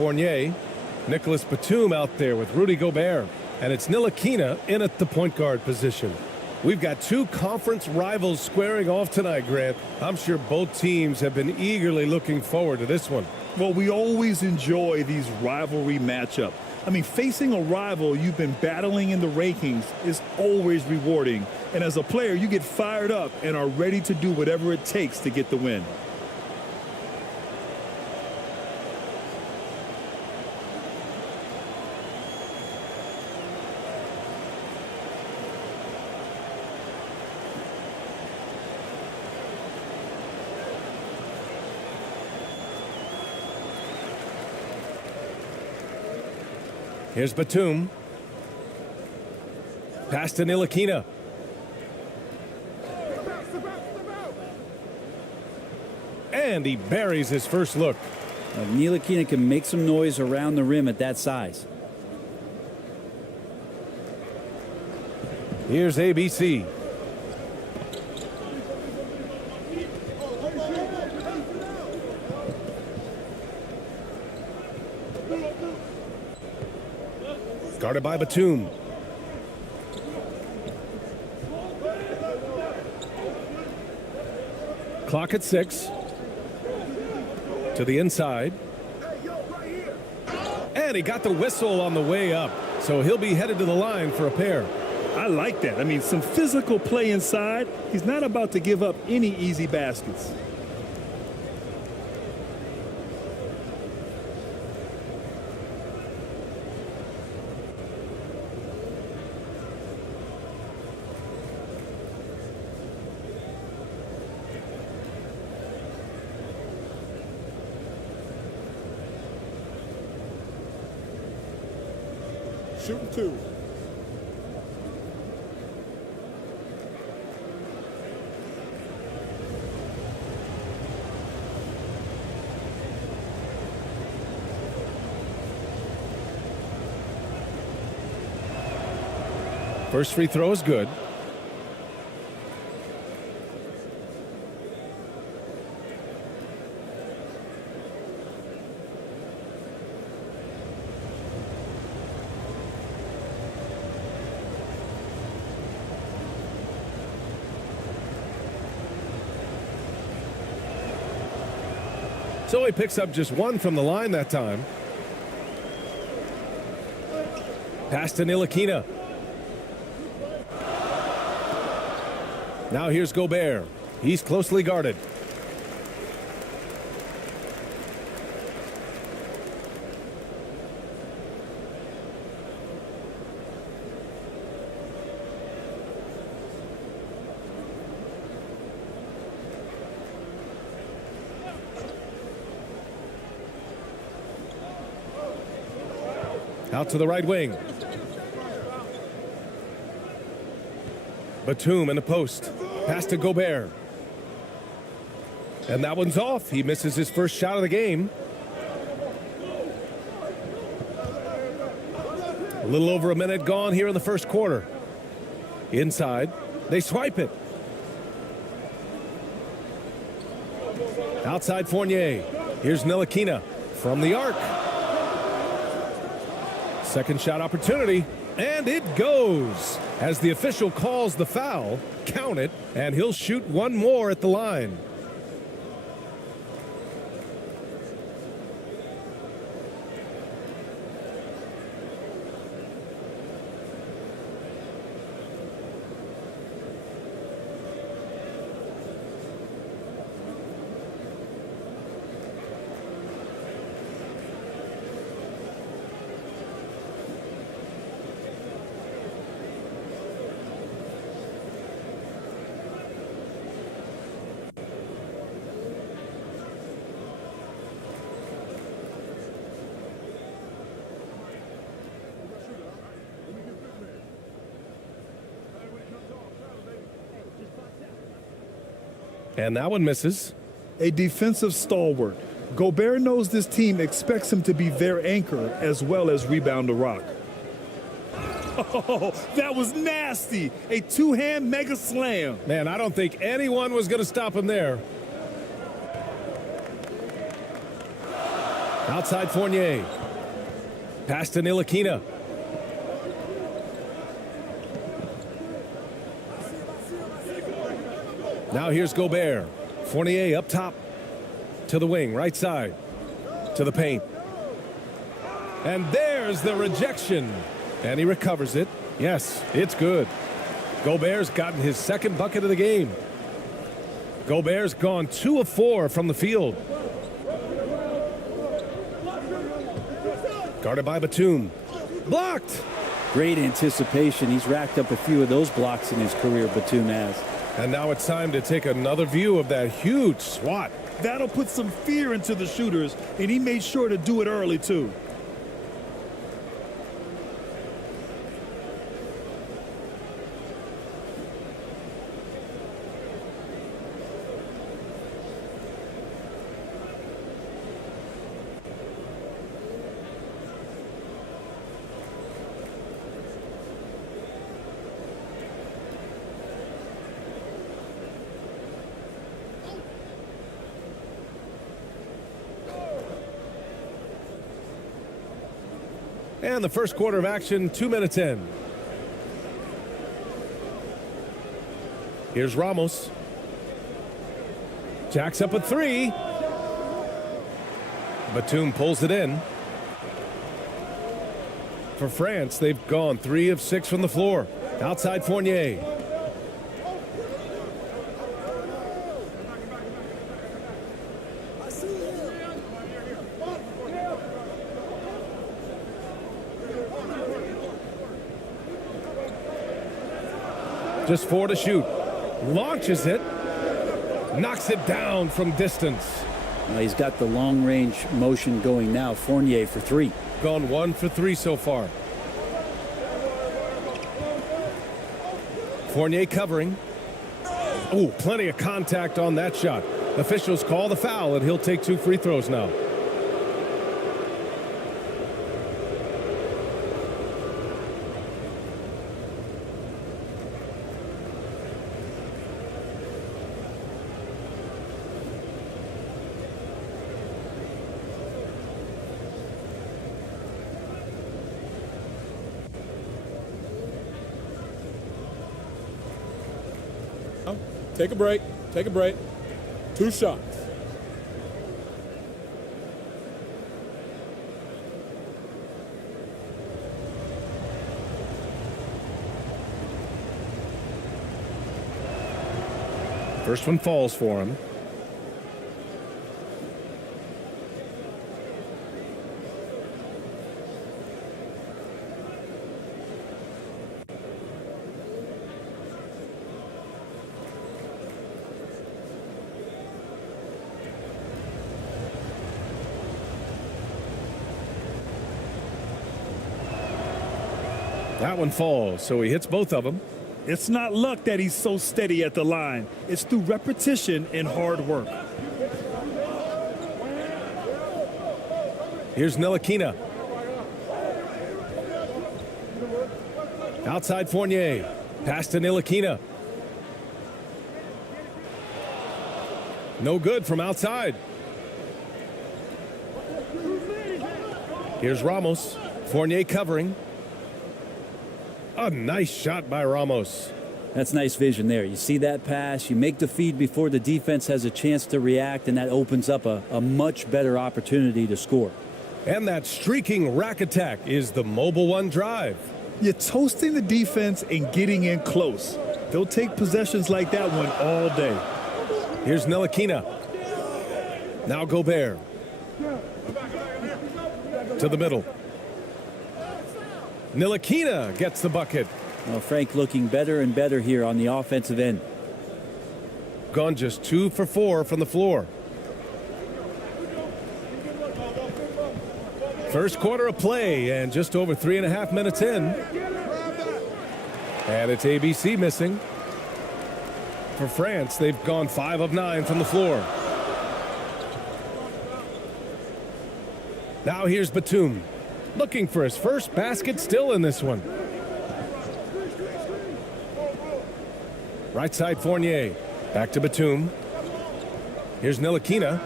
Fournier, Nicholas Batum out there with Rudy Gobert, and it's Ntilikina in at the point guard position. We've got two conference rivals squaring off tonight, Grant. I'm sure both teams have been eagerly looking forward to this one. Well, we always enjoy these rivalry matchups. I mean, facing a rival you've been battling in the rankings is always rewarding. And as a player, you get fired up and are ready to do whatever it takes to get the win. Here's Batum. Pass to Ntilikina. And he buries his first look. Ntilikina can make some noise around the rim at that size. Here's ABC. Guarded by Batum. Clock at 6. To the inside. And he got the whistle on the way up. So he'll be headed to the line for a pair. I like that. I mean, some physical play inside. He's not about to give up any easy baskets. Shooting two. First free throw is good. So he picks up just one from the line that time. Pass to Ntilikina. Now here's Gobert. He's closely guarded. Out to the right wing. Batum in the post. Pass to Gobert. And that one's off. He misses his first shot of the game. A little over a minute gone here in the first quarter. Inside. They swipe it. Outside Fournier. Here's Ntilikina from the arc. Second shot opportunity, and it goes. As the official calls the foul, count it, and he'll shoot one more at the line. And that one misses. A defensive stalwart. Gobert knows this team expects him to be their anchor as well as rebound the rock. Oh, that was nasty. A two-hand mega slam. Man, I don't think anyone was going to stop him there. Outside Fournier. Pass to Ntilikina. Now here's Gobert. Fournier up top. To the wing, right side. To the paint. And there's the rejection. And he recovers it. Yes, it's good. Gobert's gotten his second bucket of the game. Gobert's gone 2 of 4 from the field. Guarded by Batum. Blocked. Great anticipation. He's racked up a few of those blocks in his career, Batum has. And now it's time to take another view of that huge swat. That'll put some fear into the shooters, and he made sure to do it early, too. And the first quarter of action, 2 minutes in. Here's Ramos. Jacks up a 3. Batum pulls it in. For France, they've gone 3 of 6 from the floor. Outside Fournier. Just 4 to shoot. Launches it. Knocks it down from distance. He's got the long-range motion going now. Fournier for 3. Gone 1 for 3 so far. Fournier covering. Oh, plenty of contact on that shot. Officials call the foul, and he'll take 2 free throws now. Take a break. Take a break. 2 shots. First one falls for him. That one falls, so he hits both of them. It's not luck that he's so steady at the line. It's through repetition and hard work. Here's Ntilikina. Outside Fournier. Pass to Ntilikina. No good from outside. Here's Ramos. Fournier covering. A nice shot by Ramos. That's nice vision there. You see that pass, you make the feed before the defense has a chance to react, and that opens up a much better opportunity to score. And that streaking rack attack is the Mobile One drive. You're toasting the defense and getting in close. They'll take possessions like that one all day. Here's Ntilikina. Now Gobert. To the middle. Ntilikina gets the bucket. Well, Frank looking better and better here on the offensive end. Gone just 2 for 4 from the floor. First quarter of play and just over 3.5 minutes in. And it's ABC missing. For France, they've gone 5 of 9 from the floor. Now here's Batum. Looking for his first basket still in this one. Right side Fournier. Back to Batum. Here's Ntilikina.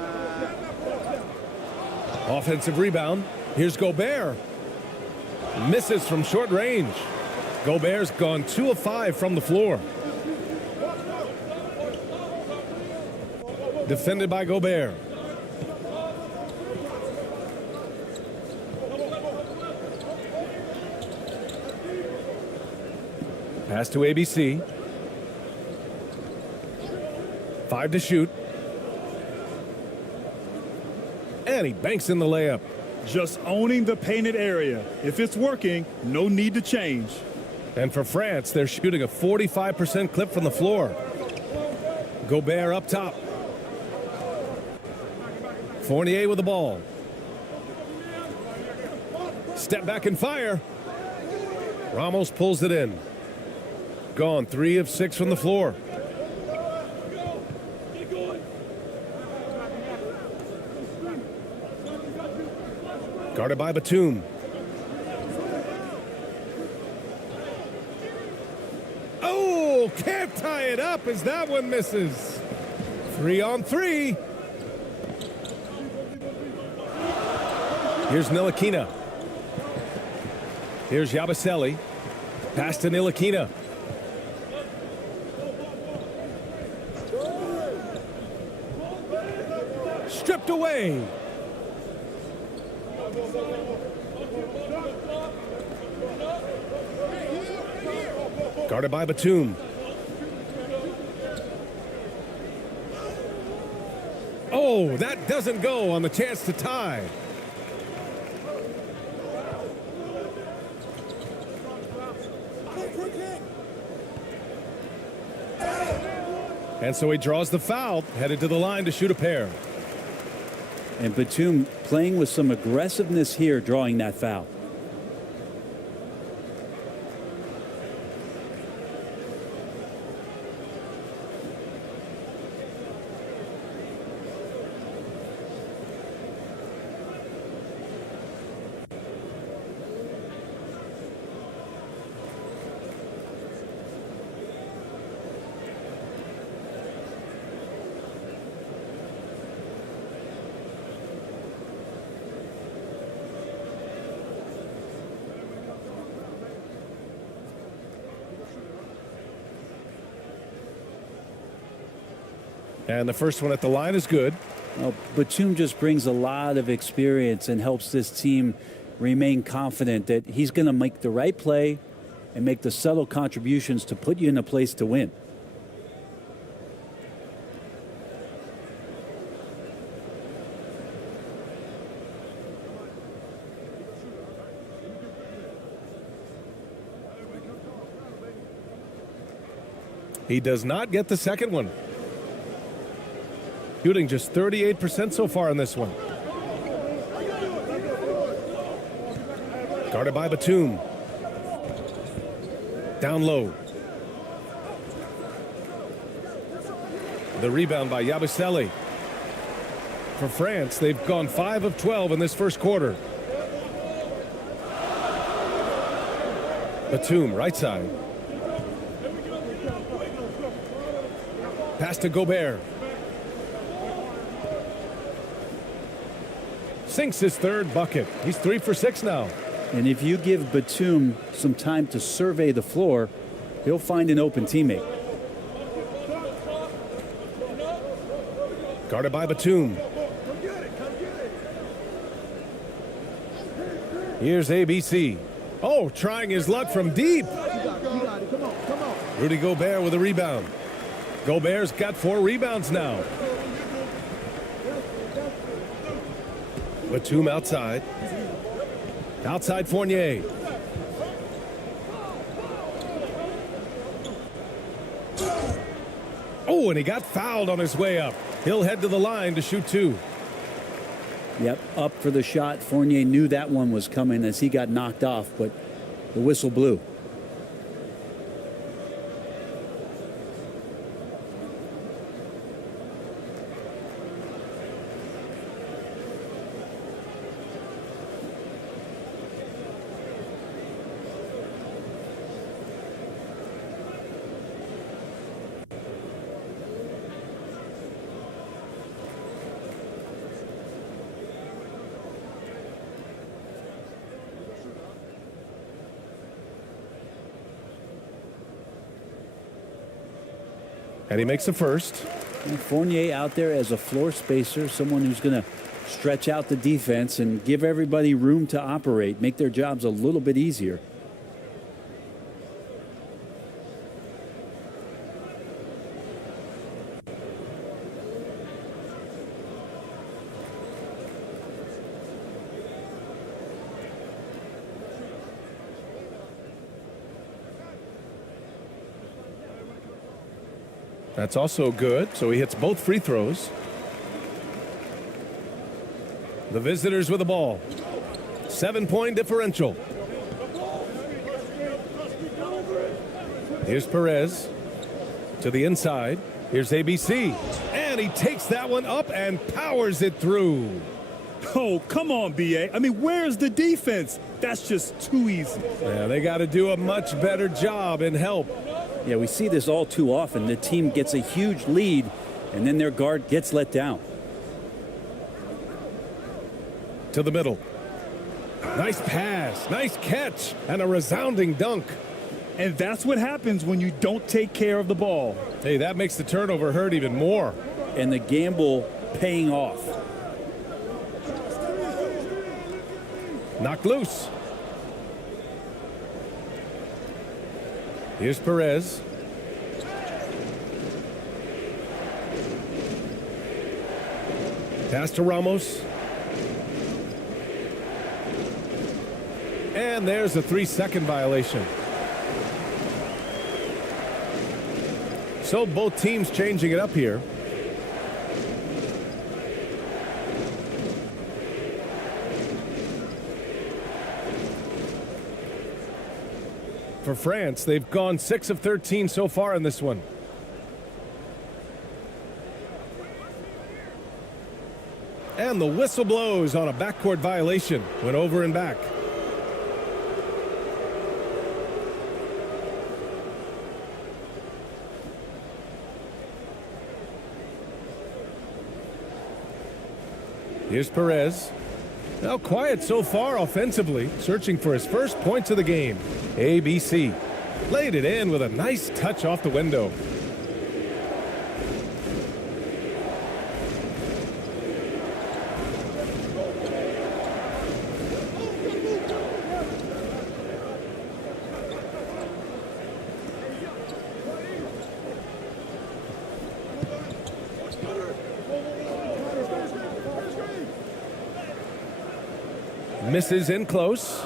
Offensive rebound. Here's Gobert. Misses from short range. Gobert's gone 2 of 5 from the floor. Defended by Gobert. Pass to ABC. 5 to shoot. And he banks in the layup. Just owning the painted area. If it's working, no need to change. And for France, they're shooting a 45% clip from the floor. Gobert up top. Fournier with the ball. Step back and fire. Ramos pulls it in. Gone 3 of 6 from the floor. Guarded by Batum. Oh, can't tie it up as that one misses. 3 on 3. Here's Ntilikina. Here's Yabusele. Pass to Ntilikina. Stripped away. Guarded by Batum. Oh, that doesn't go on the chance to tie. And so he draws the foul, headed to the line to shoot a pair. And Batum playing with some aggressiveness here, drawing that foul. And the first one at the line is good. Well, Batum just brings a lot of experience and helps this team remain confident that he's going to make the right play and make the subtle contributions to put you in a place to win. He does not get the second one. Shooting just 38% so far in this one. Guarded by Batum. Down low. The rebound by Yabusele. For France, they've gone 5 of 12 in this first quarter. Batum, right side. Pass to Gobert. Sinks his third bucket. He's 3 for 6 now. And if you give Batum some time to survey the floor, he'll find an open teammate. Guarded by Batum. Here's ABC. Oh, trying his luck from deep. Rudy Gobert with a rebound. Gobert's got 4 rebounds now. Batum outside. Outside Fournier. Oh, and he got fouled on his way up. He'll head to the line to shoot 2. Yep, up for the shot. Fournier knew that one was coming as he got knocked off, but the whistle blew. And he makes the first. And Fournier out there as a floor spacer, someone who's going to stretch out the defense and give everybody room to operate, make their jobs a little bit easier. That's also good, so he hits both free throws. The visitors with the ball. 7-point differential. Here's Perez to the inside. Here's ABC. And he takes that one up and powers it through. Oh, come on, BA. I mean, where's the defense? That's just too easy. Yeah, they got to do a much better job in help. Yeah, we see this all too often. The team gets a huge lead, and then their guard gets let down. To the middle. Nice pass, nice catch, and a resounding dunk. And that's what happens when you don't take care of the ball. Hey, that makes the turnover hurt even more. And the gamble paying off. Knocked loose. Here's Perez. Pass to Ramos. And there's a 3-second violation. So both teams changing it up here. For France, they've gone 6 of 13 so far in this one. And the whistle blows on a backcourt violation. Went over and back. Here's Perez. Now quiet so far offensively, searching for his first points of the game. ABC laid it in with a nice touch off the window. Misses in close.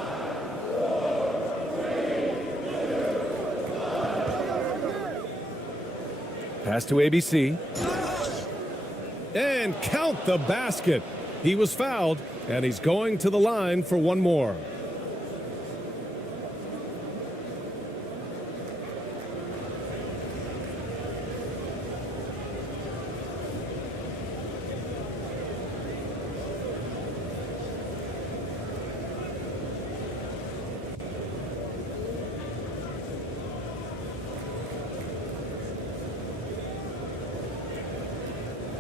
Pass to ABC. And count the basket. He was fouled, and he's going to the line for one more.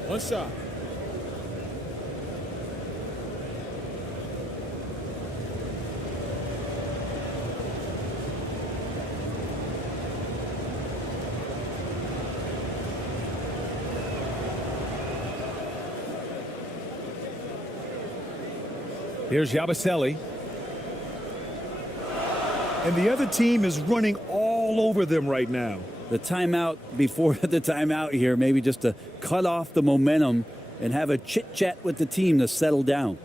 One shot. Here's Yabusele. And the other team is running all over them right now. The timeout before the timeout here, maybe just to cut off the momentum and have a chit-chat with the team to settle down.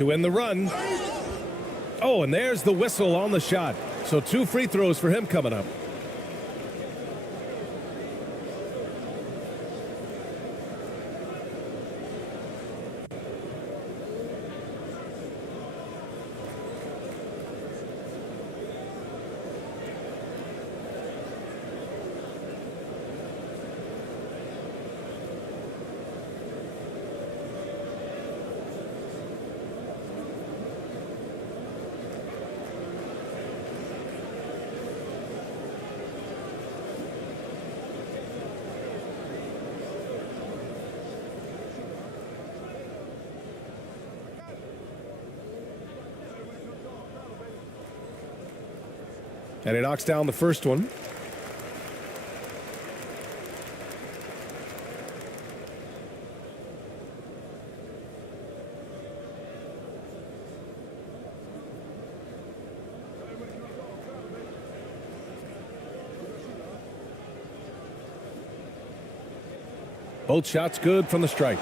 to win the run. Oh, and there's the whistle on the shot. So 2 free throws for him coming up. And he knocks down the first one. Both shots good from the stripe.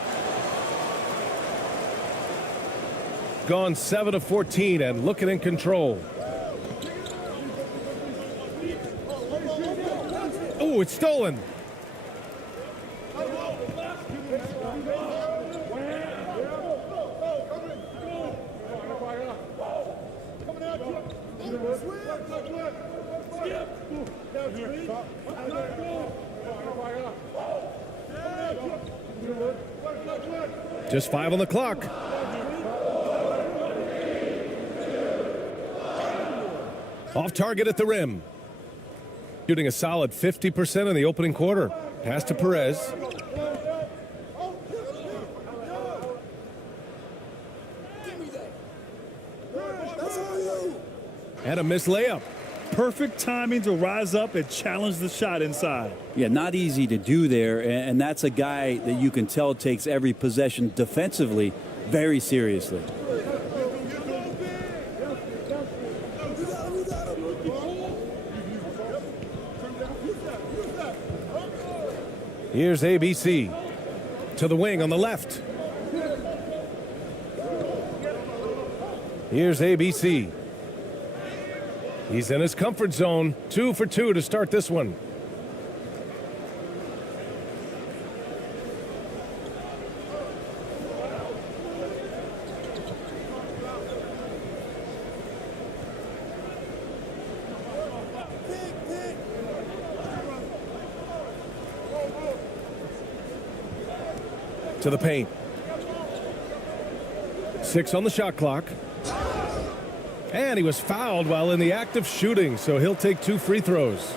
Gone 7 of 14 and looking in control. Oh, it's stolen. Just 5 on the clock. Off target at the rim. Shooting a solid 50% in the opening quarter. Pass to Perez. And a missed layup. Perfect timing to rise up and challenge the shot inside. Yeah, not easy to do there, and that's a guy that you can tell takes every possession defensively very seriously. Here's ABC to the wing on the left. Here's ABC. He's in his comfort zone. 2 for 2 to start this one. To the paint. 6 on the shot clock. And he was fouled while in the act of shooting, so he'll take 2 free throws.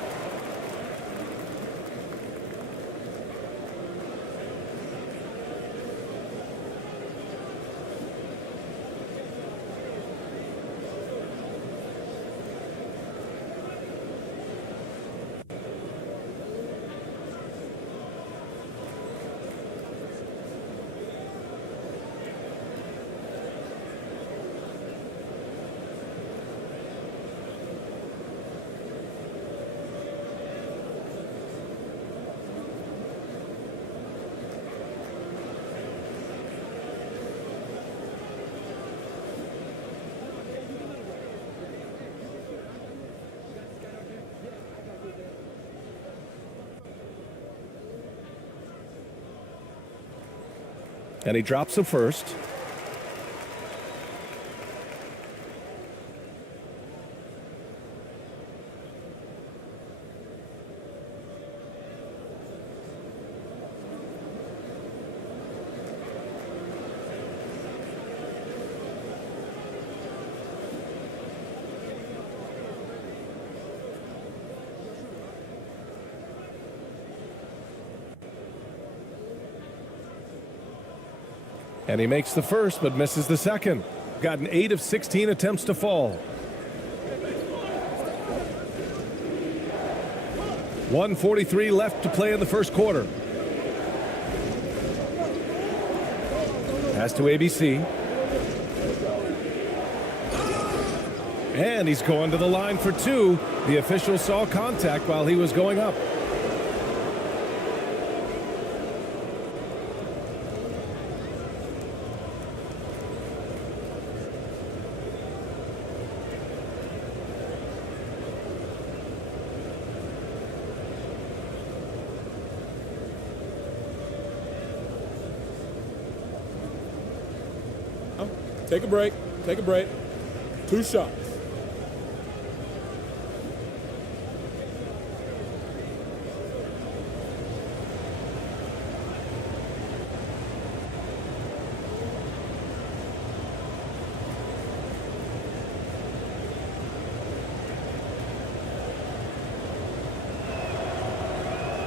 And he drops the first. And he makes the first, but misses the second. Got an 8 of 16 attempts to fall. 1:43 left to play in the first quarter. Pass to ABC. And he's going to the line for 2. The official saw contact while he was going up. Take a break. Take a break. 2 shots.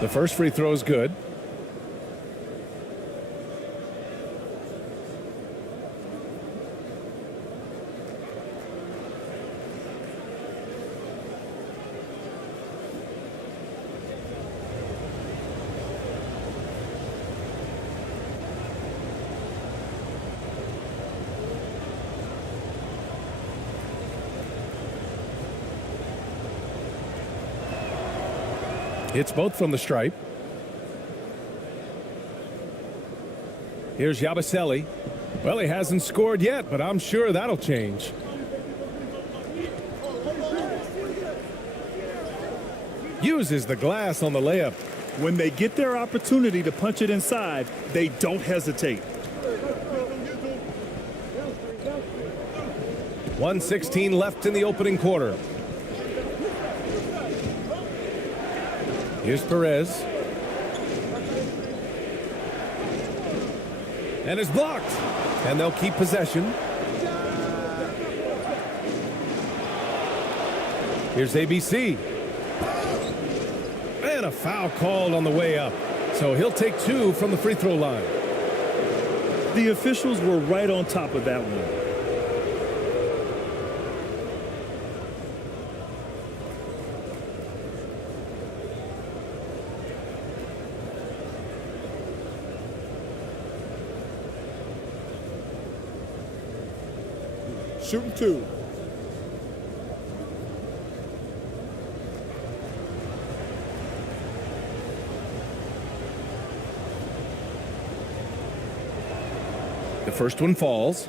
The first free throw is good. Hits both from the stripe. Here's Yabusele. Well, he hasn't scored yet, but I'm sure that'll change. Uses the glass on the layup. When they get their opportunity to punch it inside, they don't hesitate. 1:16 left in the opening quarter. Here's Perez. And is blocked. And they'll keep possession. Here's ABC. And a foul called on the way up. So he'll take 2 from the free throw line. The officials were right on top of that one. Shooting 2. The first one falls.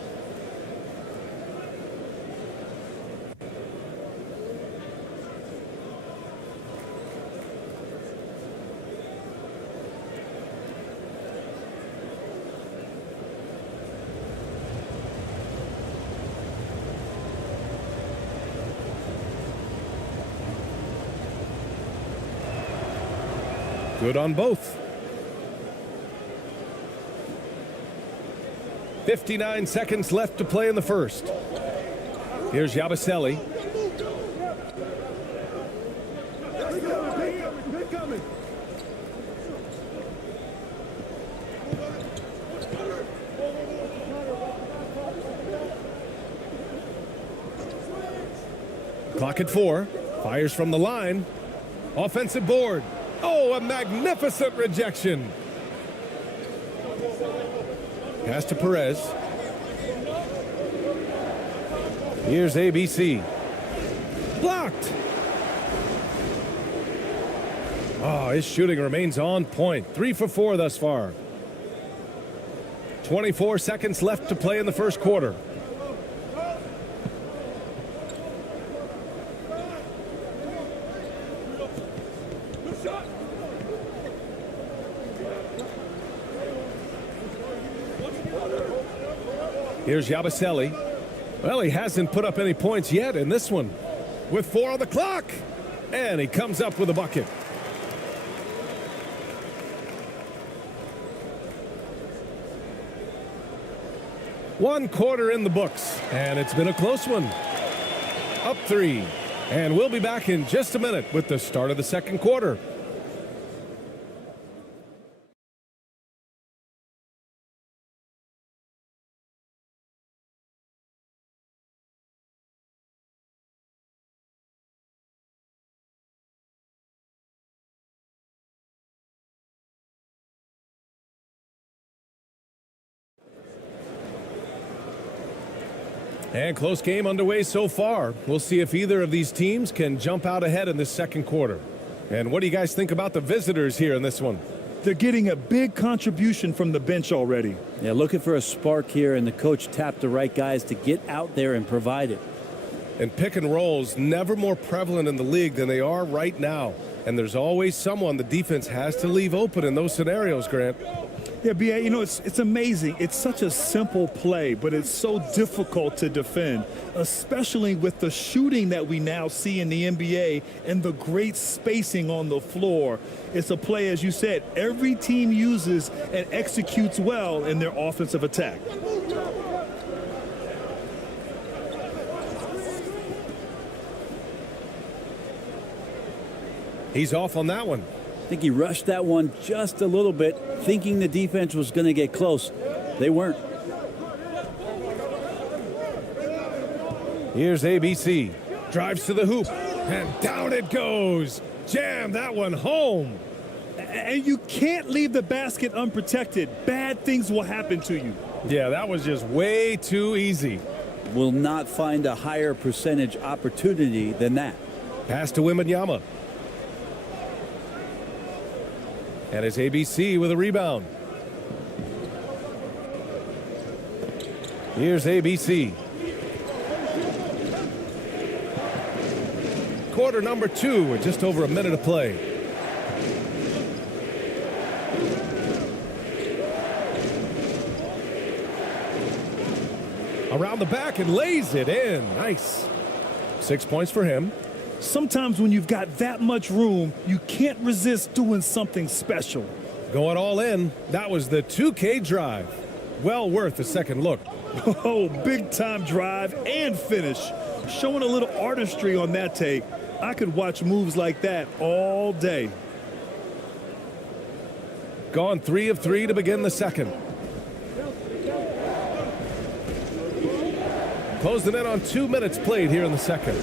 Good on both. 59 seconds left to play in the first. Here's Yabusele. Clock at 4. Fires from the line. Offensive board. Oh, a magnificent rejection. Pass to Perez. Here's ABC. Blocked. Oh, his shooting remains on point. 3 for 4 thus far. 24 seconds left to play in the first quarter. Here's Yabusele. Well, he hasn't put up any points yet in this one. With 4 on the clock. And he comes up with a bucket. One quarter in the books. And it's been a close one. Up 3. And we'll be back in just a minute with the start of the second quarter. And close game underway so far. We'll see if either of these teams can jump out ahead in this second quarter. And what do you guys think about the visitors here in this one? They're getting a big contribution from the bench already. Yeah, looking for a spark here, and the coach tapped the right guys to get out there and provide it. And pick and rolls never more prevalent in the league than they are right now. And there's always someone the defense has to leave open in those scenarios, Grant. Yeah, BA, you know, it's amazing. It's such a simple play, but it's so difficult to defend, especially with the shooting that we now see in the NBA and the great spacing on the floor. It's a play, as you said, every team uses and executes well in their offensive attack. He's off on that one. I think he rushed that one just a little bit, thinking the defense was going to get close. They weren't. Here's ABC. Drives to the hoop, and down it goes. Jam that one home. And you can't leave the basket unprotected. Bad things will happen to you. Yeah, that was just way too easy. Will not find a higher percentage opportunity than that. Pass to Wembanyama. And it's ABC with a rebound. Here's ABC. Quarter number 2 with just over a minute to play. Around the back and lays it in. Nice. 6 points for him. Sometimes when you've got that much room, you can't resist doing something special. Going all in. That was the 2K drive. Well worth a second look. Oh, big time drive and finish. Showing a little artistry on that take. I could watch moves like that all day. Gone 3 of 3 to begin the second. Closing in on 2 minutes played here in the second.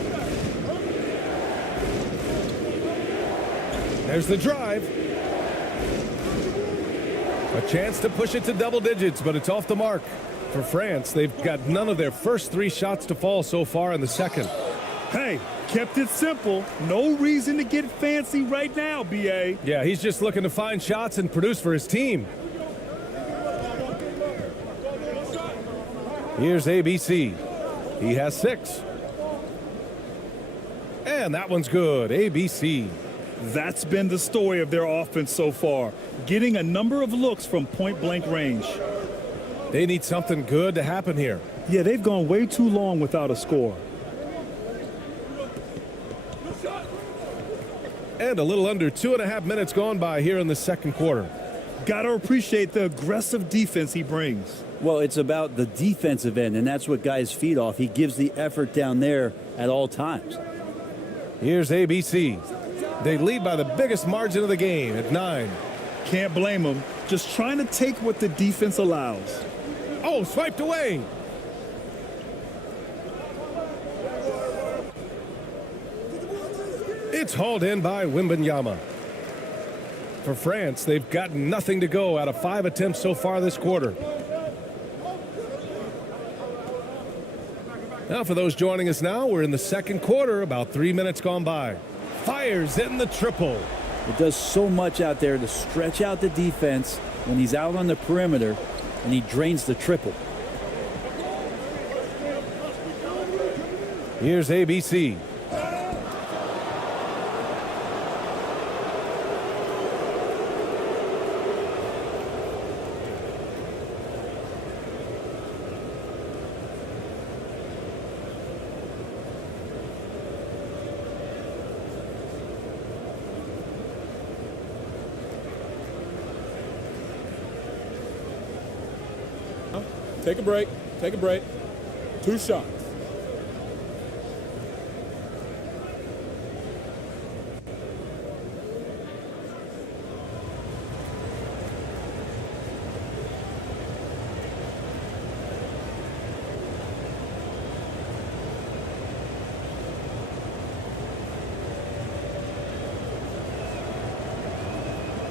There's the drive. A chance to push it to double digits, but it's off the mark. For France, they've got none of their first 3 shots to fall so far in the second. Hey, kept it simple. No reason to get fancy right now, BA. Yeah, he's just looking to find shots and produce for his team. Here's ABC. He has 6. And that one's good. ABC. That's been the story of their offense so far, getting a number of looks from point-blank range. They need something good to happen here. Yeah, they've gone way too long without a score. And a little under 2.5 minutes gone by here in the second quarter. Got to appreciate the aggressive defense he brings. Well, it's about the defensive end, and that's what guys feed off. He gives the effort down there at all times. Here's ABC. They lead by the biggest margin of the game at 9. Can't blame them. Just trying to take what the defense allows. Oh, swiped away. It's hauled in by Wembanyama. For France, they've got nothing to go out of 5 attempts so far this quarter. Now, for those joining us now, we're in the second quarter, about 3 minutes gone by. Fires in the triple. It does so much out there to stretch out the defense when he's out on the perimeter, and he drains the triple. Here's ABC. Take a break. Take a break. 2 shots.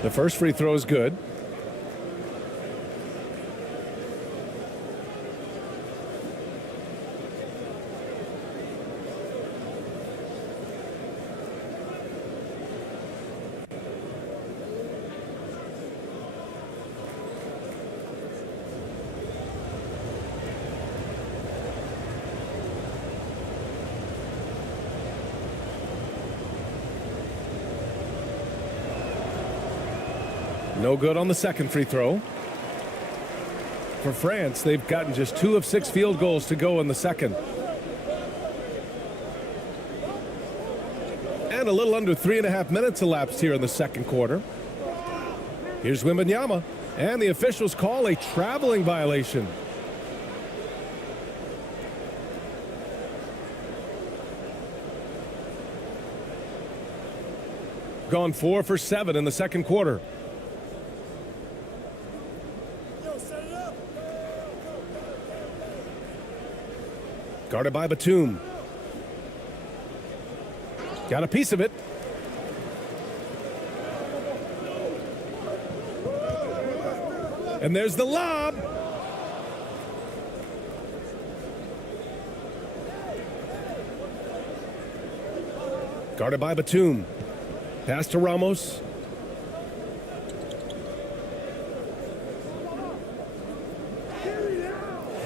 The first free throw is good. No good on the second free throw. For France, they've gotten just 2 of 6 field goals to go in the second. And a little under 3.5 minutes elapsed here in the second quarter. Here's Wembanyama, and the officials call a traveling violation. Gone 4 for 7 in the second quarter. Guarded by Batum. Got a piece of it. And there's the lob. Guarded by Batum. Pass to Ramos.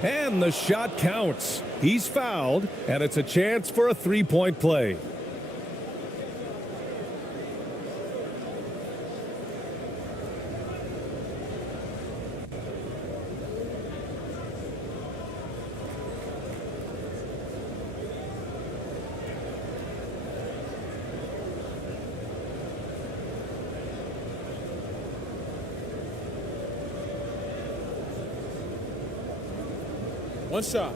And the shot counts. He's fouled, and it's a chance for a three-point play. One shot.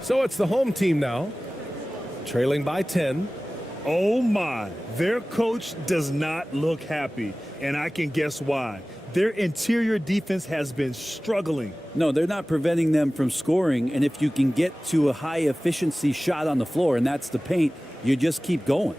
So it's the home team now, trailing by 10. Oh my, their coach does not look happy, and I can guess why. Their interior defense has been struggling. No, they're not preventing them from scoring, and if you can get to a high efficiency shot on the floor, and that's the paint, you just keep going.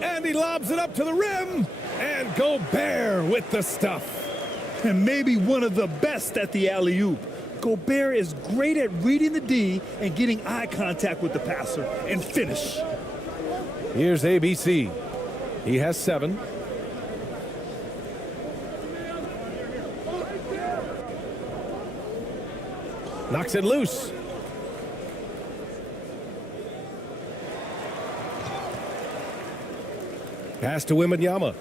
And he lobs it up to the rim. And Gobert with the stuff. And maybe one of the best at the alley-oop. Gobert is great at reading the D and getting eye contact with the passer and finish. Here's ABC. He has 7. Knocks it loose. Pass to Wembanyama.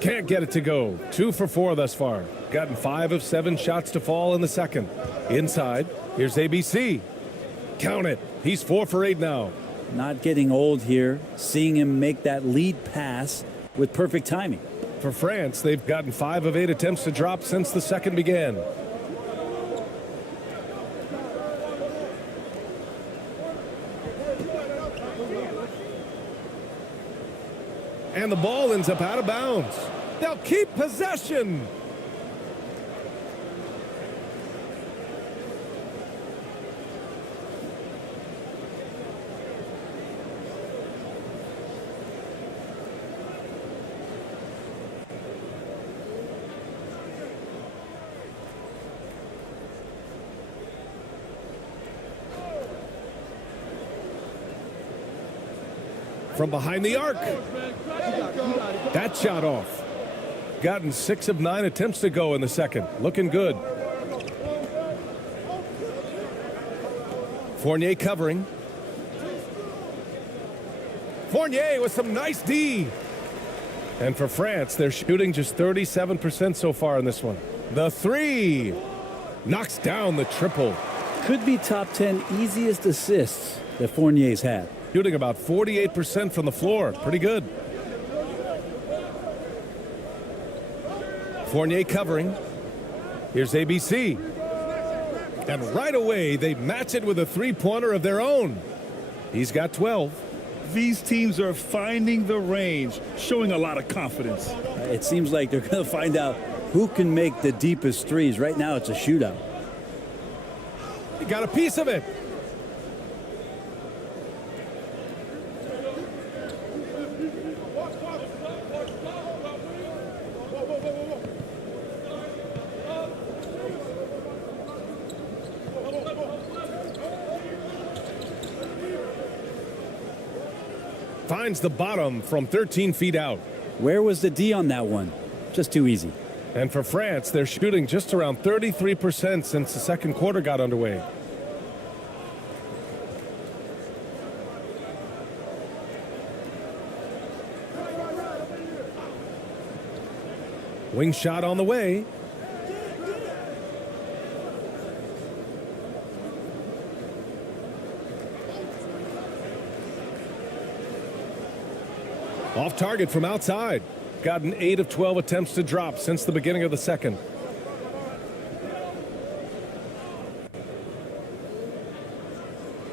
Can't get it to go. 2 for 4 thus far. Gotten 5 of 7 shots to fall in the second. Inside, here's ABC. Count it. He's 4 for 8 now. Not getting old here. Seeing him make that lead pass with perfect timing. For France, they've gotten 5 of 8 attempts to drop since the second began. And the ball ends up out of bounds. They'll keep possession. From behind the arc. That shot off. Gotten 6 of 9 attempts to go in the second. Looking good. Fournier covering. Fournier with some nice D. And for France, they're shooting just 37% so far in this one. The three knocks down the triple. Could be top 10 easiest assists that Fournier's had. Shooting about 48% from the floor. Pretty good. Fournier covering. Here's ABC. And right away, they match it with a three-pointer of their own. He's got 12. These teams are finding the range, showing a lot of confidence. It seems like they're going to find out who can make the deepest threes. Right now, it's a shootout. He got a piece of it. Finds the bottom from 13 feet out. Where was the D on that one? Just too easy. And for France, they're shooting just around 33% since the second quarter got underway. Wing shot on the way. Off target from outside. Gotten 8 of 12 attempts to drop since the beginning of the second.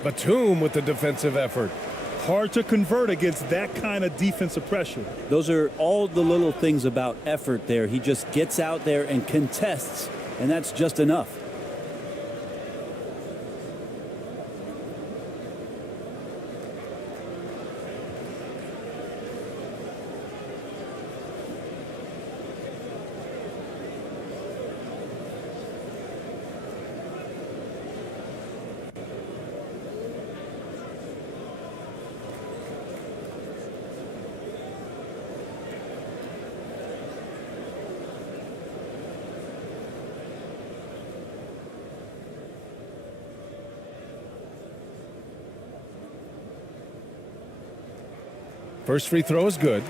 Batum with the defensive effort. Hard to convert against that kind of defensive pressure. Those are all the little things about effort there. He just gets out there and contests, and that's just enough. First free throw is good.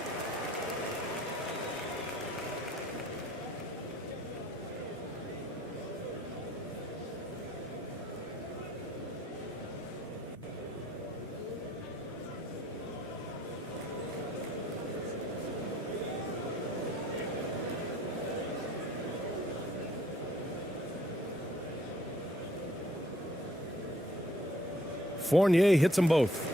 Fournier hits them both.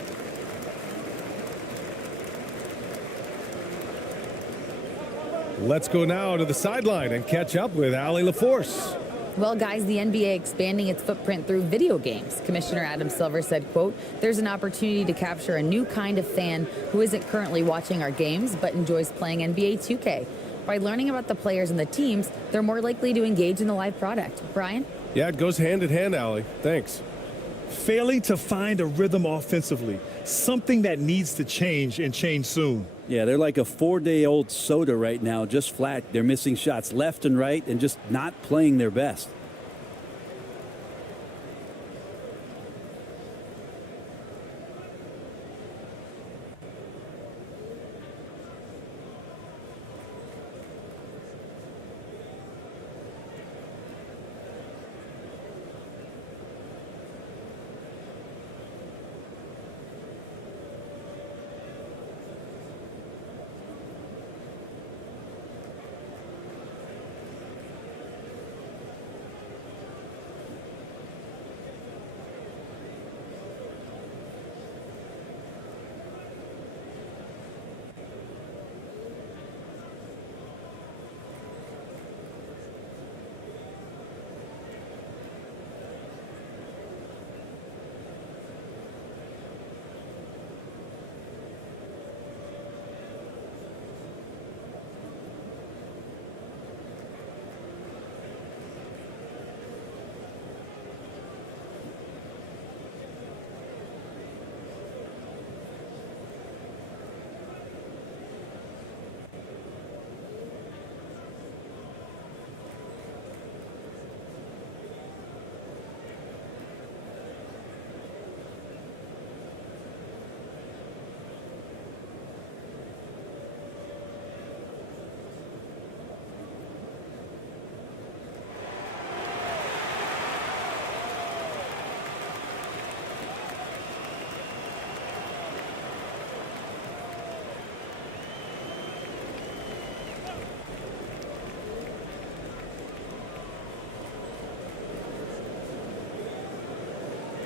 Let's go now to the sideline and catch up with Allie LaForce. Well, guys, the NBA expanding its footprint through video games. Commissioner Adam Silver said, quote, "There's an opportunity to capture a new kind of fan who isn't currently watching our games but enjoys playing NBA 2K. By learning about the players and the teams, they're more likely to engage in the live product." Brian? Yeah, it goes hand in hand, Allie. Thanks. Failing to find a rhythm offensively, something that needs to change and change soon. Yeah, they're like a 4-day-old soda right now, just flat. They're missing shots left and right and just not playing their best.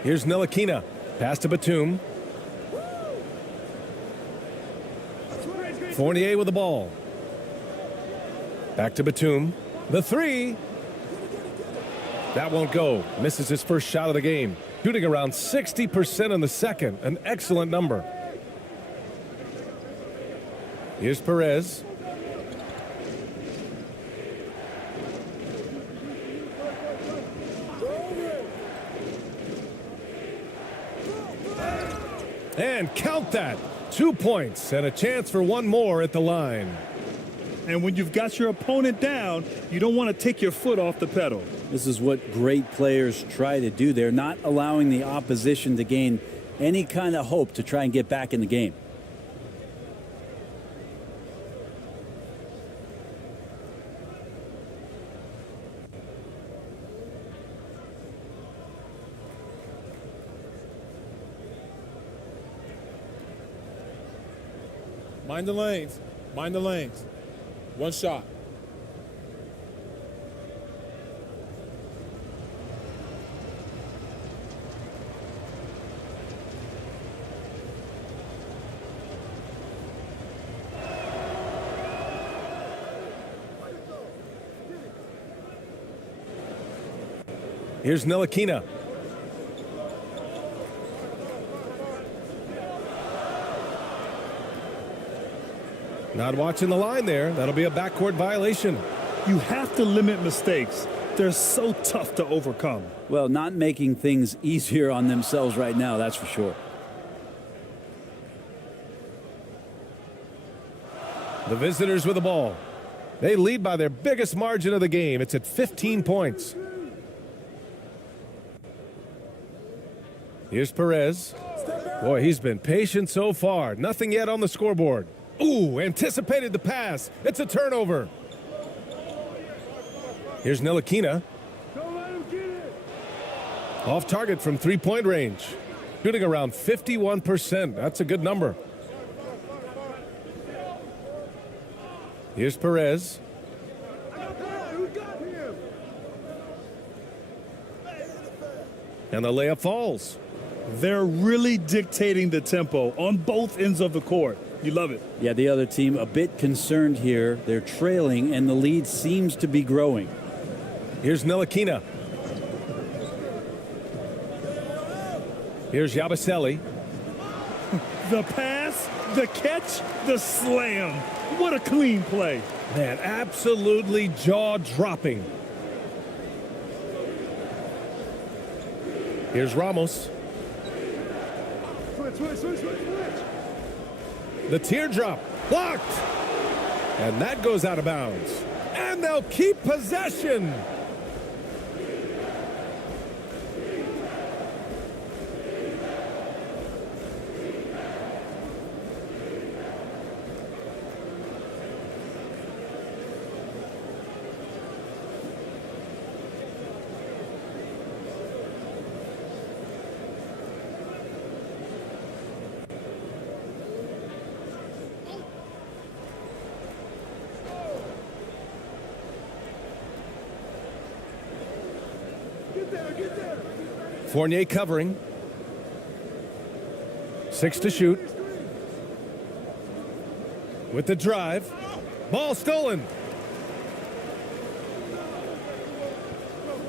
Here's Ntilikina. Pass to Batum. Fournier with the ball. Back to Batum. The three. That won't go. Misses his first shot of the game. Shooting around 60% in the second. An excellent number. Here's Perez. And count that. 2 points and a chance for one more at the line. And when you've got your opponent down, you don't want to take your foot off the pedal. This is what great players try to do. They're not allowing the opposition to gain any kind of hope to try and get back in the game. Mind the lanes. Mind the lanes. One shot. Here's Ntilikina. Not watching the line there. That'll be a backcourt violation. You have to limit mistakes. They're so tough to overcome. Well, not making things easier on themselves right now, that's for sure. The visitors with the ball. They lead by their biggest margin of the game. It's at 15 points. Here's Perez. Boy, he's been patient so far. Nothing yet on the scoreboard. Ooh, anticipated the pass. It's a turnover. Here's Ntilikina. Off target from three-point range. Shooting around 51%. That's a good number. Here's Perez. And the layup falls. They're really dictating the tempo on both ends of the court. You love it. Yeah, the other team a bit concerned here. They're trailing, and the lead seems to be growing. Here's Ntilikina. Here's Yabusele. The pass, the catch, the slam. What a clean play. Man, absolutely jaw-dropping. Here's Ramos. The teardrop blocked. And that goes out of bounds. And they'll keep possession. Fournier covering. 6 to shoot. With the drive. Ball stolen.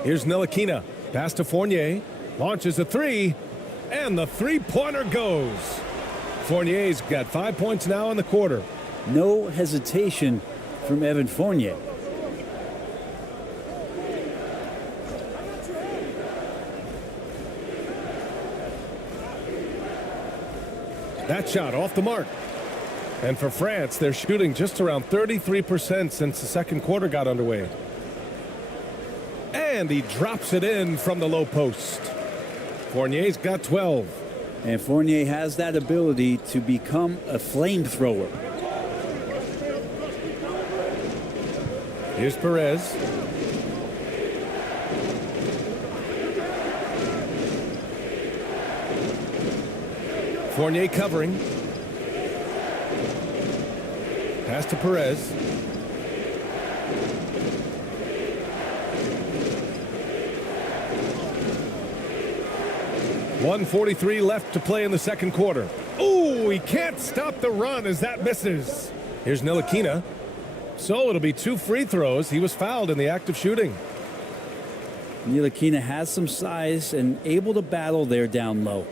Here's Ntilikina. Pass to Fournier. Launches a three. And the three-pointer goes. Fournier's got 5 points now in the quarter. No hesitation from Evan Fournier. That shot off the mark. And for France, they're shooting just around 33% since the second quarter got underway. And he drops it in from the low post. Fournier's got 12. And Fournier has that ability to become a flamethrower. Here's Perez. Fournier covering. Pass to Perez. 1:43 left to play in the second quarter. Ooh, he can't stop the run as that misses. Here's Ntilikina. So it'll be 2 free throws. He was fouled in the act of shooting. Ntilikina has some size and able to battle there down low.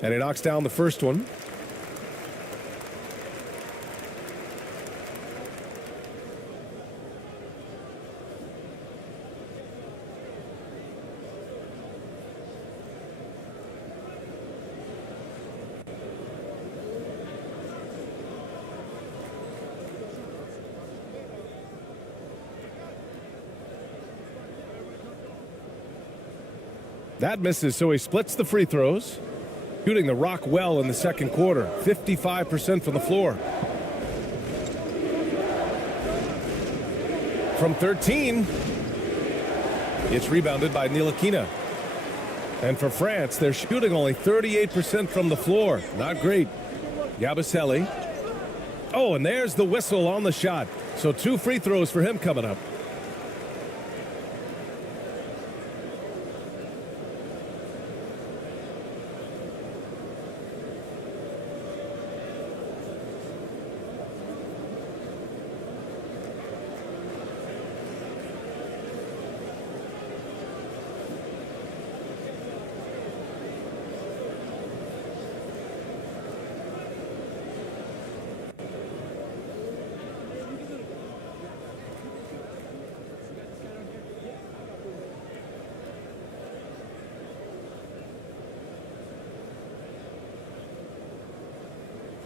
And he knocks down the first one. That misses, so he splits the free throws. Shooting the rock well in the second quarter. 55% from the floor. From 13, it's rebounded by Ntilikina. And for France, they're shooting only 38% from the floor. Not great. Yabusele. Oh, and there's the whistle on the shot. So 2 free throws for him coming up.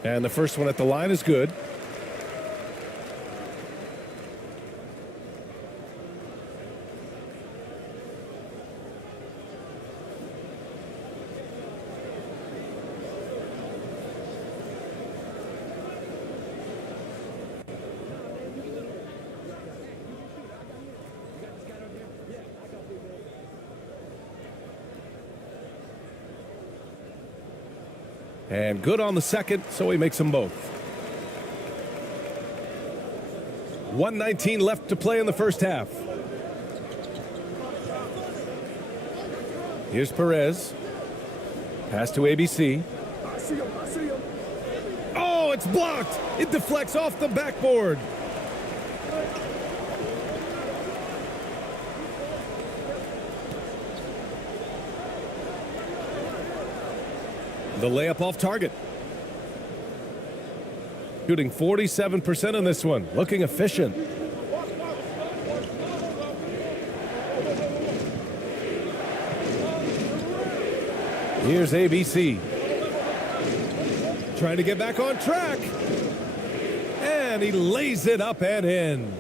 And the first one at the line is good. And good on the second, so he makes them both. 1:19 left to play in the first half. Here's Perez. Pass to ABC. Oh, it's blocked. It deflects off the backboard. The layup off target. Shooting 47% in this one. Looking efficient. Here's ABC. Trying to get back on track. And he lays it up and in.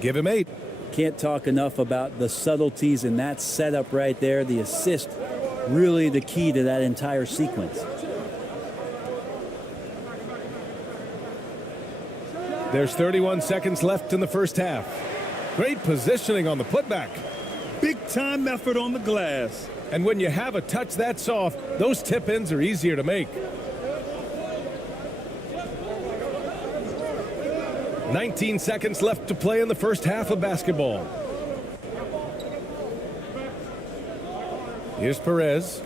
Give him 8. Can't talk enough about the subtleties in that setup right there. The assist, really the key to that entire sequence. There's 31 seconds left in the first half. Great positioning on the putback. Big time effort on the glass. And when you have a touch that soft, those tip-ins are easier to make. 19 seconds left to play in the first half of basketball. Here's Perez.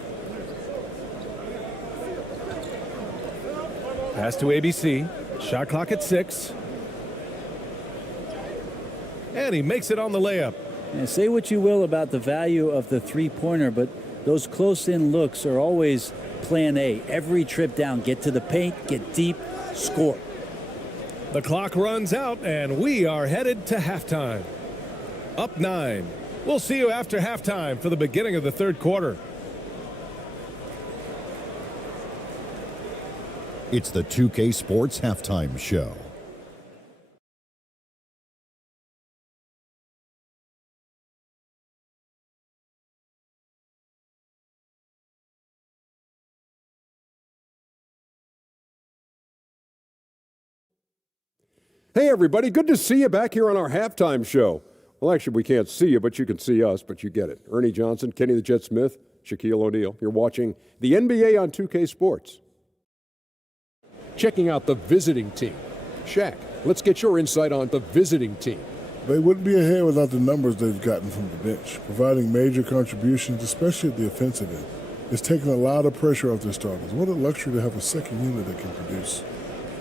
Pass to ABC. Shot clock at 6. And he makes it on the layup. And say what you will about the value of the three-pointer, but those close-in looks are always plan A. Every trip down, get to the paint, get deep, score. The clock runs out, and we are headed to halftime. Up 9. We'll see you after halftime for the beginning of the third quarter. It's the 2K Sports Halftime Show. Hey, everybody. Good to see you back here on our halftime show. Well, actually, we can't see you, but you can see us, but you get it. Ernie Johnson, Kenny the Jet Smith, Shaquille O'Neal. You're watching the NBA on 2K Sports. Checking out the visiting team. Shaq, let's get your insight on the visiting team. They wouldn't be ahead without the numbers they've gotten from the bench, providing major contributions, especially at the offensive end. It's taken a lot of pressure off their starters. What a luxury to have a second unit that can produce.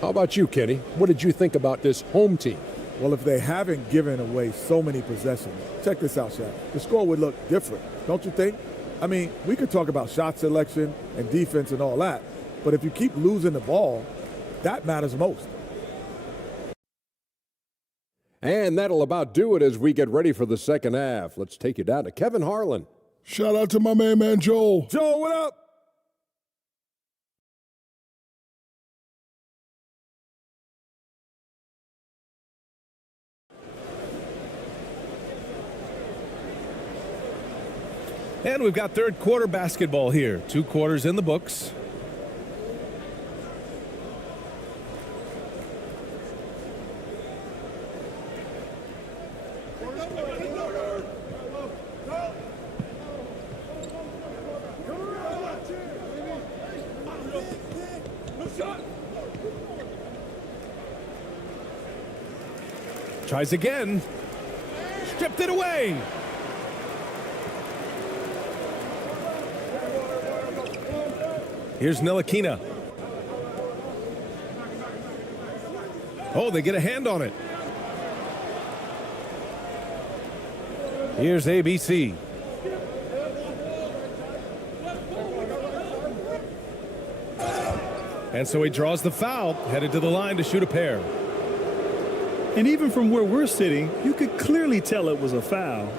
How about you, Kenny? What did you think about this home team? Well, if they haven't given away so many possessions, check this out, Shaq. The score would look different, don't you think? I mean, we could talk about shot selection and defense and all that, but if you keep losing the ball, that matters most. And that'll about do it as we get ready for the second half. Let's take you down to Kevin Harlan. Shout out to my man Joel. Joel, what up? And we've got third quarter basketball here. 2 quarters in the books. Tries again. Stripped it away. Here's Ntilikina. Oh, they get a hand on it. Here's ABC. And so he draws the foul, headed to the line to shoot a pair. And even from where we're sitting, you could clearly tell it was a foul.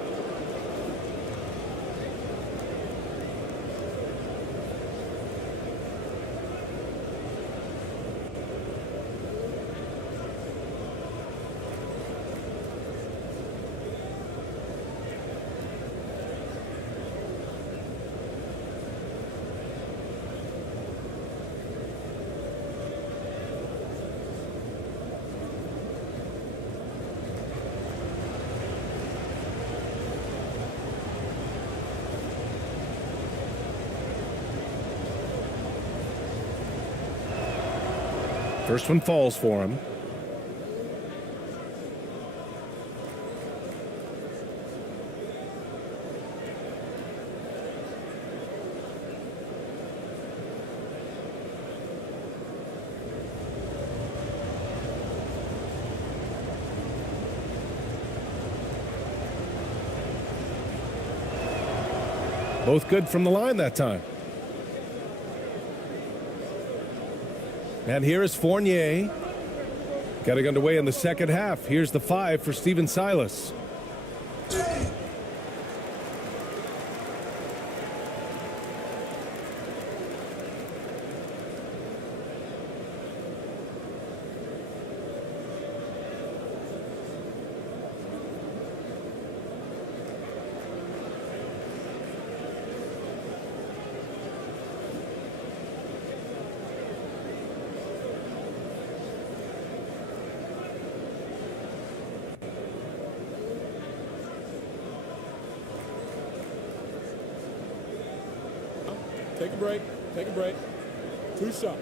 First one falls for him. Both good from the line that time. And here is Fournier. Getting underway in the second half. Here's the 5 for Stephen Silas. Take a break. Take a break. 2 shots.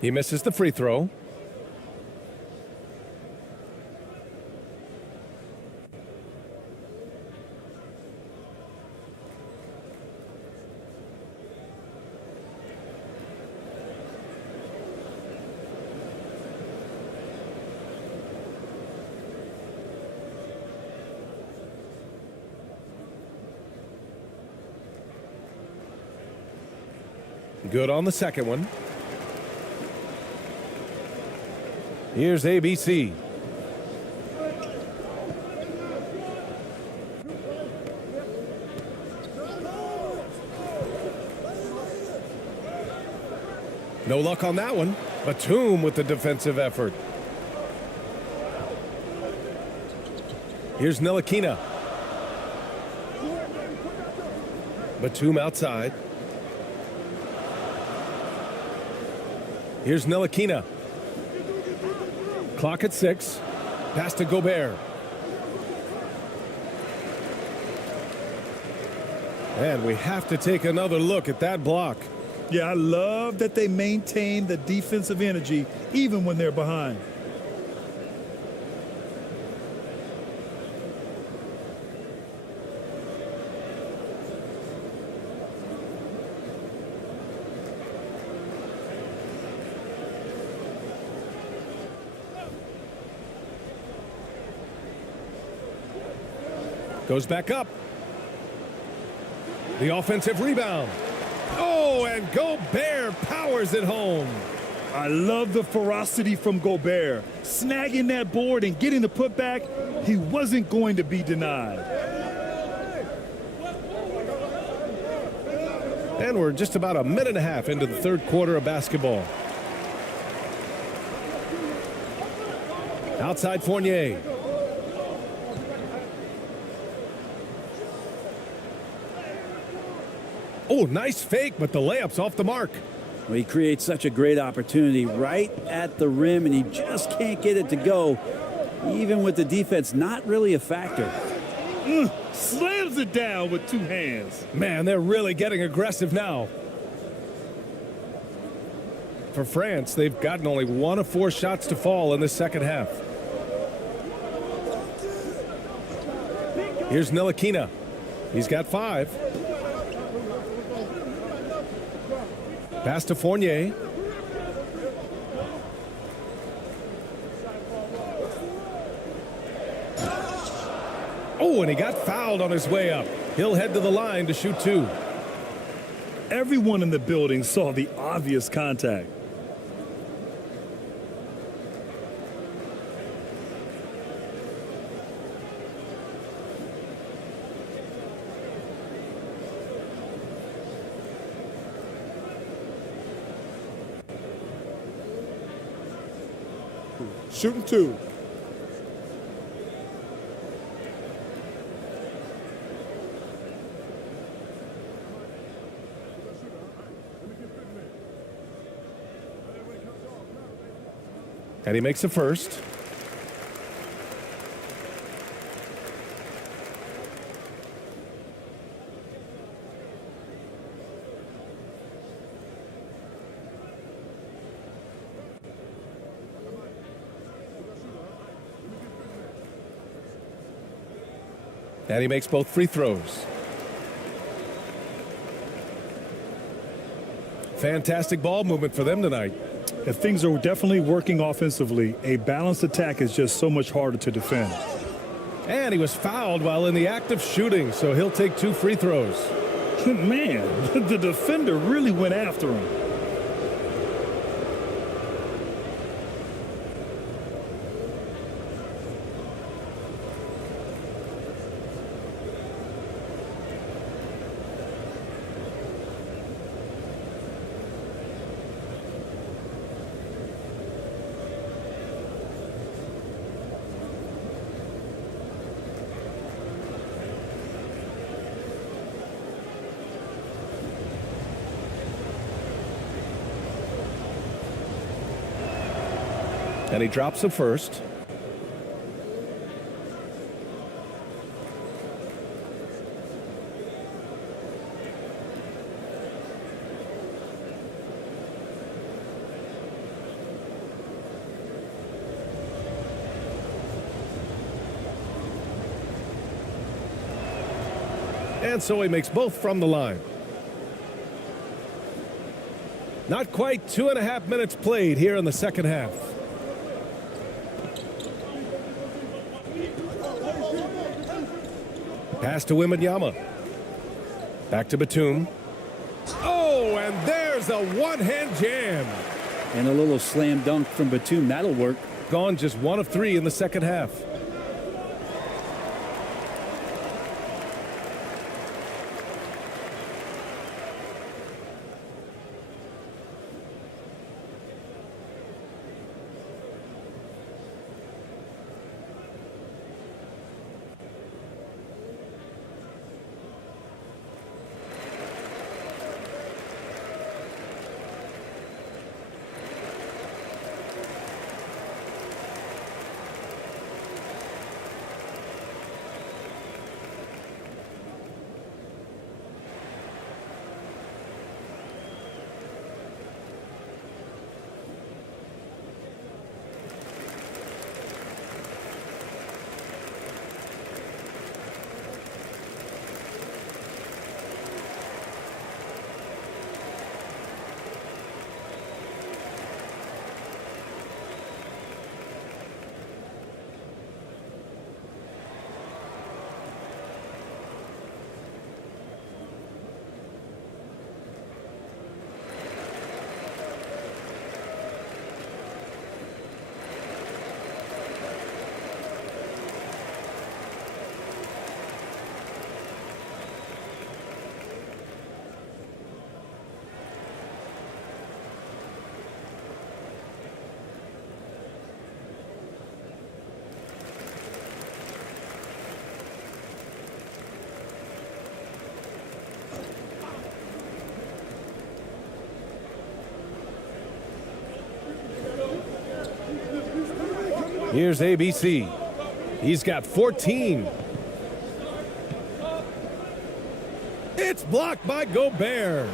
He misses the free throw. Good on the second one. Here's ABC. No luck on that one. Batum with the defensive effort. Here's Ntilikina. Batum outside. Here's Ntilikina. Clock at 6. Pass to Gobert. And we have to take another look at that block. Yeah, I love that they maintain the defensive energy even when they're behind. Goes back up. The offensive rebound. Oh, and Gobert powers it home. I love the ferocity from Gobert. Snagging that board and getting the putback, he wasn't going to be denied. And we're just about a minute and a half into the third quarter of basketball. Outside Fournier. Oh, nice fake, but the layup's off the mark. Well, he creates such a great opportunity right at the rim, and he just can't get it to go, even with the defense not really a factor. Slams it down with 2 hands. Man, they're really getting aggressive now. For France, they've gotten only 1 of 4 shots to fall in the second half. Here's Ntilikina. He's got 5. Pass to Fournier. Oh, and he got fouled on his way up. He'll head to the line to shoot 2. Everyone in the building saw the obvious contact. Shooting 2. And he makes the first. And he makes both free throws. Fantastic ball movement for them tonight. If things are definitely working offensively, a balanced attack is just so much harder to defend. And he was fouled while in the act of shooting, so he'll take 2 free throws. Man, the defender really went after him. And he drops the first. And so he makes both from the line. Not quite 2.5 minutes played here in the second half. Pass to Wembanyama. Back to Batum. Oh, and there's a one-hand jam. And a little slam dunk from Batum. That'll work. Gone just 1 of 3 in the second half. Here's ABC. He's got 14. It's blocked by Gobert.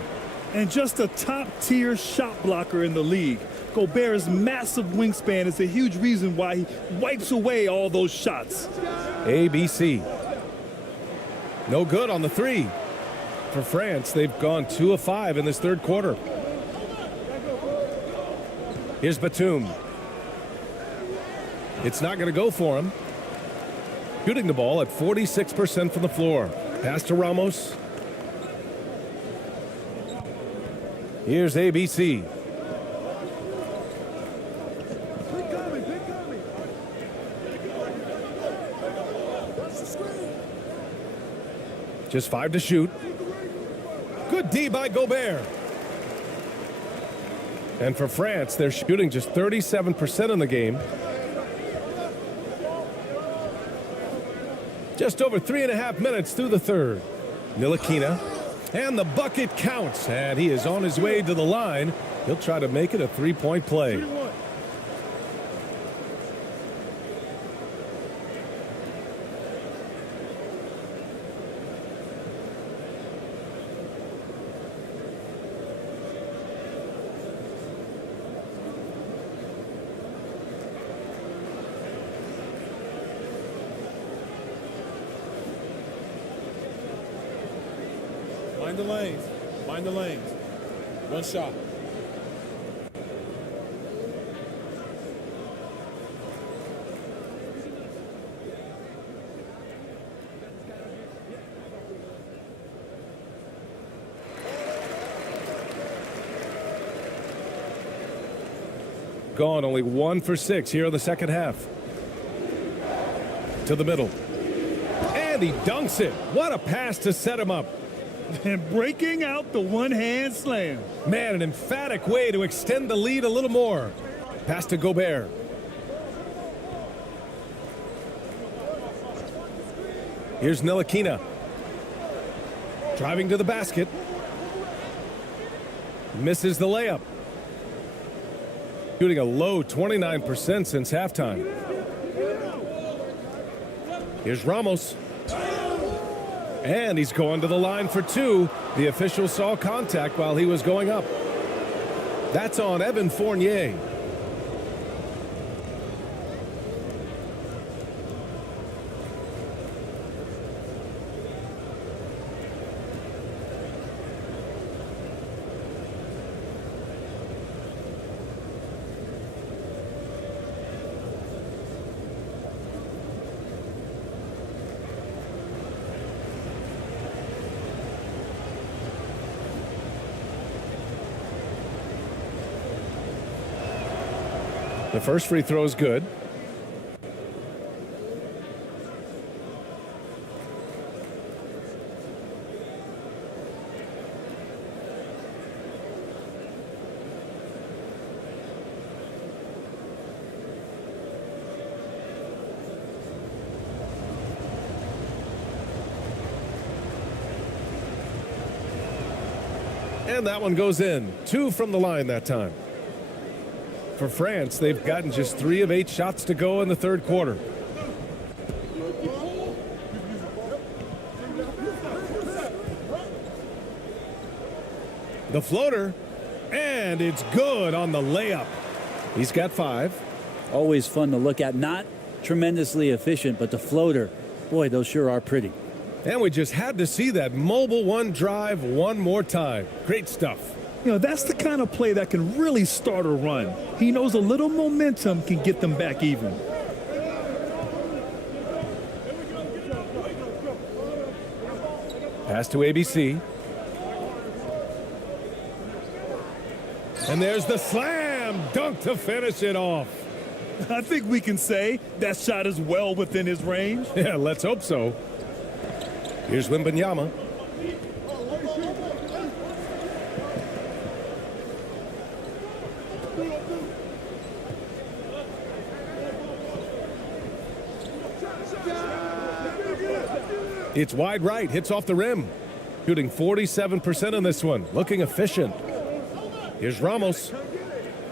And just a top-tier shot blocker in the league. Gobert's massive wingspan is a huge reason why he wipes away all those shots. ABC. No good on the three. For France, they've gone 2 of 5 in this third quarter. Here's Batum. It's not going to go for him. Shooting the ball at 46% from the floor. Pass to Ramos. Here's ABC. Just 5 to shoot. Good D by Gobert. And for France, they're shooting just 37% in the game. Just over 3.5 minutes through the third. Ntilikina. And the bucket counts. And he is on his way to the line. He'll try to make it a three-point play. Mind the lanes. Mind the lanes. One shot. Gone only 1 for 6 here in the second half. To the middle. And he dunks it. What a pass to set him up. And breaking out the one-hand slam. Man, an emphatic way to extend the lead a little more. Pass to Gobert. Here's Ntilikina. Driving to the basket. Misses the layup. Shooting a low 29% since halftime. Here's Ramos. And he's going to the line for 2. The official saw contact while he was going up. That's on Evan Fournier. The first free throw is good. And that one goes in. 2 from the line that time. For France, they've gotten just 3 of 8 shots to go in the third quarter. The floater, and it's good on the layup. He's got 5. Always fun to look at. Not tremendously efficient, but the floater, boy, those sure are pretty. And we just had to see that mobile one drive one more time. Great stuff. You know, that's the kind of play that can really start a run. He knows a little momentum can get them back even. Pass to ABC. And there's the slam dunk to finish it off. I think we can say that shot is well within his range. Yeah, let's hope so. Here's Wembanyama. It's wide right, hits off the rim. Shooting 47% on this one, looking efficient. Here's Ramos.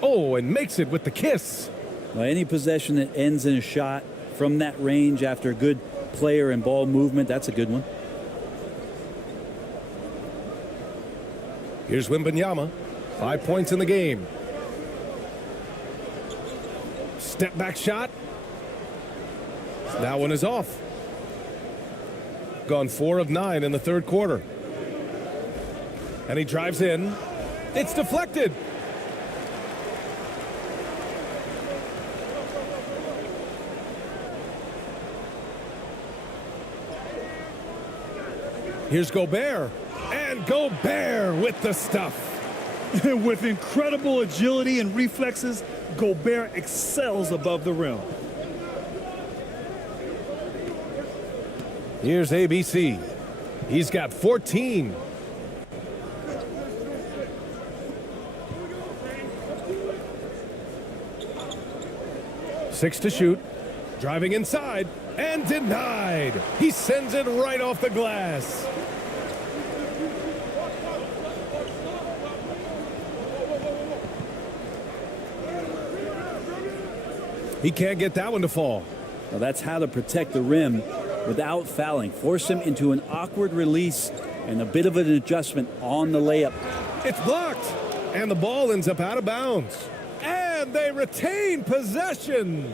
Oh, and makes it with the kiss. Well, any possession that ends in a shot from that range after a good player and ball movement, that's a good one. Here's Wembanyama. 5 points in the game. Step back shot. That one is off. Gone 4 of 9 in the third quarter. And he drives in. It's deflected. Here's Gobert. And Gobert with the stuff. With incredible agility and reflexes, Gobert excels above the rim. Here's ABC. He's got 14. Six to shoot. Driving inside and denied. He sends it right off the glass. He can't get that one to fall. Well, that's how to protect the rim without fouling. Force him into an awkward release and a bit of an adjustment on the layup. It's blocked, and the ball ends up out of bounds. And they retain possession.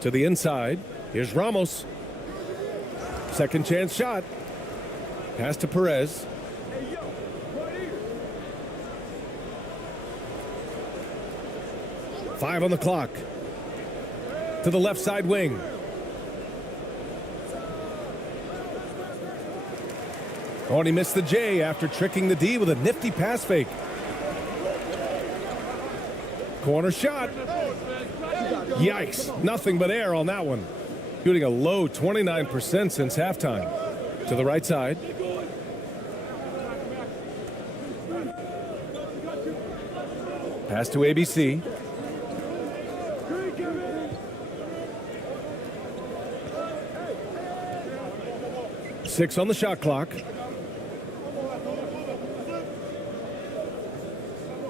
To the inside. Here's Ramos. Second chance shot. Pass to Perez. Five on the clock. To the left side wing. Oh, and he missed the J after tricking the D with a nifty pass fake. Corner shot. Yikes. Nothing but air on that one. Shooting a low 29% since halftime. To the right side. Pass to ABC. Six on the shot clock.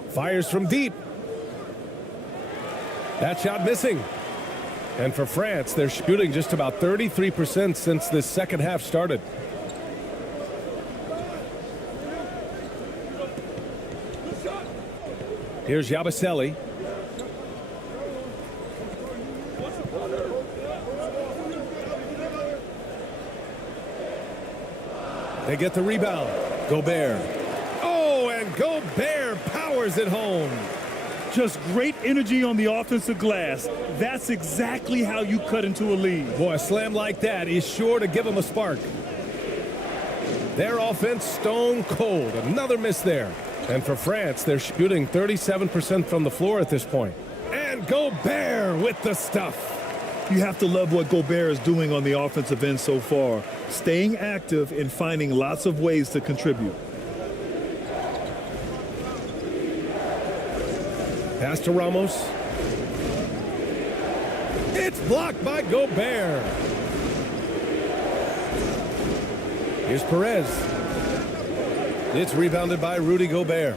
Fires from deep. That shot missing. And for France, they're shooting just about 33% since this second half started. Here's Yabusele. They get the rebound. Gobert. Oh, and Gobert powers it home. Just great energy on the offensive glass. That's exactly how you cut into a lead. Boy, a slam like that is sure to give them a spark. Their offense stone cold. Another miss there. And for France, they're shooting 37% from the floor at this point. And Gobert with the stuff. You have to love what Gobert is doing on the offensive end so far. Staying active and finding lots of ways to contribute. Pass to Ramos. It's blocked by Gobert. Here's Perez. It's rebounded by Rudy Gobert.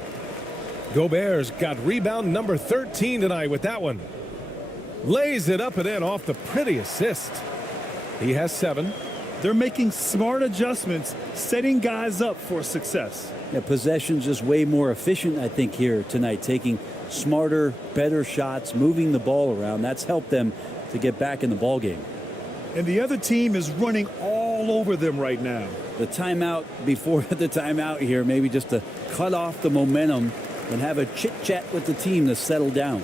Gobert's got rebound number 13 tonight with that one. Lays it up and in off the pretty assist. He has 7. They're making smart adjustments, setting guys up for success. Yeah, possession's just way more efficient, I think, here tonight. Taking smarter, better shots, moving the ball around. That's helped them to get back in the ball game. And the other team is running all over them right now. The timeout before the timeout here, maybe just to cut off the momentum and have a chit-chat with the team to settle down.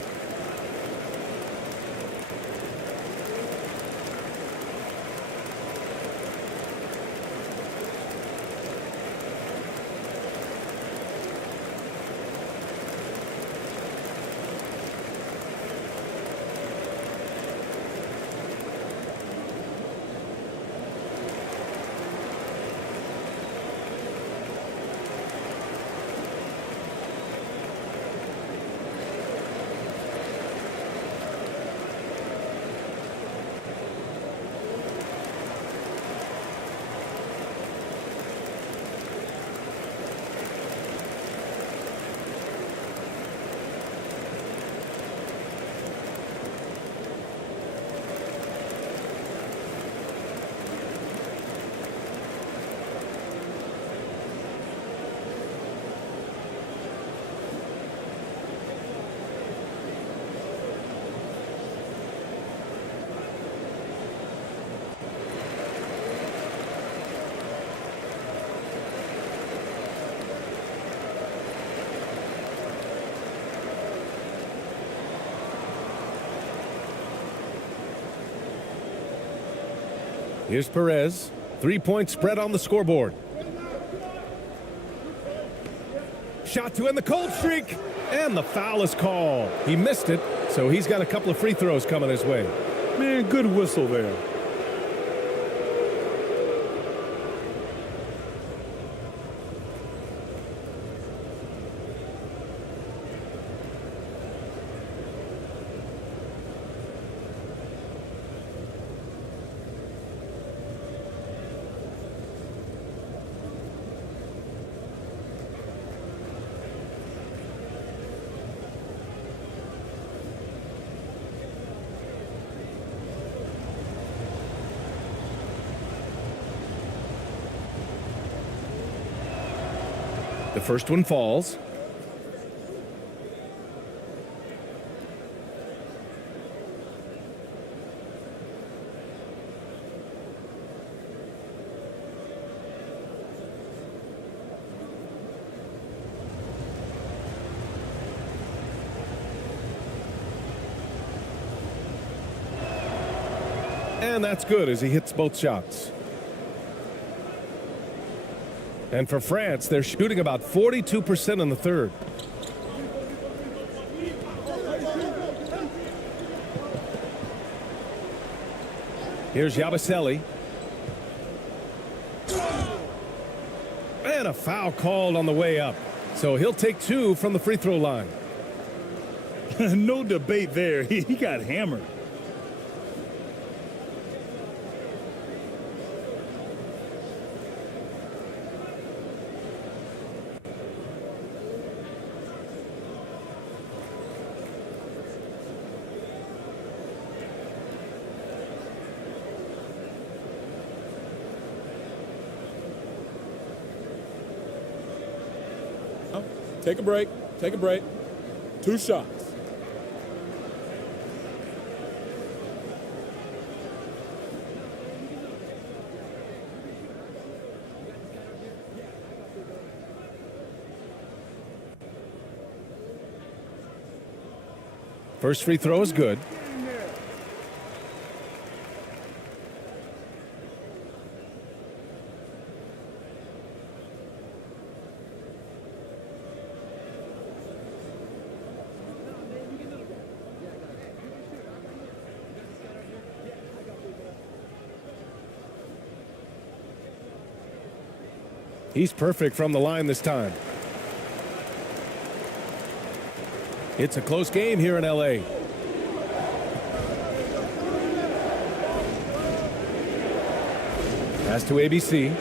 Here's Perez. 3-point spread on the scoreboard. Shot to end the cold streak. And the foul is called. He missed it, so he's got a couple of free throws coming his way. Man, good whistle there. The first one falls. And that's good as he hits both shots. And for France, they're shooting about 42% in the third. Here's Yabusele. And a foul called on the way up. So he'll take 2 from the free throw line. No debate there. He got hammered. Take a break. Take a break. 2 shots. First free throw is good. He's perfect from the line this time. It's a close game here in LA. Pass to ABC.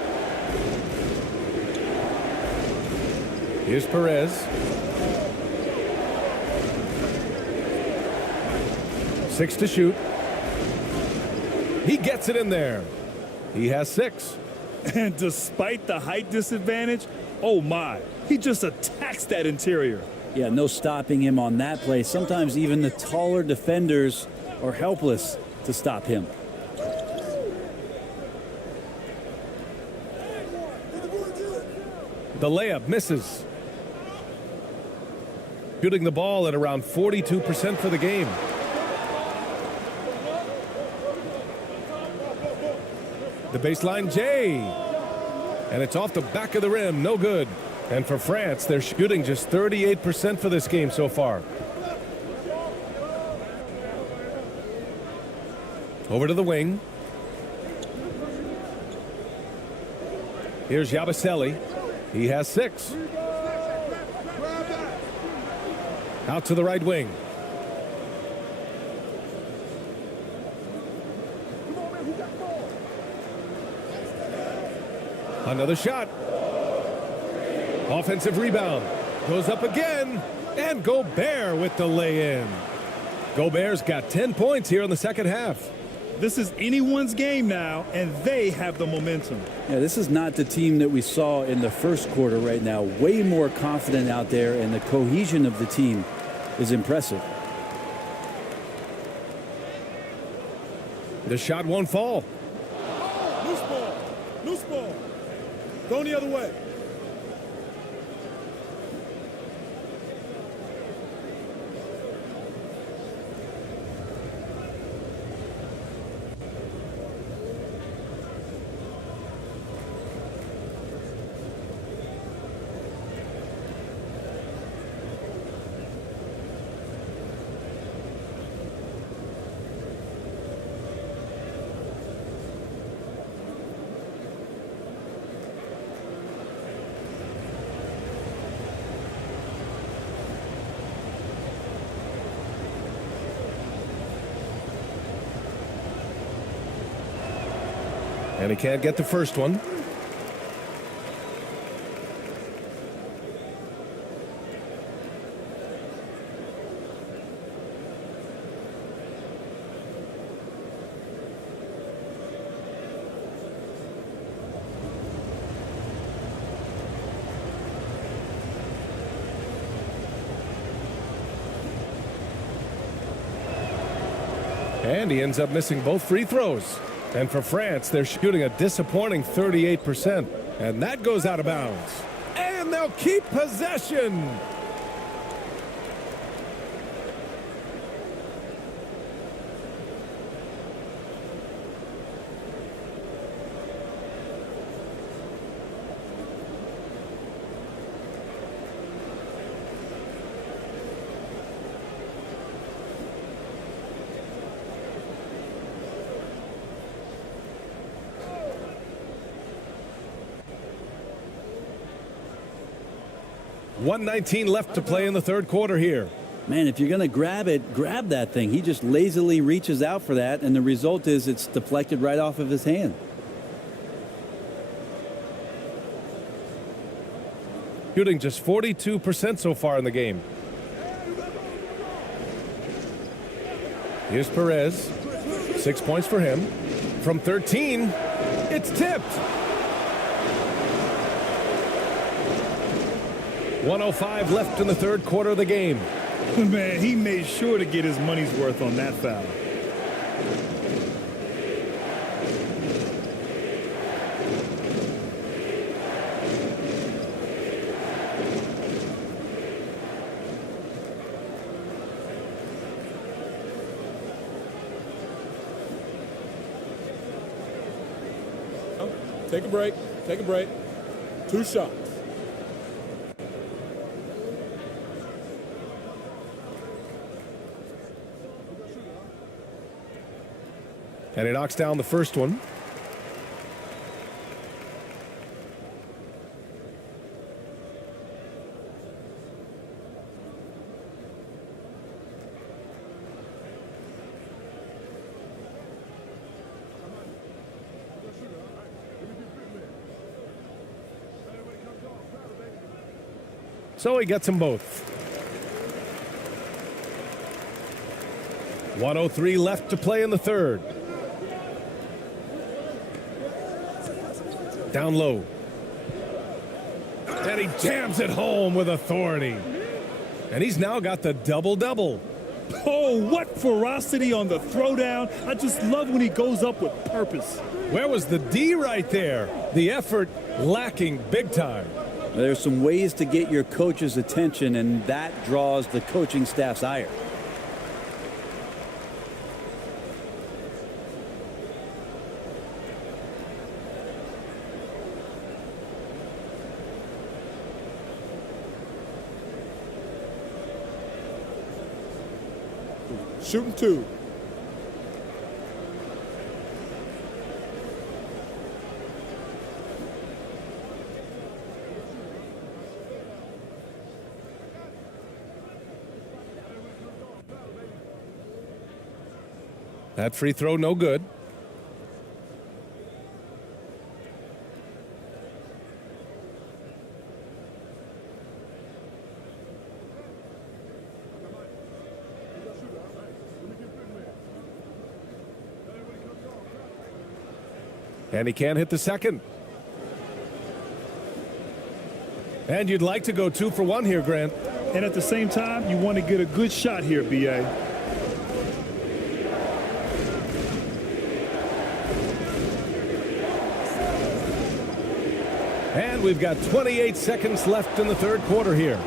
Here's Perez. 6 to shoot. He gets it in there. He has 6. And despite the height disadvantage, oh my, he just attacks that interior. Yeah, no stopping him on that play. Sometimes even the taller defenders are helpless to stop him. The layup misses. Shooting the ball at around 42% for the game. The baseline J. And it's off the back of the rim. No good. And for France, they're shooting just 38% for this game so far. Over to the wing. Here's Yabusele. He has 6. Out to the right wing. Another shot. Offensive rebound. Goes up again. And Gobert with the lay-in. Gobert's got 10 points here in the second half. This is anyone's game now, and they have the momentum. Yeah, this is not the team that we saw in the first quarter right now. Way more confident out there, and the cohesion of the team is impressive. The shot won't fall. Loose ball. Loose ball. Going the other way. And he can't get the first one. And he ends up missing both free throws. And for France, they're shooting a disappointing 38%. And that goes out of bounds. And they'll keep possession. .119 left to play in the third quarter here. Man, if you're going to grab it, grab that thing. He just lazily reaches out for that, and the result is it's deflected right off of his hand. Shooting just 42% so far in the game. Here's Perez. 6 points for him. From 13, it's tipped. 1:05 left in the third quarter of the game. Man, he made sure to get his money's worth on that foul. Take a break. Take a break. 2 shots. And he knocks down the first one. So he gets them both. 1:03 left to play in the third. Down low. And he jams it home with authority. And he's now got the double-double. Oh, what ferocity on the throwdown. I just love when he goes up with purpose. Where was the D right there? The effort lacking big time. There's some ways to get your coach's attention, and that draws the coaching staff's ire. Shooting 2. That free throw no good. And he can't hit the second. And you'd like to go 2 for 1 here, Grant. And at the same time, you want to get a good shot here, B.A. And we've got 28 seconds left in the third quarter here.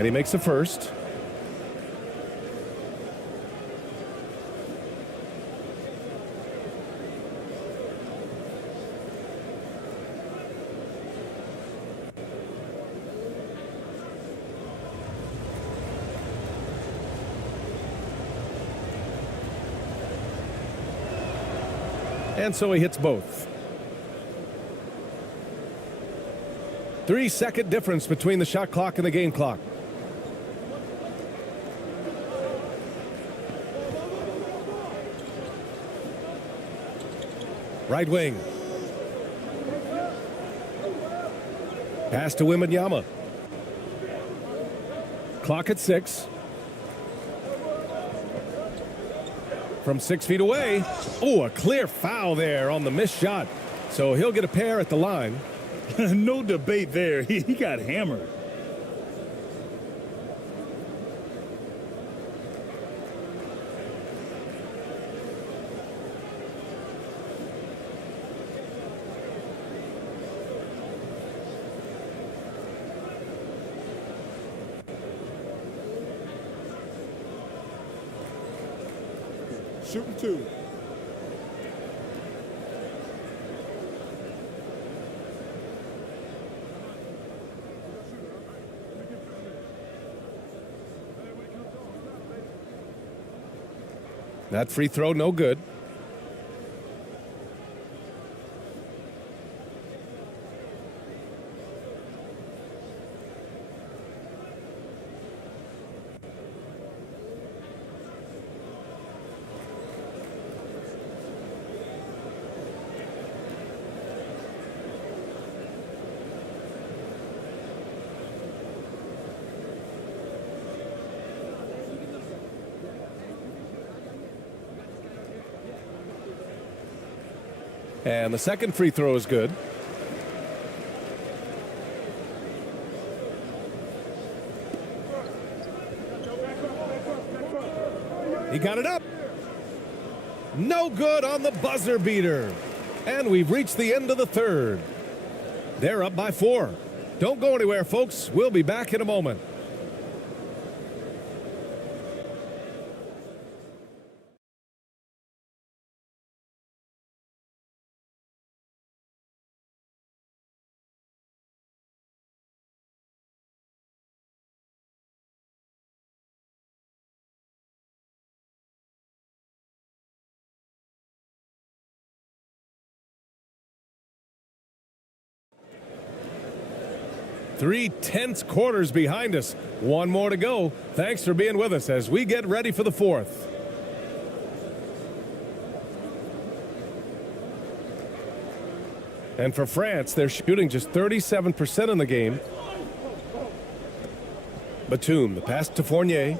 And he makes the first. And so he hits both. 3-second difference between the shot clock and the game clock. Right wing. Pass to Wembanyama. Clock at 6. From 6 feet away. Oh, a clear foul there on the missed shot. So he'll get a pair at the line. No debate there. He got hammered. Shooting 2. That free throw, no good. And the second free throw is good. He got it up. No good on the buzzer beater. And we've reached the end of the third. They're up by 4. Don't go anywhere, folks. We'll be back in a moment. Three-tenths quarters behind us. One more to go. Thanks for being with us as we get ready for the fourth. And for France, they're shooting just 37% in the game. Batum, the pass to Fournier.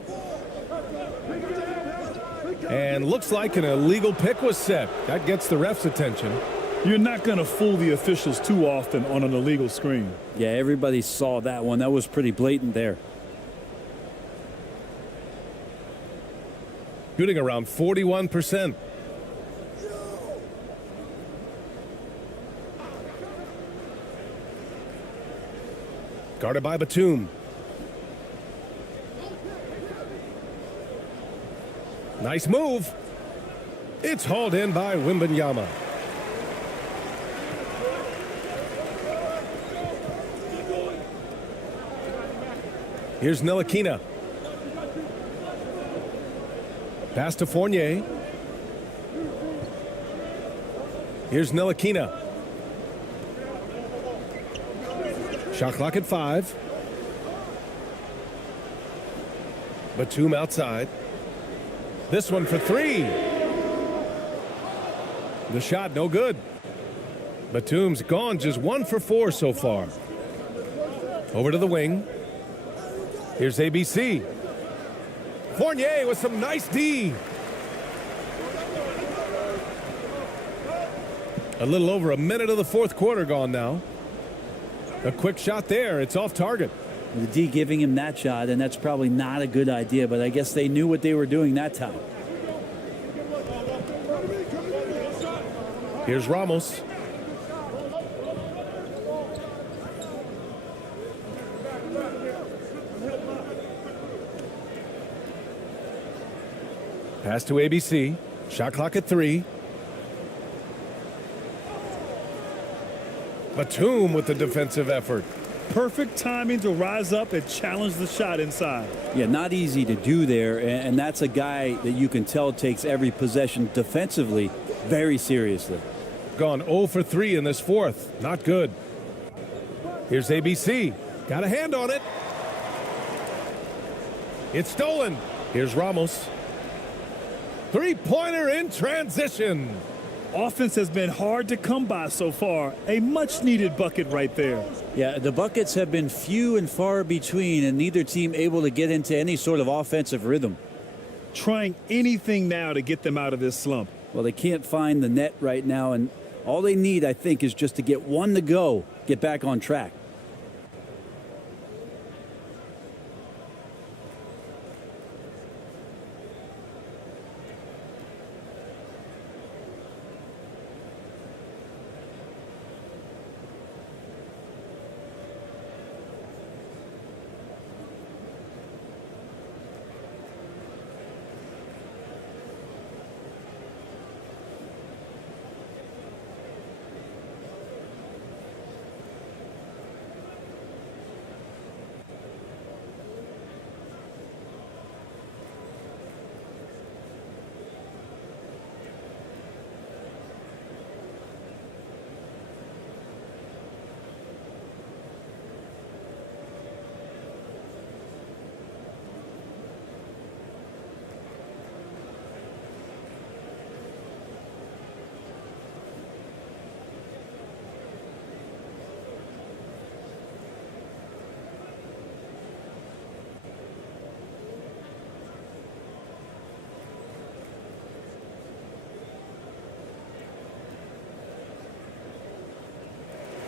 And looks like an illegal pick was set. That gets the ref's attention. You're not going to fool the officials too often on an illegal screen. Yeah, everybody saw that one. That was pretty blatant there. Shooting around 41%. Guarded by Batum. Nice move. It's hauled in by Wembanyama. Here's Ntilikina. Pass to Fournier. Here's Ntilikina. Shot clock at 5. Batum outside. This one for 3. The shot no good. Batum's gone just 1 for 4 so far. Over to the wing. Here's ABC. Fournier with some nice D. A little over a minute of the fourth quarter gone now. A quick shot there. It's off target. The D giving him that shot, and that's probably not a good idea, but I guess they knew what they were doing that time. Here's Ramos. Pass to ABC. Shot clock at 3. Batum with the defensive effort. Perfect timing to rise up and challenge the shot inside. Yeah, not easy to do there, and that's a guy that you can tell takes every possession defensively very seriously. Gone 0 for 3 in this fourth. Not good. Here's ABC. Got a hand on it. It's stolen. Here's Ramos. Three-pointer in transition. Offense has been hard to come by so far. A much-needed bucket right there. Yeah, the buckets have been few and far between, and neither team able to get into any sort of offensive rhythm. Trying anything now to get them out of this slump. Well, they can't find the net right now, and all they need, I think, is just to get one to go, get back on track.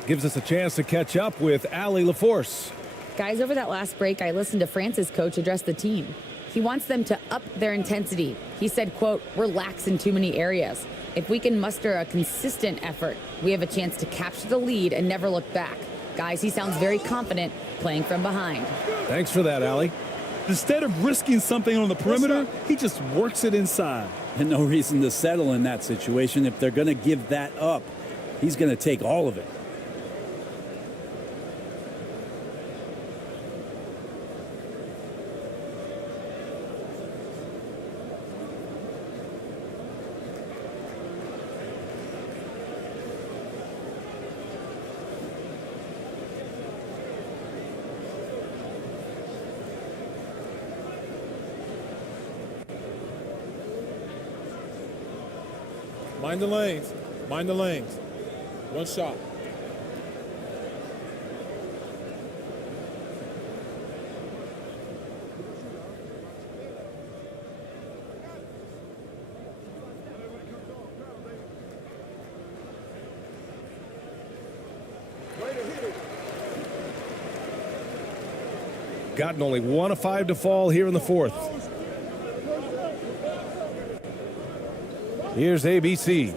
Gives us a chance to catch up with Allie LaForce. Guys, over that last break, I listened to France's coach address the team. He wants them to up their intensity. He said, quote, "We're lax in too many areas. If we can muster a consistent effort, we have a chance to capture the lead and never look back." Guys, he sounds very confident playing from behind. Thanks for that, Allie. Instead of risking something on the perimeter, he just works it inside. And no reason to settle in that situation. If they're going to give that up, he's going to take all of it. Mind the lanes. Mind the lanes. One shot. Gotten only 1 of 5 to fall here in the fourth. Here's ABC.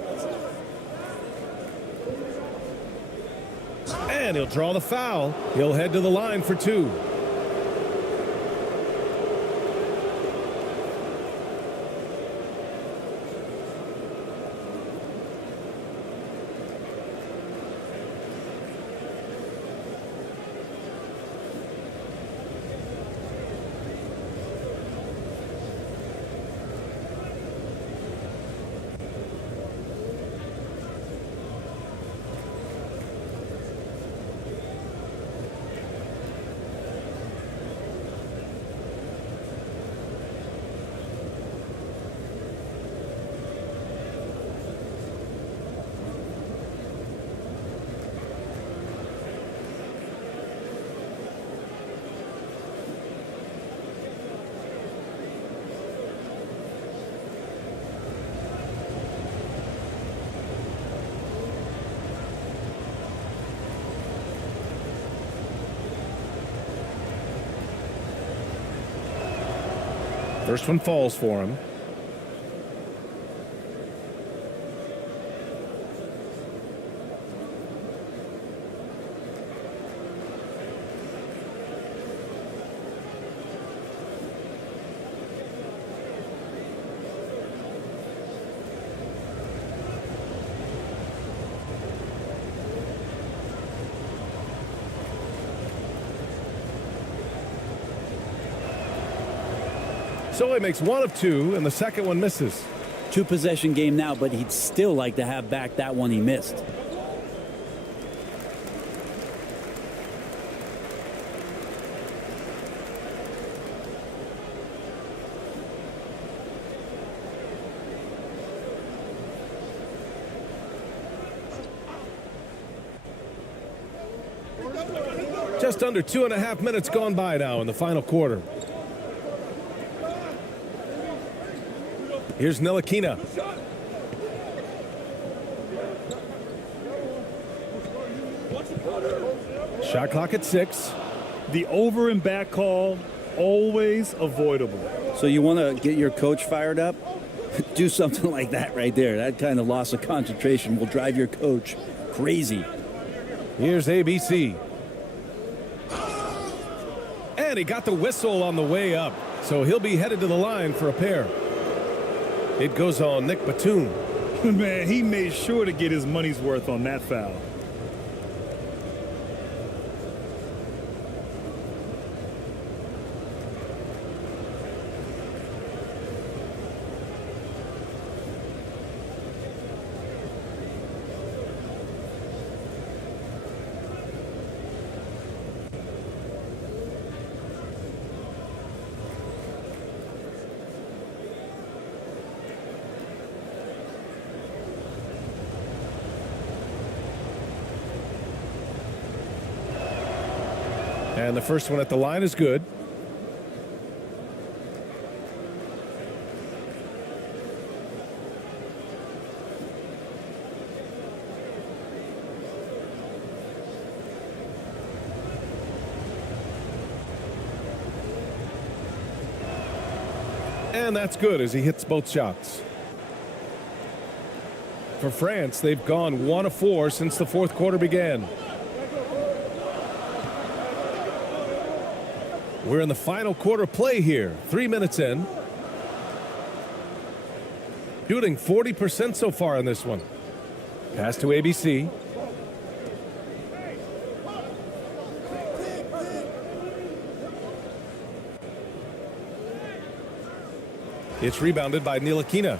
And he'll draw the foul. He'll head to the line for 2. First one falls for him. So he makes one of two, and the second one misses. 2-possession game now, but he'd still like to have back that one he missed. Just under 2.5 minutes gone by now in the final quarter. Here's Ntilikina. Shot clock at 6. The over and back call, always avoidable. So you want to get your coach fired up? Do something like that right there. That kind of loss of concentration will drive your coach crazy. Here's ABC. And he got the whistle on the way up, so he'll be headed to the line for a pair. It goes on Nick Batum. Man, he made sure to get his money's worth on that foul. And the first one at the line is good. And that's good as he hits both shots. For France, they've gone 1 of 4 since the fourth quarter began. We're in the final quarter play here, 3 minutes in. Shooting 40% so far in this one. Pass to ABC. It's rebounded by Ntilikina.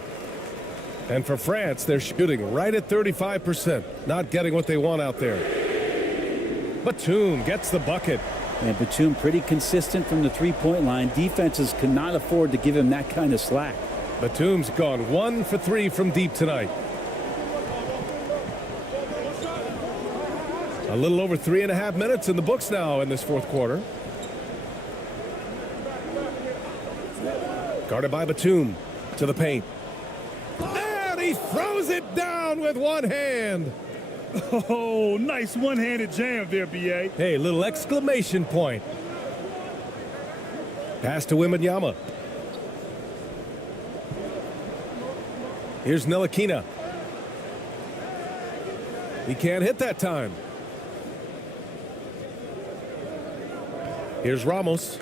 And for France, they're shooting right at 35%. Not getting what they want out there. Batum gets the bucket. And Batum pretty consistent from the three-point line. Defenses cannot afford to give him that kind of slack. Batum's gone 1 for 3 from deep tonight. A little over 3.5 minutes in the books now in this fourth quarter. Guarded by Batum to the paint. And he throws it down with one hand. Oh, nice one-handed jam there, B.A. Hey, little exclamation point. Pass to Wembanyama. Here's Ntilikina. He can't hit that time. Here's Ramos.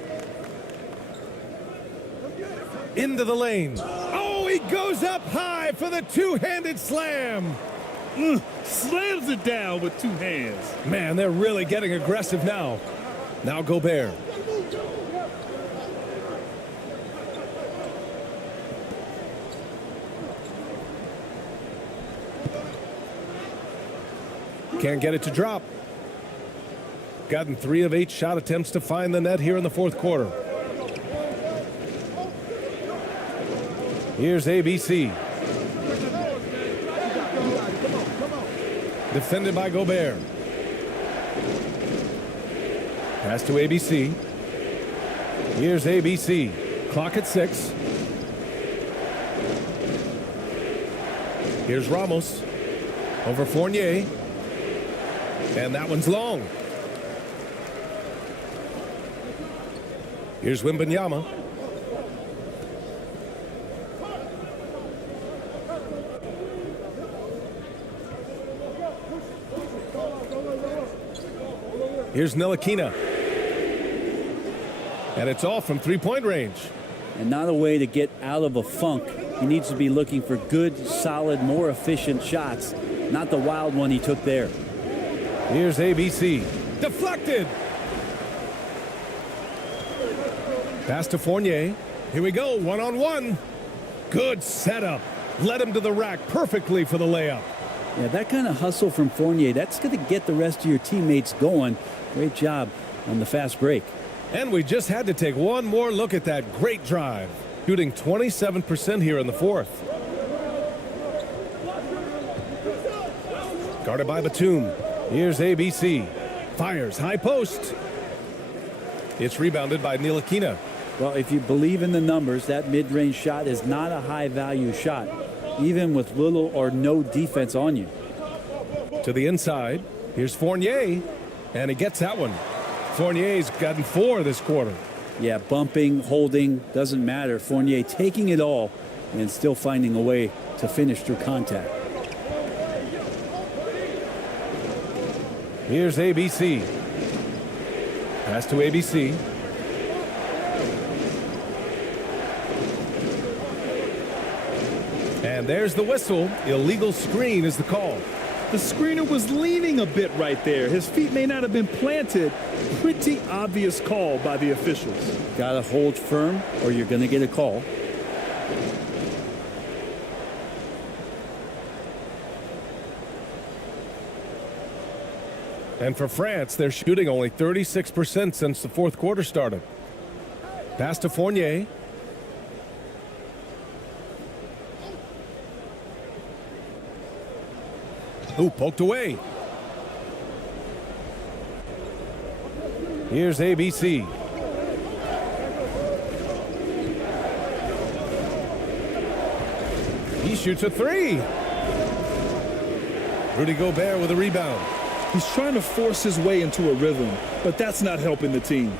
Into the lane. Oh, he goes up high for the two-handed slam. Slams it down with 2 hands. Man, they're really getting aggressive now. Now Gobert. Can't get it to drop. Gotten 3 of 8 shot attempts to find the net here in the fourth quarter. Here's ABC. Defended by Gobert. Pass to ABC. Here's ABC. Clock at 6. Here's Ramos. Over Fournier. And that one's long. Here's Wembanyama. Here's Ntilikina. And it's off from three-point range. And not a way to get out of a funk. He needs to be looking for good, solid, more efficient shots, not the wild one he took there. Here's ABC. Deflected. Pass to Fournier. Here we go, one-on-one. Good setup. Led him to the rack perfectly for the layup. Yeah, that kind of hustle from Fournier, that's going to get the rest of your teammates going. Great job on the fast break. And we just had to take one more look at that great drive. Shooting 27% here in the fourth. Guarded by Batum. Here's ABC. Fires high post. It's rebounded by Ntilikina. Well, if you believe in the numbers, that mid-range shot is not a high-value shot, even with little or no defense on you. To the inside. Here's Fournier. And he gets that one. Fournier's gotten 4 this quarter. Yeah, bumping, holding, doesn't matter. Fournier taking it all and still finding a way to finish through contact. Here's ABC. Pass to ABC. And there's the whistle. Illegal screen is the call. The screener was leaning a bit right there. His feet may not have been planted. Pretty obvious call by the officials. Got to hold firm or you're going to get a call. And for France, they're shooting only 36% since the fourth quarter started. Pass to Fournier. Ooh, poked away. Here's ABC. He shoots a 3. Rudy Gobert with a rebound. He's trying to force his way into a rhythm, but that's not helping the team.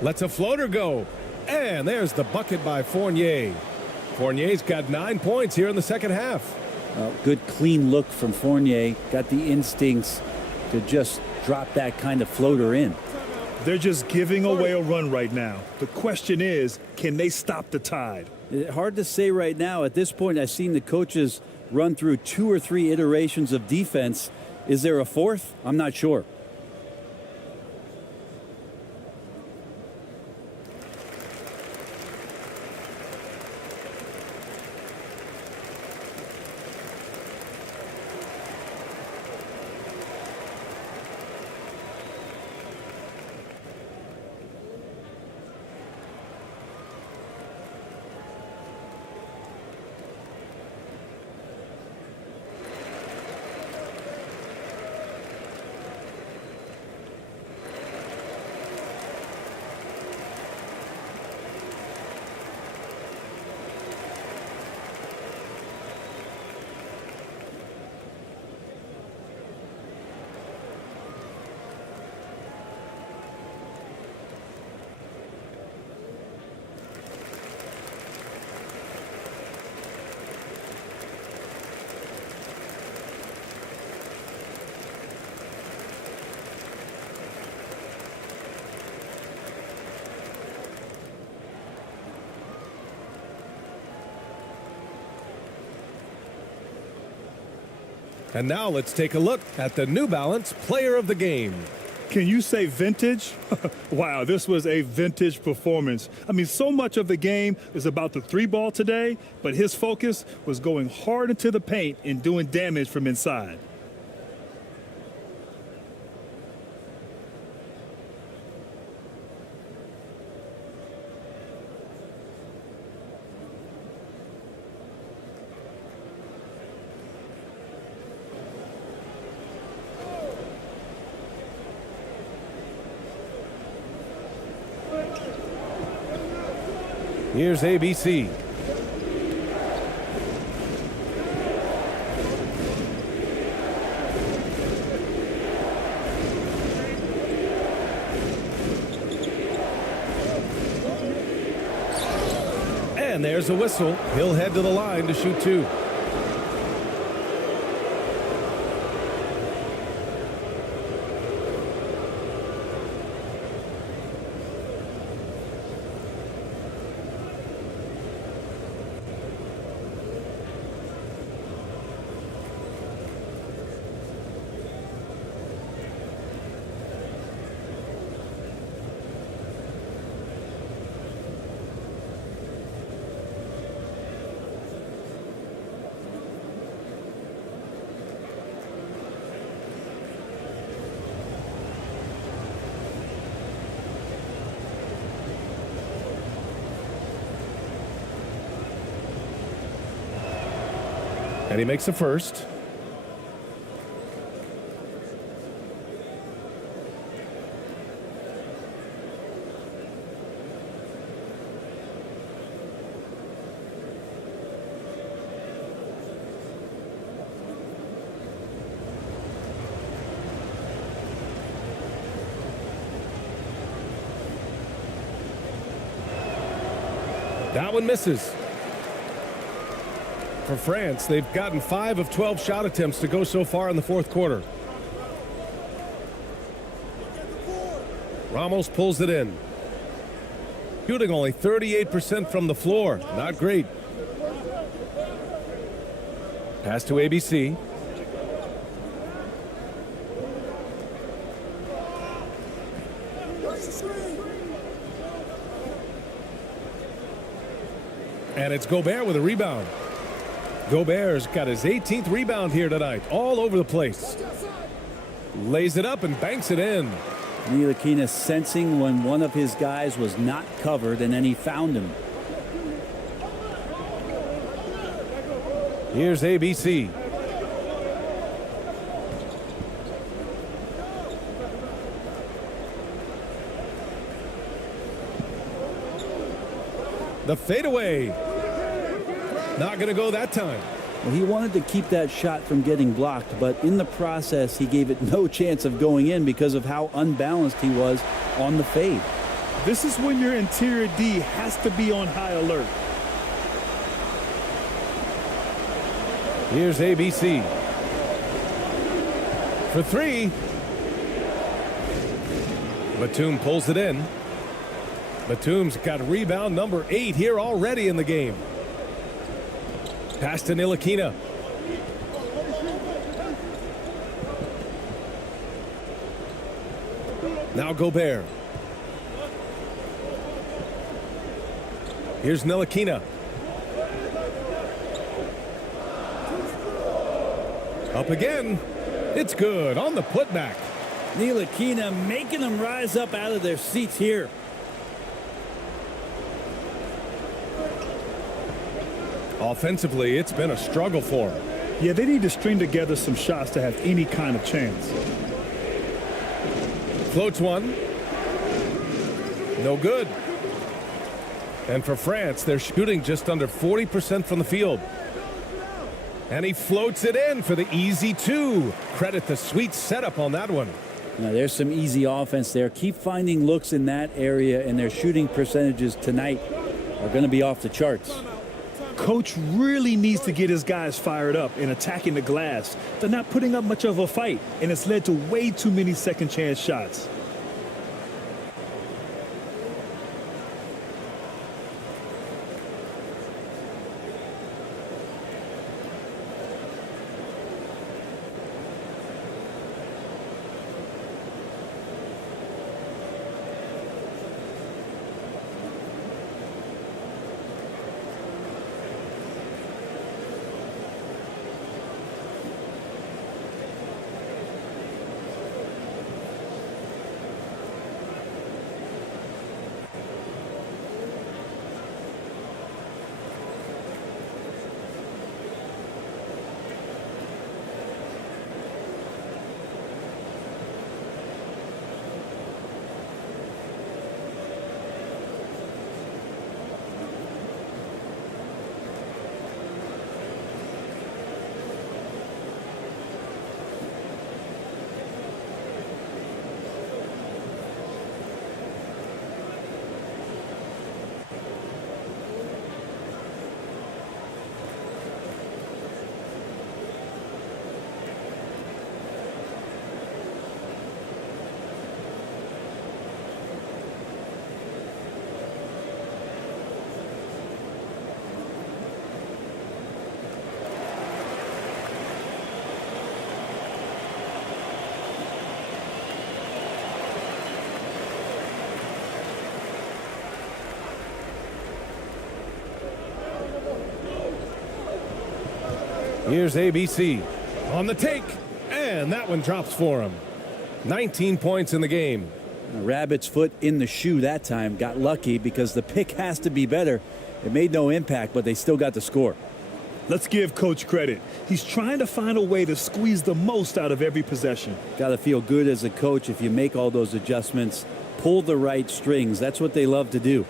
Lets a floater go. And there's the bucket by Fournier. Fournier's got 9 points here in the second half. Good clean look from Fournier. Got the instincts to just drop that kind of floater in. They're just giving away a run right now. The question is, can they stop the tide? Hard to say right now. At this point, I've seen the coaches run through 2 or 3 iterations of defense. Is there a fourth? I'm not sure. And now let's take a look at the New Balance Player of the Game. Can you say vintage? Wow, this was a vintage performance. I mean, so much of the game is about the 3-ball today, but his focus was going hard into the paint and doing damage from inside. Here's ABC. And there's a whistle. He'll head to the line to shoot 2. And he makes the first. That one misses. For France, they've gotten 5 of 12 shot attempts to go so far in the fourth quarter. Ramos pulls it in. Shooting only 38% from the floor. Not great. Pass to ABC. And it's Gobert with a rebound. Gobert's got his 18th rebound here tonight, all over the place. Lays it up and banks it in. Ntilikina sensing when one of his guys was not covered, and then he found him. Here's ABC. The fadeaway. Not going to go that time. Well, he wanted to keep that shot from getting blocked, but in the process, he gave it no chance of going in because of how unbalanced he was on the fade. This is when your interior D has to be on high alert. Here's ABC. For 3. Batum pulls it in. Batum's got rebound number 8 here already in the game. Pass to Ntilikina. Now Gobert. Here's Ntilikina. Up again. It's good on the putback. Ntilikina making them rise up out of their seats here. Offensively, it's been a struggle for him. Yeah, they need to string together some shots to have any kind of chance. Floats one. No good. And for France, they're shooting just under 40% from the field. And he floats it in for the easy 2. Credit the sweet setup on that one. Now, there's some easy offense there. Keep finding looks in that area, and their shooting percentages tonight are going to be off the charts. Coach really needs to get his guys fired up and attacking the glass. They're not putting up much of a fight, and it's led to way too many second chance shots. Here's ABC on the take, and that one drops for him. 19 points in the game. Rabbit's foot in the shoe that time. Got lucky because the pick has to be better. It made no impact, but they still got the score. Let's give Coach credit. He's trying to find a way to squeeze the most out of every possession. Got to feel good as a coach if you make all those adjustments, pull the right strings. That's what they love to do.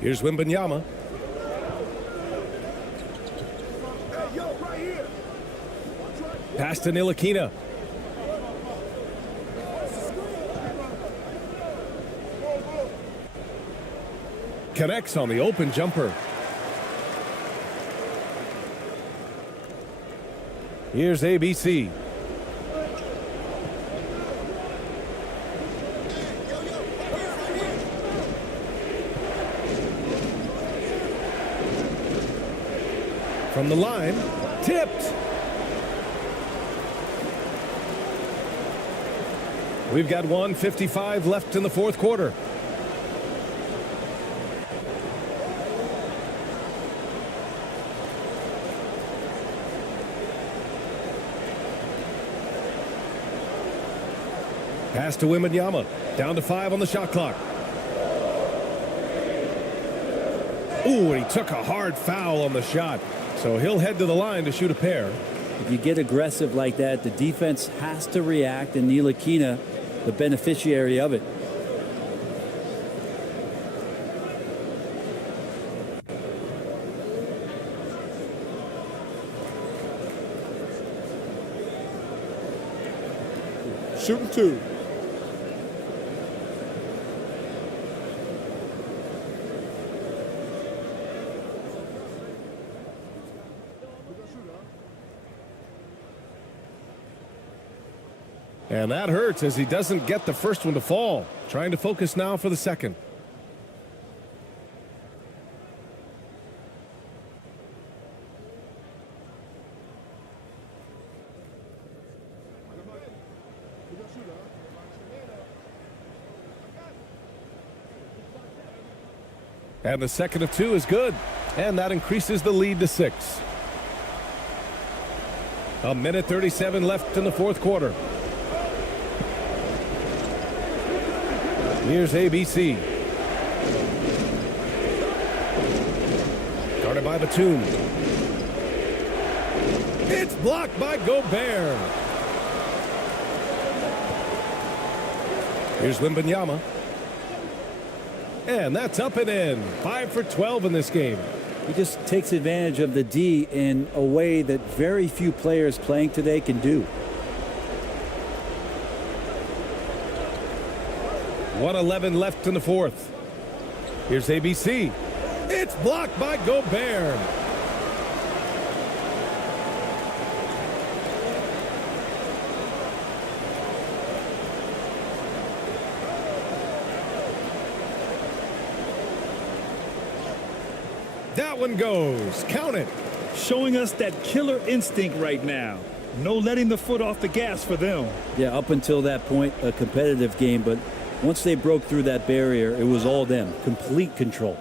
Here's Wembanyama. Pass to Ntilikina. Connects on the open jumper. Here's ABC. From the line, tipped. We've got 1:55 left in the fourth quarter. Pass to Wembanyama. Down to 5 on the shot clock. Ooh, and he took a hard foul on the shot. So he'll head to the line to shoot a pair. If you get aggressive like that, the defense has to react, and Ntilikina, the beneficiary of it. Shooting 2. And that hurts as he doesn't get the first one to fall. Trying to focus now for the second. And the second of 2 is good. And that increases the lead to 6. 1:37 left in the fourth quarter. Here's ABC. Guarded by Batum. It's blocked by Gobert. Here's Wembanyama. And that's up and in. 5 for 12 in this game. He just takes advantage of the D in a way that very few players playing today can do. 1:11 left in the fourth. Here's ABC. It's blocked by Gobert. That one goes. Count it. Showing us that killer instinct right now. No letting the foot off the gas for them. Yeah, up until that point, a competitive game, but once they broke through that barrier, it was all them. Complete control.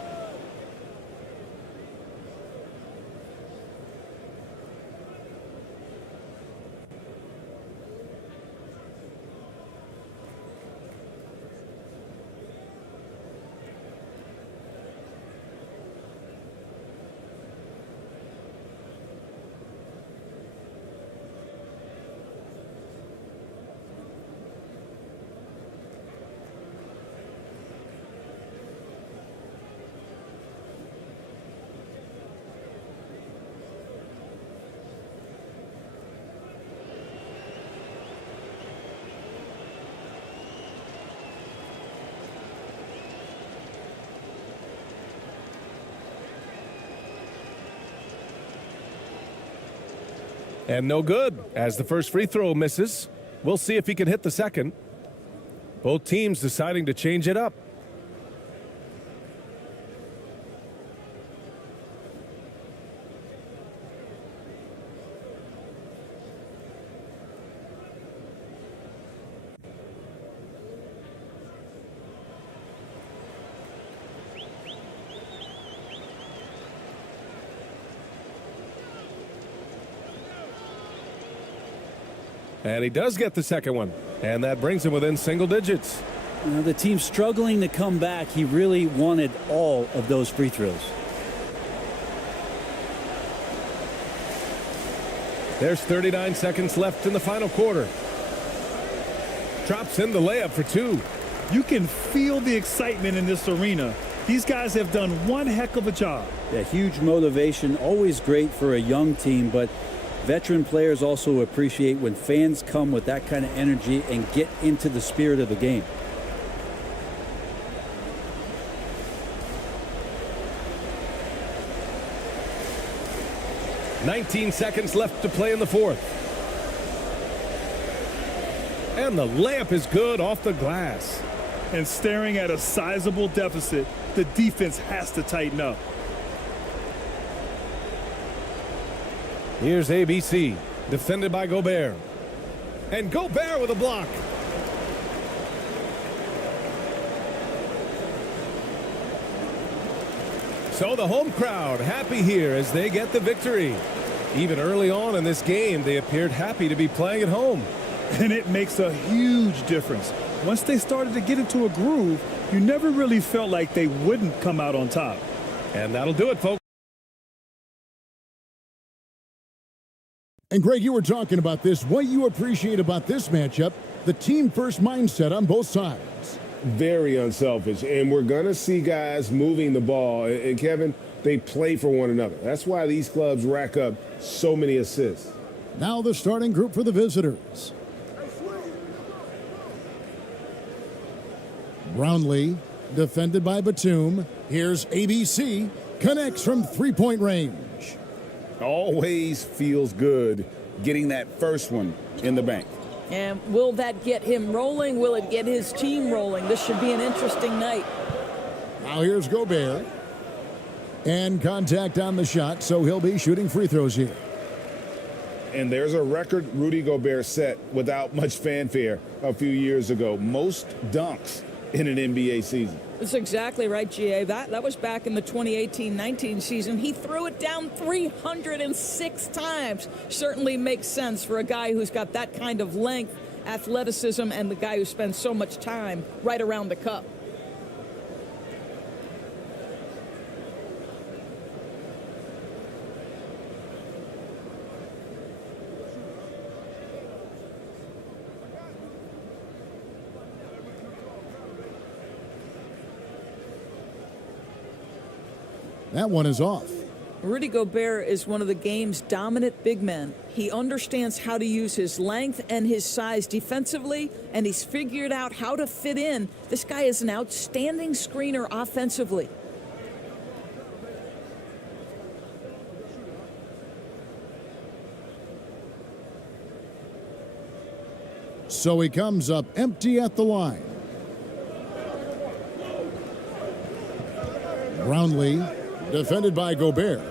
And no good, as the first free throw misses. We'll see if he can hit the second. Both teams deciding to change it up. And he does get the second one. And that brings him within single digits. Now, the team's struggling to come back. He really wanted all of those free throws. There's 39 seconds left in the final quarter. Drops in the layup for two. You can feel the excitement in this arena. These guys have done one heck of a job. Yeah, huge motivation, always great for a young team, but veteran players also appreciate when fans come with that kind of energy and get into the spirit of the game. "19 seconds left to play in the fourth. And the layup is good off the glass. And staring at a sizable deficit, the defense has to tighten up. Here's ABC, defended by Gobert. And Gobert with a block. So the home crowd happy here as they get the victory. Even early on in this game, they appeared happy to be playing at home. And it makes a huge difference. Once they started to get into a groove, you never really felt like they wouldn't come out on top. And that'll do it, folks. And Greg, you were talking about this. What you appreciate about this matchup, the team-first mindset on both sides. Very unselfish, and we're going to see guys moving the ball. And Kevin, they play for one another. That's why these clubs rack up so many assists. Now the starting group for the visitors. Brownlee, defended by Batum. Here's ABC, connects from three-point range. Always feels good getting that first one in the bank. And will that get him rolling? Will it get his team rolling? This should be an interesting night. Now here's Gobert. And contact on the shot, so he'll be shooting free throws here. And there's a record Rudy Gobert set without much fanfare a few years ago. Most dunks in an NBA season. That's exactly right, GA. That was back in the 2018-19 season. He threw it down 306 times. Certainly makes sense for a guy who's got that kind of length, athleticism, and the guy who spends so much time right around the cup. That one is off. Rudy Gobert is one of the game's dominant big men. He understands how to use his length and his size defensively, and he's figured out how to fit in. This guy is an outstanding screener offensively. So he comes up empty at the line. Brownlee, defended by Gobert.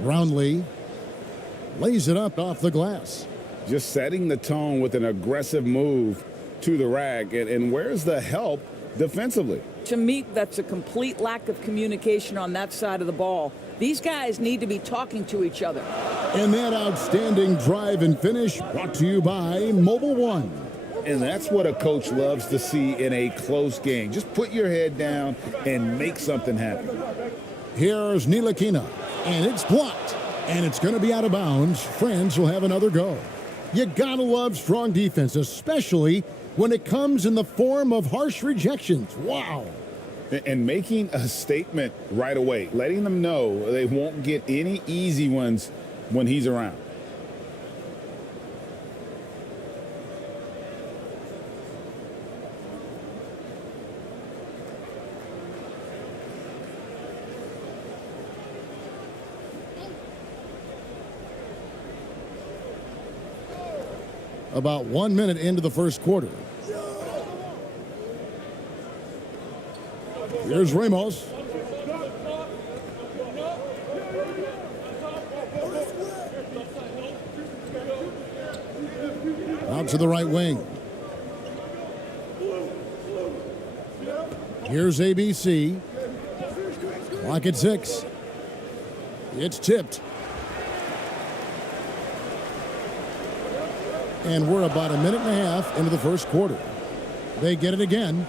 Brownlee lays it up off the glass. Just setting the tone with an aggressive move to the rack. And where's the help defensively? To me, that's a complete lack of communication on that side of the ball. These guys need to be talking to each other. And that outstanding drive and finish brought to you by Mobile One. And that's what a coach loves to see in a close game. Just put your head down and make something happen. Here's Ntilikina, and it's blocked, and it's going to be out of bounds. France will have another go. You gotta love strong defense, especially when it comes in the form of harsh rejections. Wow. And making a statement right away, letting them know they won't get any easy ones when he's around. about 1 minute into the first quarter. Here's Ramos. Out to the right wing. Here's ABC. Clock at 6. It's tipped. And we're about a minute and a half into the first quarter. They get it again.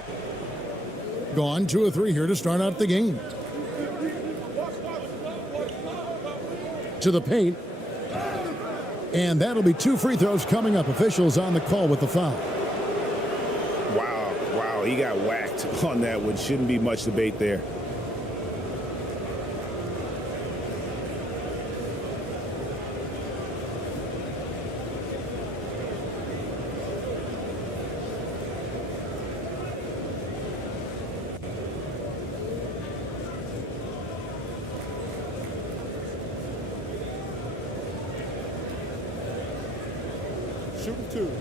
Gone 2 or 3 here to start out the game. To the paint. And that'll be 2 free throws coming up. Officials on the call with the foul. Wow, he got whacked on that one. Shouldn't be much debate there. Shooting 2.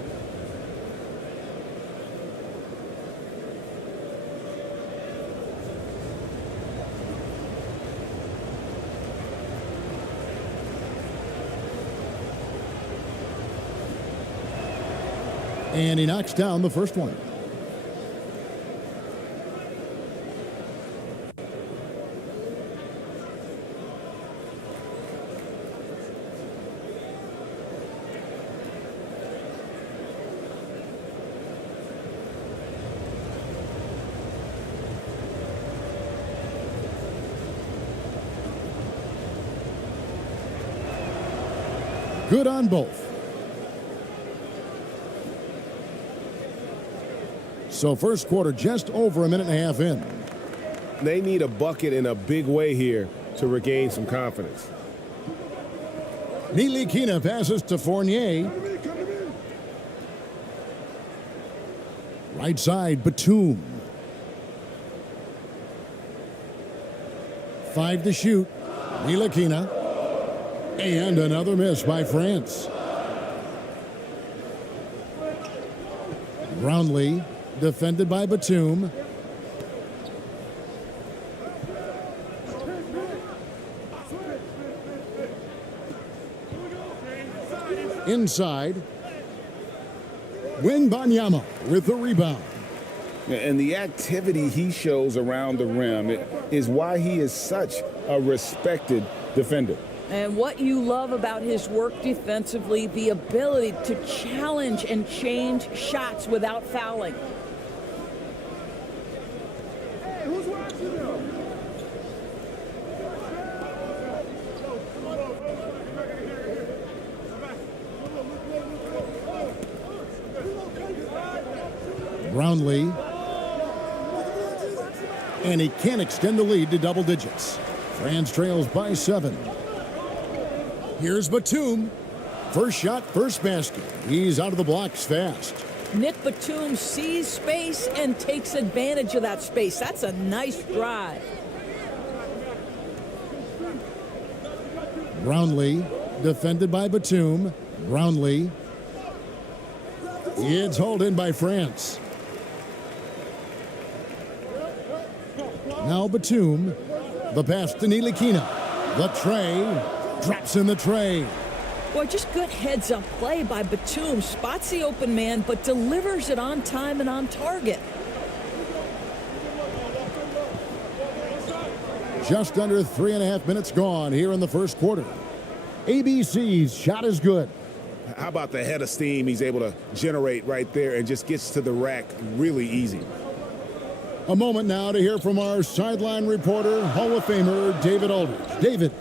And he knocks down the first one. Good on both. So first quarter just over a minute and a half in. They need a bucket in a big way here to regain some confidence. Ntilikina passes to Fournier. Right side, Batum. 5 to shoot. Ntilikina. And another miss by France. Brownlee, defended by Batum. Inside. Wembanyama with the rebound. And the activity he shows around the rim is why he is such a respected defender. And what you love about his work defensively, the ability to challenge and change shots without fouling. Hey, who's watching them? Brownlee. And he can't extend the lead to double digits. France trails by 7. Here's Batum. First shot, first basket. He's out of the blocks fast. Nick Batum sees space and takes advantage of that space. That's a nice drive. Brownlee, defended by Batum. Brownlee. It's hauled in by France. Now Batum. The pass to Ntilikina. The tray. Drops in the tray. Boy, just good heads-up play by Batum. Spots the open man, but delivers it on time and on target. Just under 3.5 minutes gone here in the first quarter. ABC's shot is good. How about the head of steam he's able to generate right there and just gets to the rack really easy. A moment now to hear from our sideline reporter, Hall of Famer David Aldridge. David.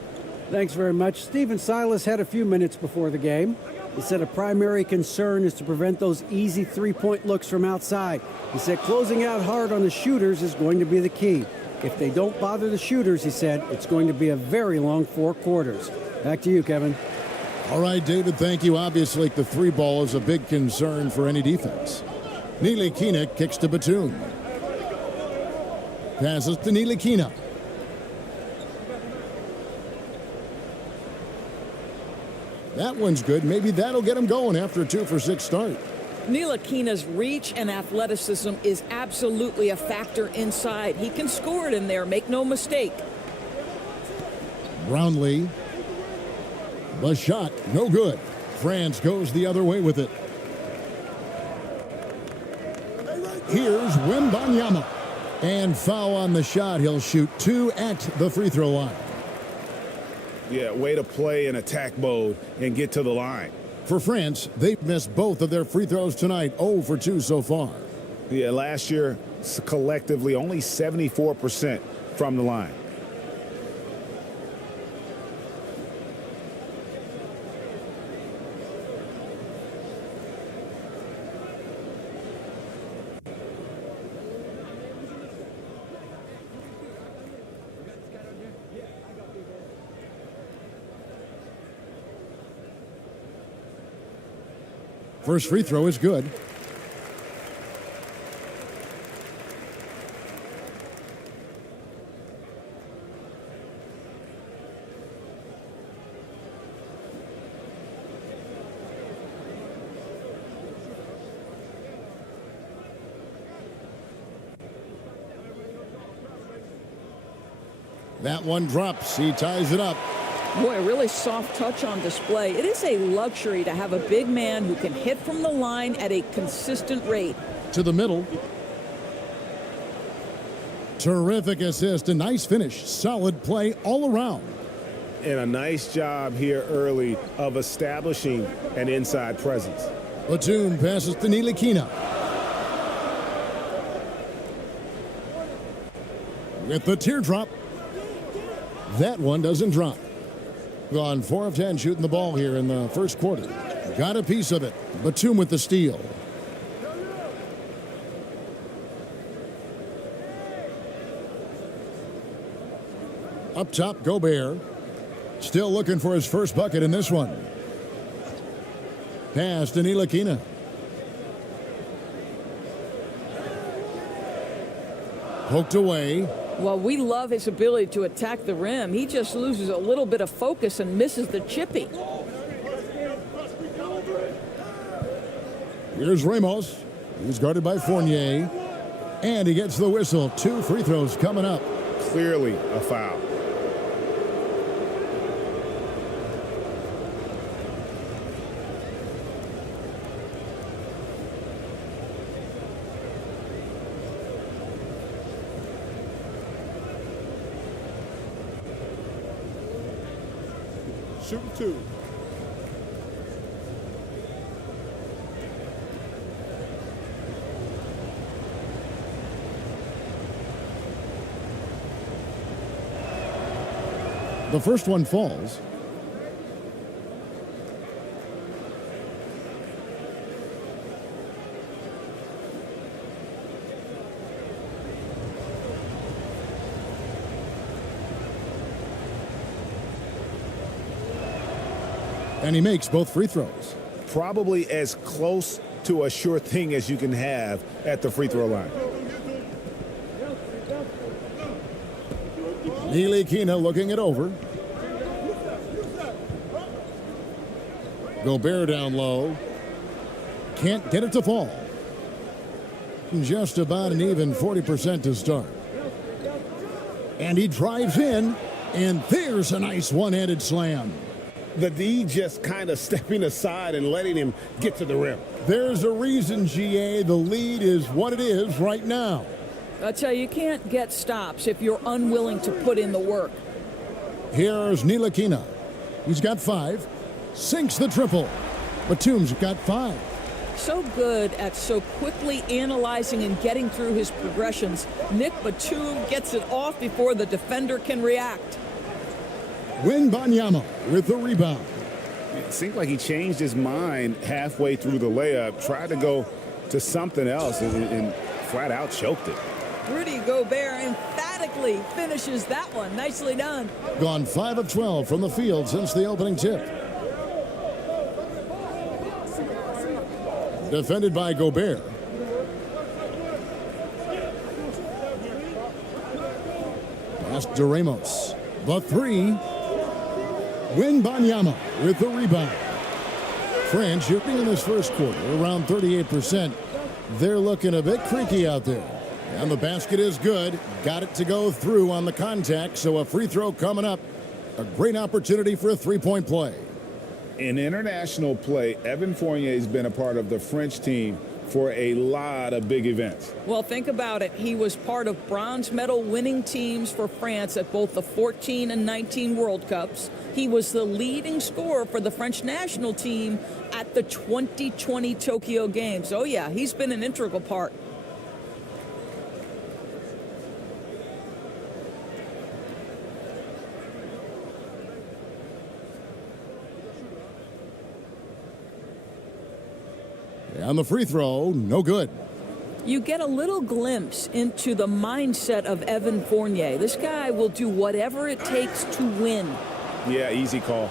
Thanks very much. Stephen Silas had a few minutes before the game. He said a primary concern is to prevent those easy three-point looks from outside. He said closing out hard on the shooters is going to be the key. If they don't bother the shooters, he said, it's going to be a very long 4 quarters. Back to you, Kevin. All right, David, thank you. Obviously, the 3 ball is a big concern for any defense. Ntilikina kicks to Batum. Passes to Ntilikina. That one's good. Maybe that'll get him going after a 2-for-6 start. Ntilikina's reach and athleticism is absolutely a factor inside. He can score it in there, make no mistake. Brownlee. The shot, no good. France goes the other way with it. Here's Wembanyama. And foul on the shot. He'll shoot 2 at the free throw line. Yeah, way to play in attack mode and get to the line. For France, they've missed both of their free throws tonight, 0 for 2 so far. Yeah, last year, collectively, only 74% from the line. First free throw is good. That one drops. He ties it up. Boy, a really soft touch on display. It is a luxury to have a big man who can hit from the line at a consistent rate. To the middle. Terrific assist. A nice finish. Solid play all around. And a nice job here early of establishing an inside presence. Batum passes to Ntilikina. With the teardrop. That one doesn't drop. Gone 4 of 10 shooting the ball here in the first quarter. Got a piece of it. Batum with the steal. Up top, Gobert. Still looking for his first bucket in this one. Pass to Ntilikina. Poked away. Well, we love his ability to attack the rim. He just loses a little bit of focus and misses the chippy. Here's Ramos. He's guarded by Fournier. And he gets the whistle. 2 free throws coming up. Clearly a foul. Shooting 2. The first one falls. And he makes both free throws. Probably as close to a sure thing as you can have at the free throw line. Ntilikina looking it over. Gobert down low. Can't get it to fall. Just about an even 40% to start. And he drives in, and there's a nice one-handed slam. The D just kind of stepping aside and letting him get to the rim. There's a reason, GA. The lead is what it is right now. I tell you, you can't get stops if you're unwilling to put in the work. Here's Ntilikina. He's got 5. Sinks the triple. Batum's got 5. So good at so quickly analyzing and getting through his progressions. Nick Batum gets it off before the defender can react. Wembanyama with the rebound. It seemed like he changed his mind halfway through the layup, tried to go to something else, and flat out choked it. Rudy Gobert emphatically finishes that one. Nicely done. Gone 5 of 12 from the field since the opening tip. Defended by Gobert. Pass to Ramos. The 3. Wembanyama with the rebound. France shooting in this first quarter around 38%. They're looking a bit creaky out there. And the basket is good. Got it to go through on the contact, so a free throw coming up. A great opportunity for a three-point play. In international play, Evan Fournier has been a part of the French team for a lot of big events. Well, think about it. He was part of bronze medal winning teams for France at both the 14 and 19 World Cups. He was the leading scorer for the French national team at the 2020 Tokyo Games. Oh, yeah, he's been an integral part. On the free throw, no good. You get a little glimpse into the mindset of Evan Fournier. This guy will do whatever it takes to win. Yeah, easy call.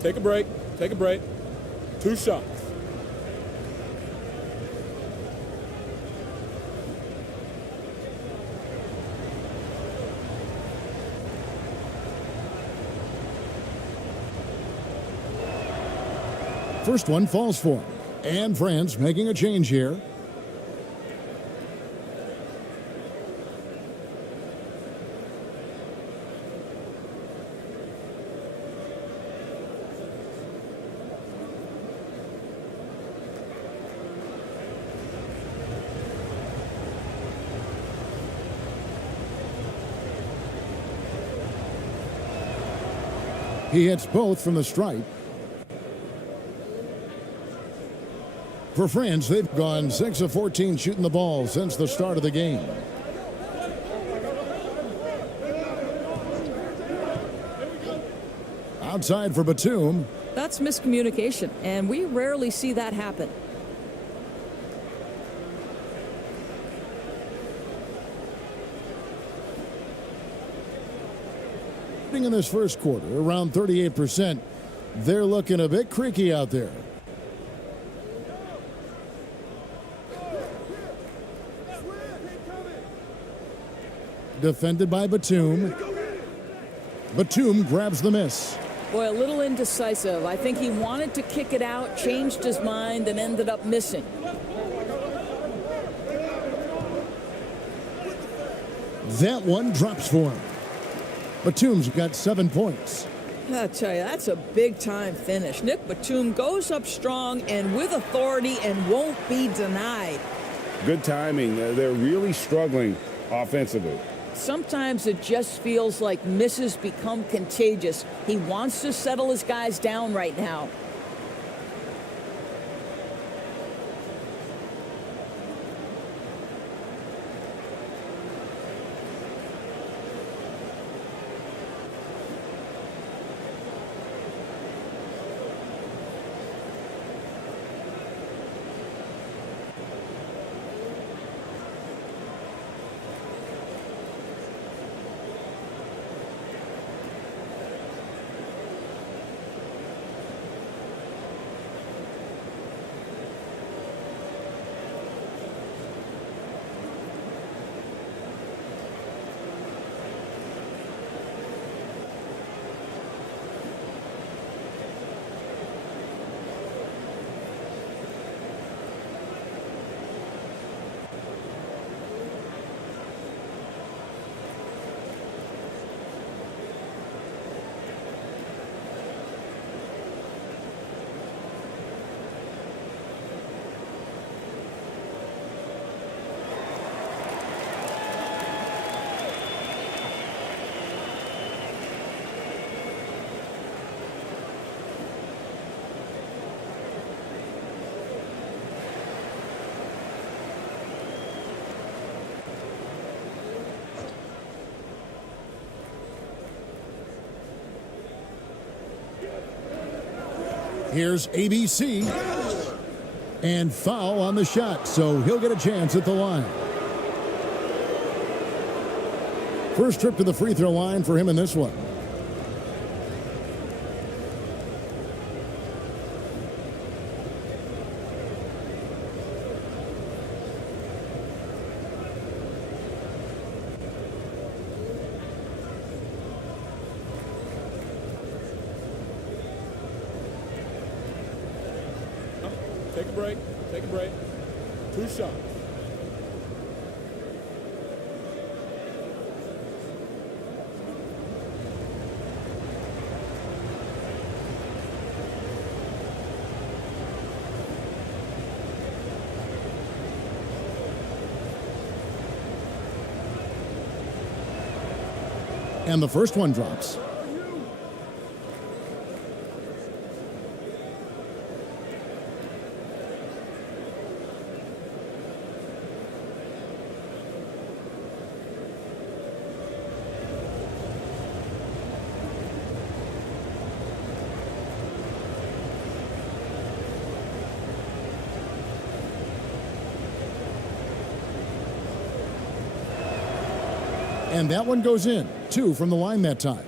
Take a break. Take a break. 2 shots. First one falls for him. And France making a change here. He hits both from the stripe. For France, they've gone 6 of 14 shooting the ball since the start of the game. Outside for Batum. That's miscommunication, and we rarely see that happen. In this first quarter, around 38%. They're looking a bit creaky out there. Defended by Batum. Batum grabs the miss. Boy, a little indecisive. I think he wanted to kick it out, changed his mind, and ended up missing. That one drops for him. Batum's got 7 points. I tell you, that's a big-time finish. Nick Batum goes up strong and with authority and won't be denied. Good timing. They're really struggling offensively. Sometimes it just feels like misses become contagious. He wants to settle his guys down right now. Here's ABC. And foul on the shot, so he'll get a chance at the line. First trip to the free throw line for him in this one. Take a break. Take a break. 2 shots. And the first one drops. And that one goes in. 2 from the line that time.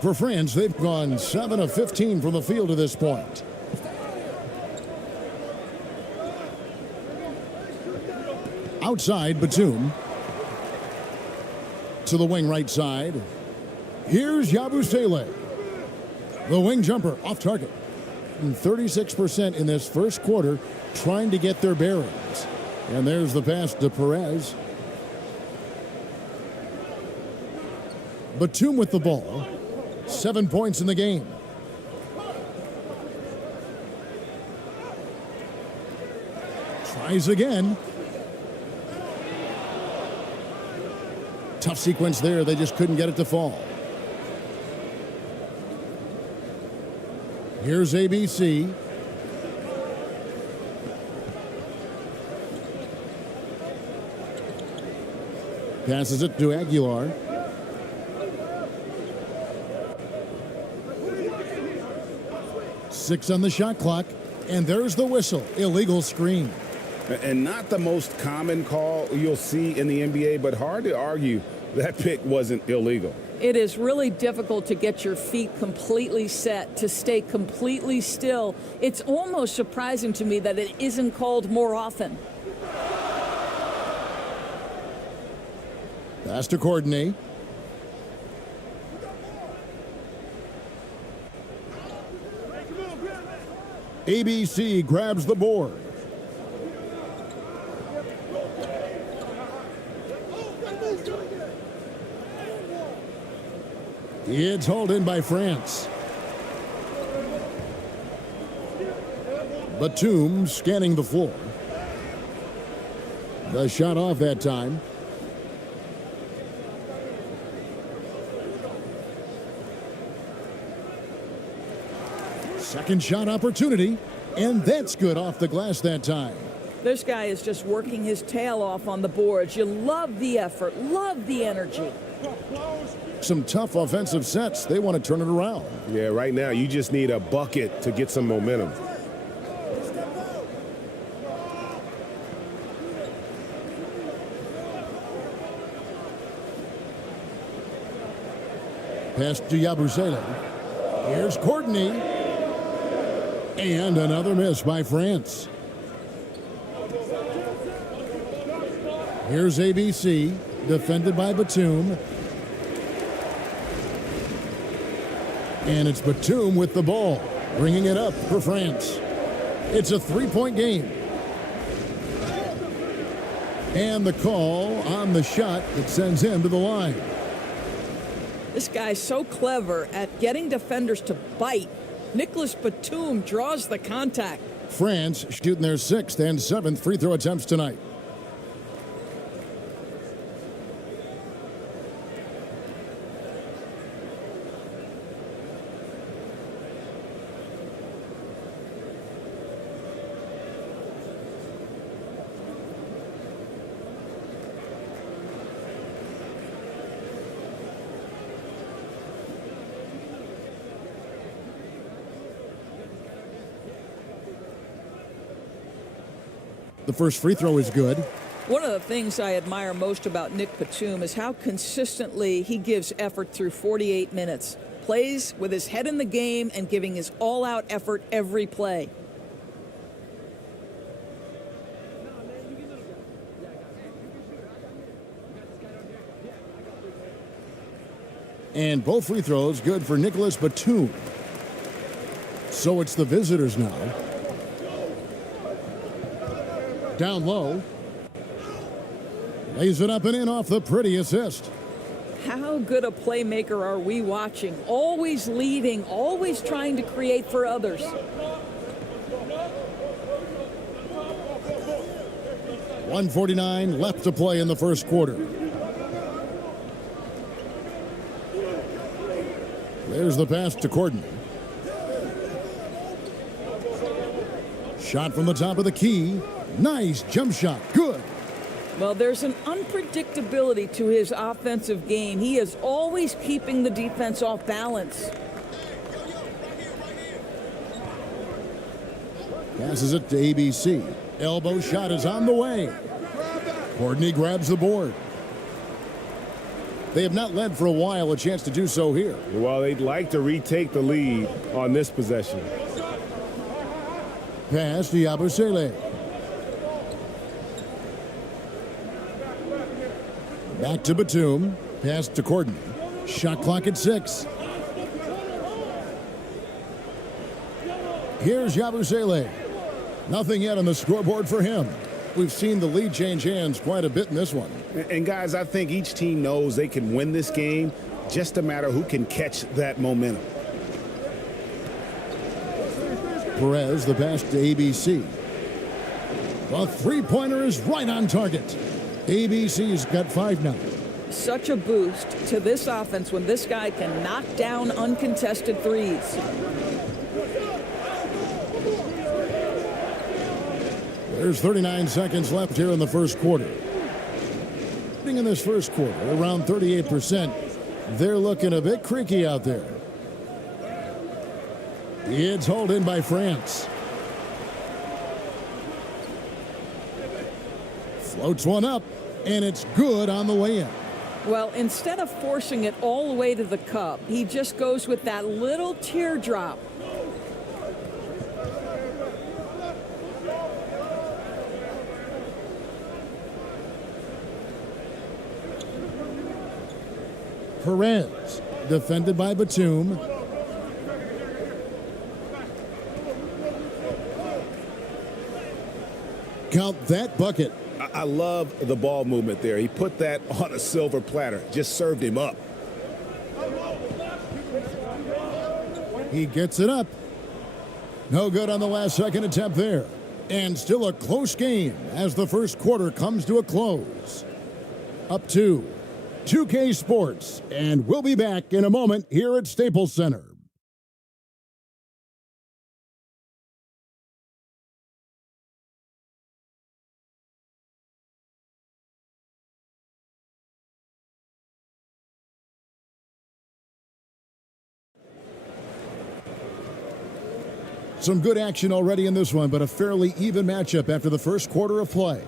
For France, they've gone 7 of 15 from the field to this point. Outside, Batum. To the wing right side. Here's Yabusele. The wing jumper off target. And 36% in this first quarter trying to get their bearings. And there's the pass to Perez. Batum with the ball. 7 points in the game. Tries again. Tough sequence there. They just couldn't get it to fall. Here's ABC. Passes it to Aguilar. Six on the shot clock, and there's the whistle. Illegal screen. And not the most common call you'll see in the NBA, but hard to argue that pick wasn't illegal. It is really difficult to get your feet completely set, to stay completely still. It's almost surprising to me that it isn't called more often. Pass to Courtney. ABC grabs the board. It's hauled in by France. Batum scanning the floor. The shot off that time. Second shot opportunity, and that's good off the glass that time. This guy is just working his tail off on the boards. You love the effort, love the energy. Some tough offensive sets. They want to turn it around. Yeah, right now you just need a bucket to get some momentum. Pass to Yabusele. Here's Courtney. And another miss by France. Here's ABC, defended by Batum. And it's Batum with the ball, bringing it up for France. It's a three-point game. And the call on the shot that sends him to the line. This guy's so clever at getting defenders to bite. Nicholas Batum draws the contact. France shooting their 6th and 7th free throw attempts tonight. The first free throw is good. One of the things I admire most about Nick Batum is how consistently he gives effort through 48 minutes. Plays with his head in the game and giving his all-out effort every play. And both free throws good for Nicholas Batum. So it's the visitors now. Down low. Lays it up and in off the pretty assist. How good a playmaker are we watching? Always leading, always trying to create for others. .149 left to play in the first quarter. There's the pass to Corden. Shot from the top of the key. Nice jump shot. Good. Well, there's an unpredictability to his offensive game. He is always keeping the defense off balance. Passes it to ABC. Elbow shot is on the way. Courtney grabs the board. They have not led for a while. A chance to do so here. Well, they'd like to retake the lead on this possession. Pass to Yabusele. Back to Batum. Pass to Corden. Shot clock at 6. Here's Yabusele. Nothing yet on the scoreboard for him. We've seen the lead change hands quite a bit in this one. And guys, I think each team knows they can win this game. Just a matter who can catch that momentum. Perez, the pass to ABC. The three-pointer is right on target. ABC's got 5 now. Such a boost to this offense when this guy can knock down uncontested threes. There's 39 seconds left here in the first quarter. In this first quarter, around 38%. They're looking a bit creaky out there. It's hauled in by France. Floats one up, and it's good on the way in. Well, instead of forcing it all the way to the cup, he just goes with that little teardrop. Perez, defended by Batum. Count that bucket. I love the ball movement there. He put that on a silver platter. Just served him up. He gets it up. No good on the last second attempt there. And still a close game as the first quarter comes to a close. Up 2K Sports, and we'll be back in a moment here at Staples Center. Some good action already in this one, but a fairly even matchup after the first quarter of play.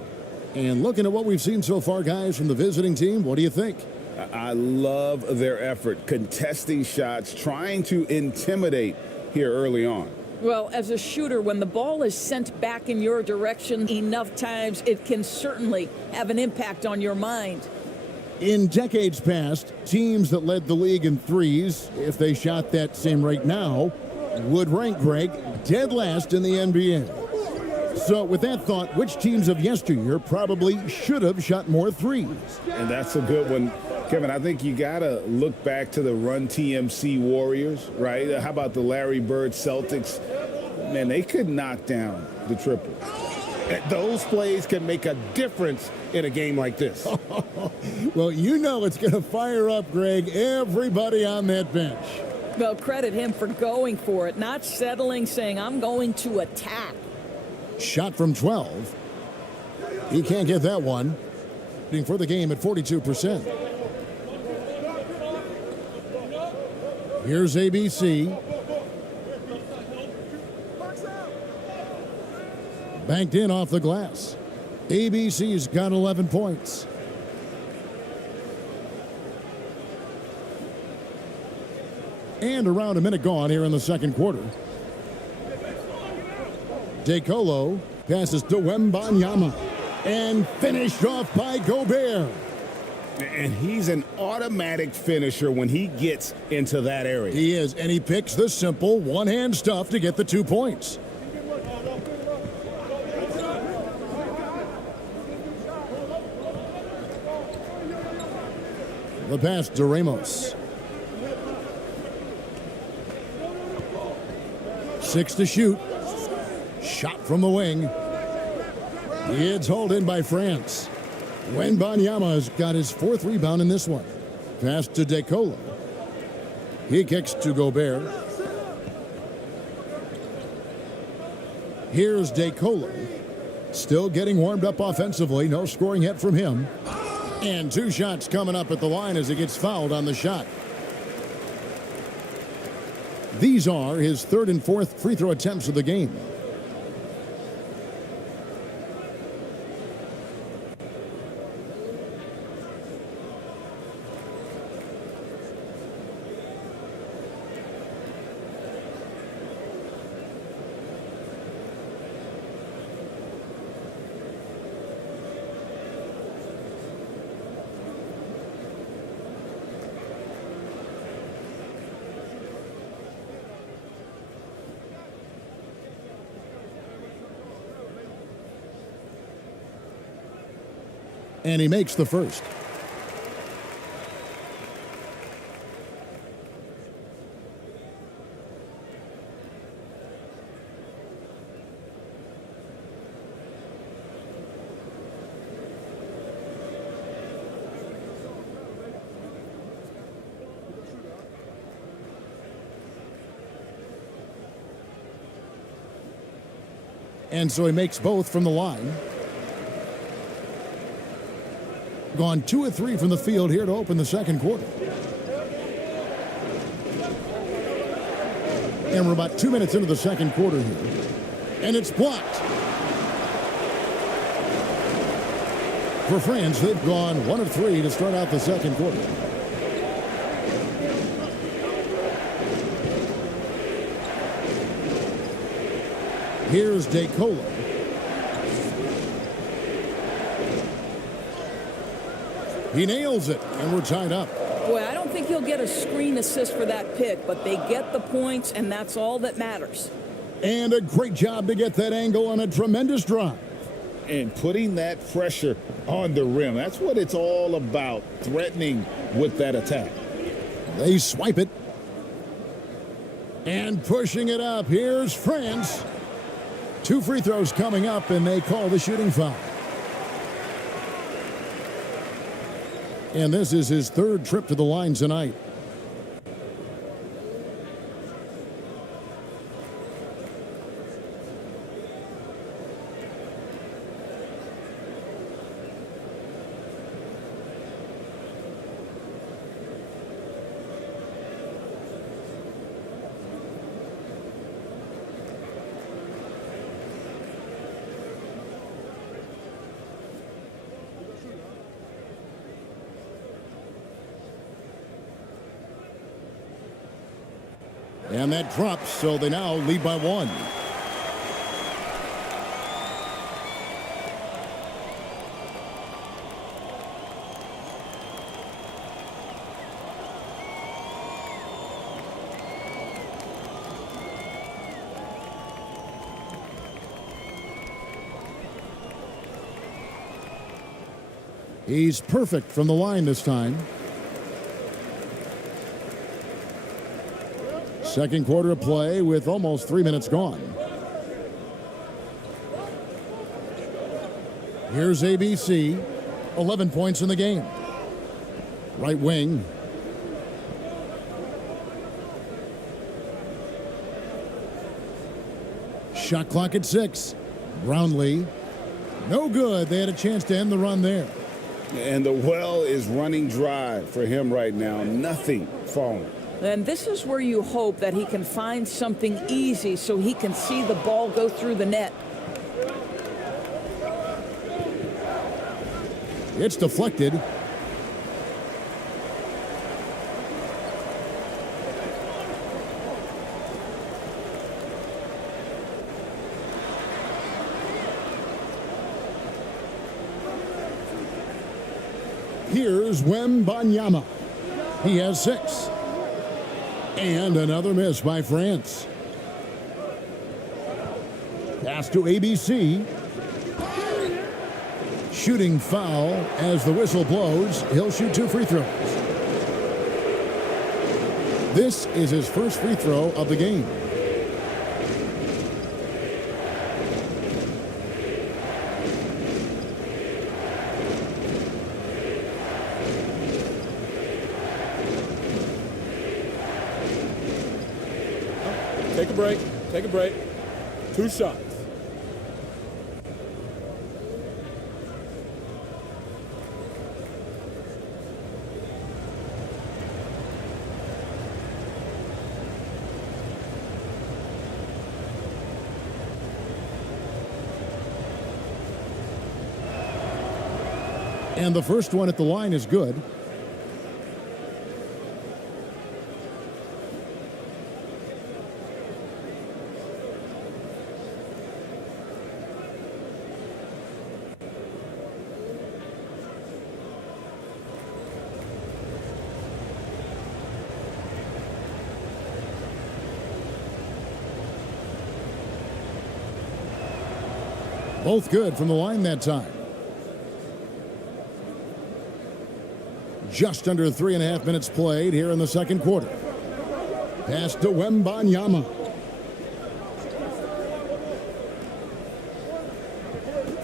And looking at what we've seen so far, guys, from the visiting team, what do you think? I love their effort, contesting shots, trying to intimidate here early on. Well, as a shooter, when the ball is sent back in your direction enough times, it can certainly have an impact on your mind. In decades past, teams that led the league in threes, if they shot that same rate now, would rank, Greg, dead last in the NBA. So with that thought, which teams of yesteryear probably should have shot more threes? And that's a good one. Kevin, I think you got to look back to the Run TMC Warriors, right? How about the Larry Bird Celtics? Man, they could knock down the triple. Those plays can make a difference in a game like this. Well, you know it's going to fire up, Greg, everybody on that bench. Well, credit him for going for it, not settling, saying, I'm going to attack. Shot from 12. He can't get that one. Being for the game at 42%. Here's ABC. Banked in off the glass. ABC's got 11 points. And around a minute gone here in the second quarter. DeColo passes to Wembanyama and finished off by Gobert. And he's an automatic finisher when he gets into that area. He is, and he picks the simple one-hand stuff to get the 2 points. The pass to Ramos. 6 to shoot. Shot from the wing. It's hauled in by France. Wembanyama has got his 4th rebound in this one. Pass to DeColo. He kicks to Gobert. Here's DeColo. Still getting warmed up offensively. No scoring yet from him. And 2 shots coming up at the line as he gets fouled on the shot. These are his 3rd and 4th free throw attempts of the game. And he makes the first. And so he makes both from the line. Gone 2 of 3 from the field here to open the second quarter. And we're about 2 minutes into the second quarter here. And it's blocked. For France, they've gone 1 of 3 to start out the second quarter. Here's DeColo. He nails it, and we're tied up. Boy, I don't think he'll get a screen assist for that pick, but they get the points, and that's all that matters. And a great job to get that angle on a tremendous drive. And putting that pressure on the rim. That's what it's all about, threatening with that attack. They swipe it. And pushing it up. Here's France. 2 free throws coming up, and they call the shooting foul. And this is his 3rd trip to the line tonight. And that drops, so they now lead by 1. He's perfect from the line this time. Second quarter of play with almost 3 minutes gone. Here's ABC. 11 points in the game. Right wing. Shot clock at 6. Brownlee. No good. They had a chance to end the run there. And the well is running dry for him right now. Nothing falling. And this is where you hope that he can find something easy so he can see the ball go through the net. It's deflected. Here's Wembanyama. He has 6. And another miss by France. Pass to ABC. Shooting foul as the whistle blows. He'll shoot 2 free throws. This is his first free throw of the game. Take a break. Take a break. 2 shots. And the first one at the line is good. Both good from the line that time. Just under 3.5 minutes played here in the second quarter. Pass to Wembanyama.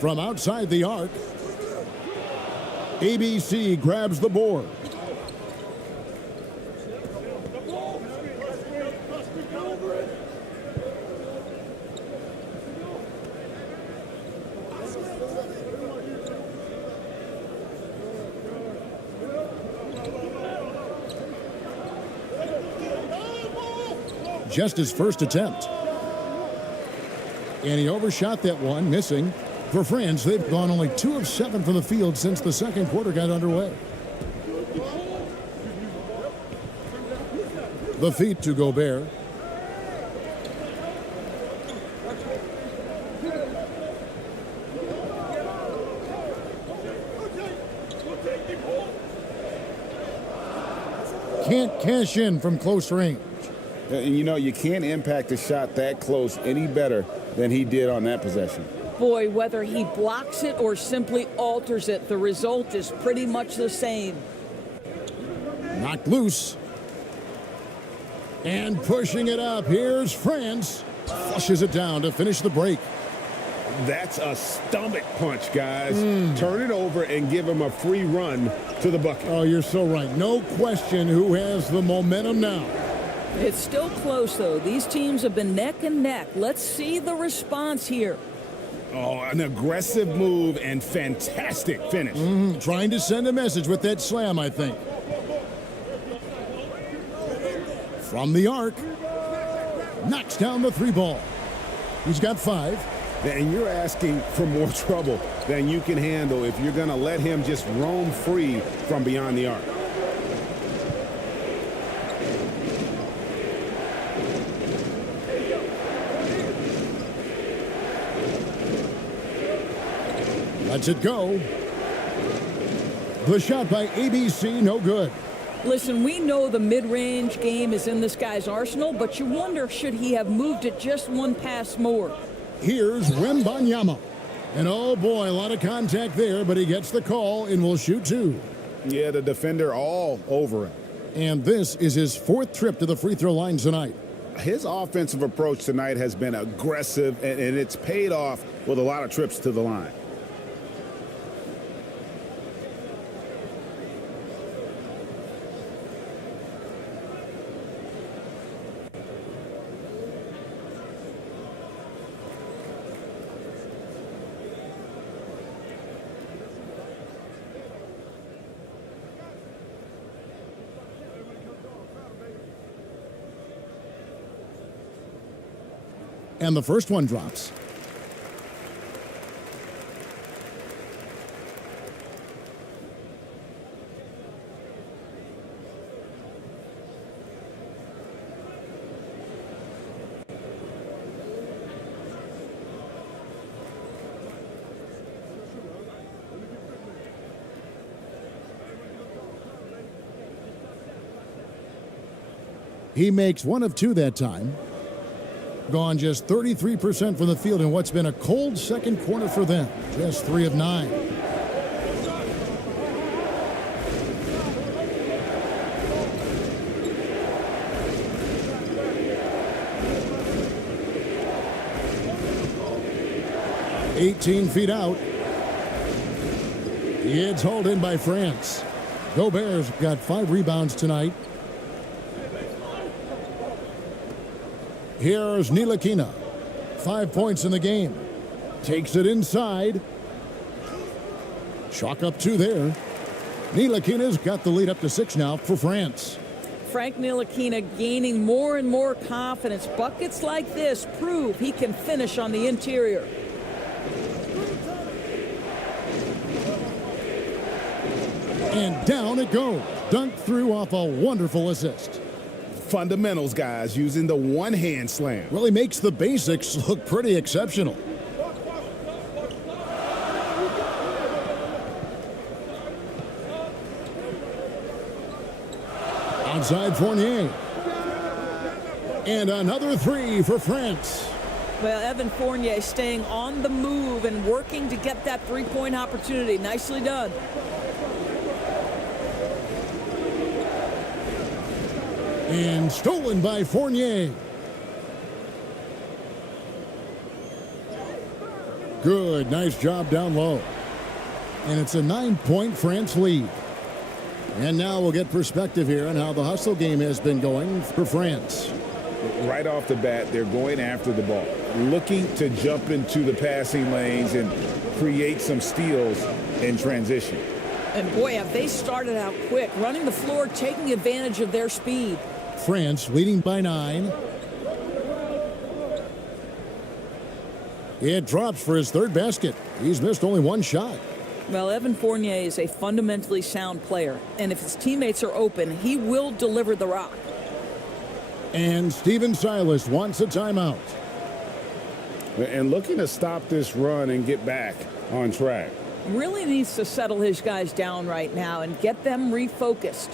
From outside the arc, ABC grabs the board. Just his first attempt. And he overshot that one, missing. For France, they've gone only 2 of 7 from the field since the second quarter got underway. The feed to Gobert. Can't cash in from close range. And you know, you can't impact a shot that close any better than he did on that possession. Boy, whether he blocks it or simply alters it, the result is pretty much the same. Knocked loose. And pushing it up. Here's France. Flushes it down to finish the break. That's a stomach punch, guys. Turn it over and give him a free run to the bucket. Oh, you're so right. No question who has the momentum now. It's still close, though. These teams have been neck and neck. Let's see the response here. Oh, an aggressive move and fantastic finish. Trying to send a message with that slam, I think. From the arc. Knocks down the 3 ball. He's got 5. And you're asking for more trouble than you can handle if you're going to let him just roam free from beyond the arc. Lets it go. The shot by ABC, no good. Listen, we know the mid-range game is in this guy's arsenal, but you wonder, should he have moved it just 1 pass more? Here's Wembanyama. And oh boy, a lot of contact there, but he gets the call and will shoot 2. Yeah, the defender all over him. And this is his 4th trip to the free throw line tonight. His offensive approach tonight has been aggressive, and it's paid off with a lot of trips to the line. And the first one drops. He makes 1 of 2 that time. Gone just 33% from the field in what's been a cold second quarter for them. Just 3 of 9. "18 feet out. It's hauled in by France. Gobert's got 5 rebounds tonight. Here's Ntilikina. 5 points in the game. Takes it inside. Chalk up 2 there. Ntilikina's got the lead up to 6 now for France. Frank Ntilikina gaining more and more confidence. Buckets like this prove he can finish on the interior. And down it goes. Dunked through off a wonderful assist. Fundamentals, guys, using the one-hand slam. Well, he makes the basics look pretty exceptional. Outside Fournier. And another 3 for France. Well, Evan Fournier staying on the move and working to get that three-point opportunity. Nicely done. And stolen by Fournier. Good, nice job down low. And it's a 9-point France lead. And now we'll get perspective here on how the hustle game has been going for France. Right off the bat, they're going after the ball, looking to jump into the passing lanes and create some steals in transition. And boy, have they started out quick, running the floor, taking advantage of their speed. France leading by 9. It drops for his 3rd basket. He's missed only 1 shot. Well, Evan Fournier is a fundamentally sound player, and if his teammates are open, he will deliver the rock. And Stephen Silas wants a timeout. And looking to stop this run and get back on track. Really needs to settle his guys down right now and get them refocused.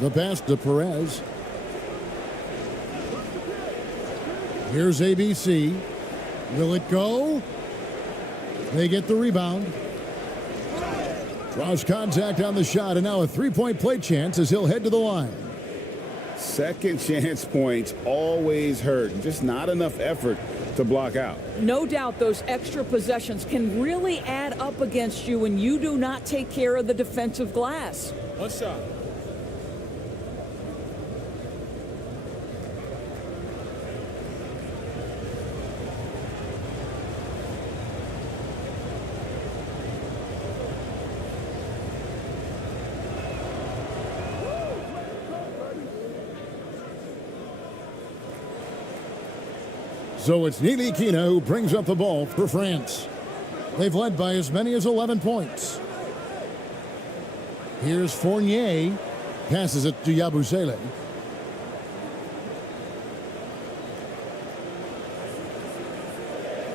The pass to Perez. Here's ABC. Will it go? They get the rebound. Draws contact on the shot, and now a 3-point play chance as he'll head to the line. Second chance points always hurt. Just not enough effort to block out. No doubt those extra possessions can really add up against you when you do not take care of the defensive glass. One shot. So it's Ntilikina who brings up the ball for France. They've led by as many as 11 points. Here's Fournier. Passes it to Yabusele.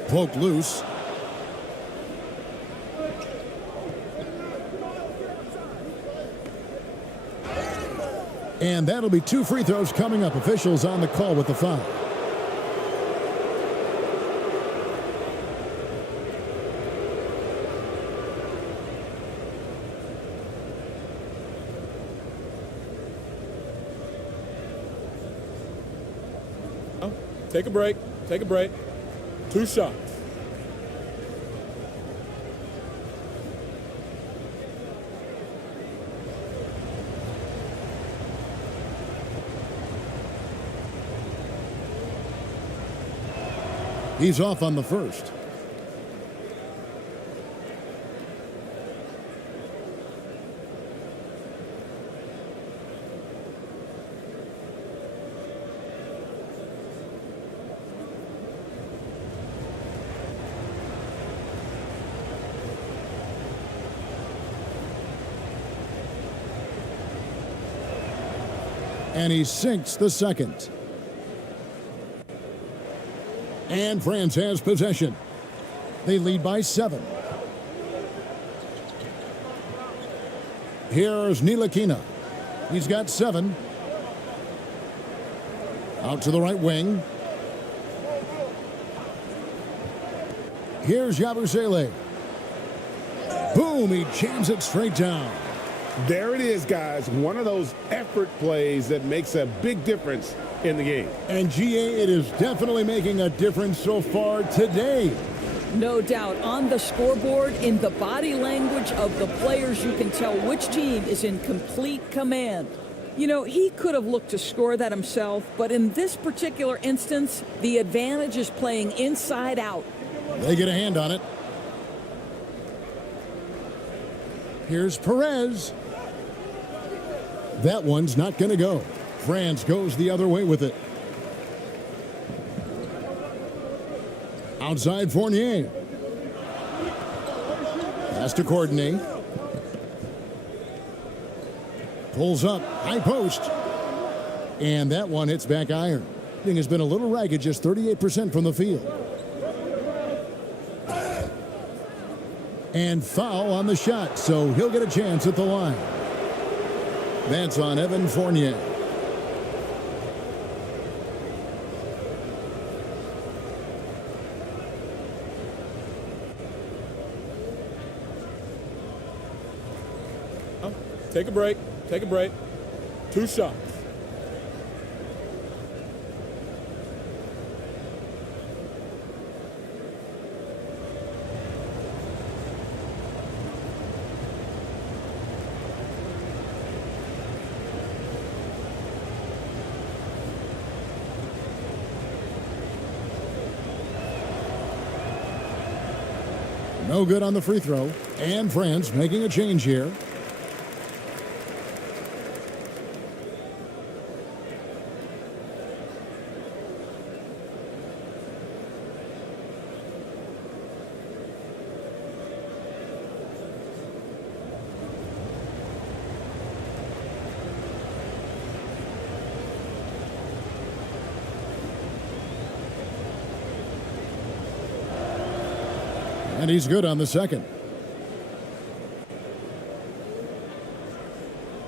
Poked loose. And that'll be 2 free throws coming up. Officials on the call with the foul. Take a break. Take a break. 2 shots. He's off on the first. And he sinks the second. And France has possession. They lead by 7. Here's Ntilikina. He's got 7. Out to the right wing. Here's Yabusele. Boom, he jams it straight down. There it is, guys. One of those effort plays that makes a big difference in the game. And GA, it is definitely making a difference so far today. No doubt. On the scoreboard, in the body language of the players, you can tell which team is in complete command. You know, he could have looked to score that himself, but in this particular instance, the advantage is playing inside out. They get a hand on it. Here's Perez. That one's not going to go. France goes the other way with it. Outside Fournier. Pass to Courtney. Pulls up, high post. And that one hits back iron. Thing has been a little ragged, just 38% from the field. And foul on the shot, so he'll get a chance at the line. That's on Evan Fournier. Take a break. Take a break. 2 shots. No good on the free throw. And France making a change here. And he's good on the second.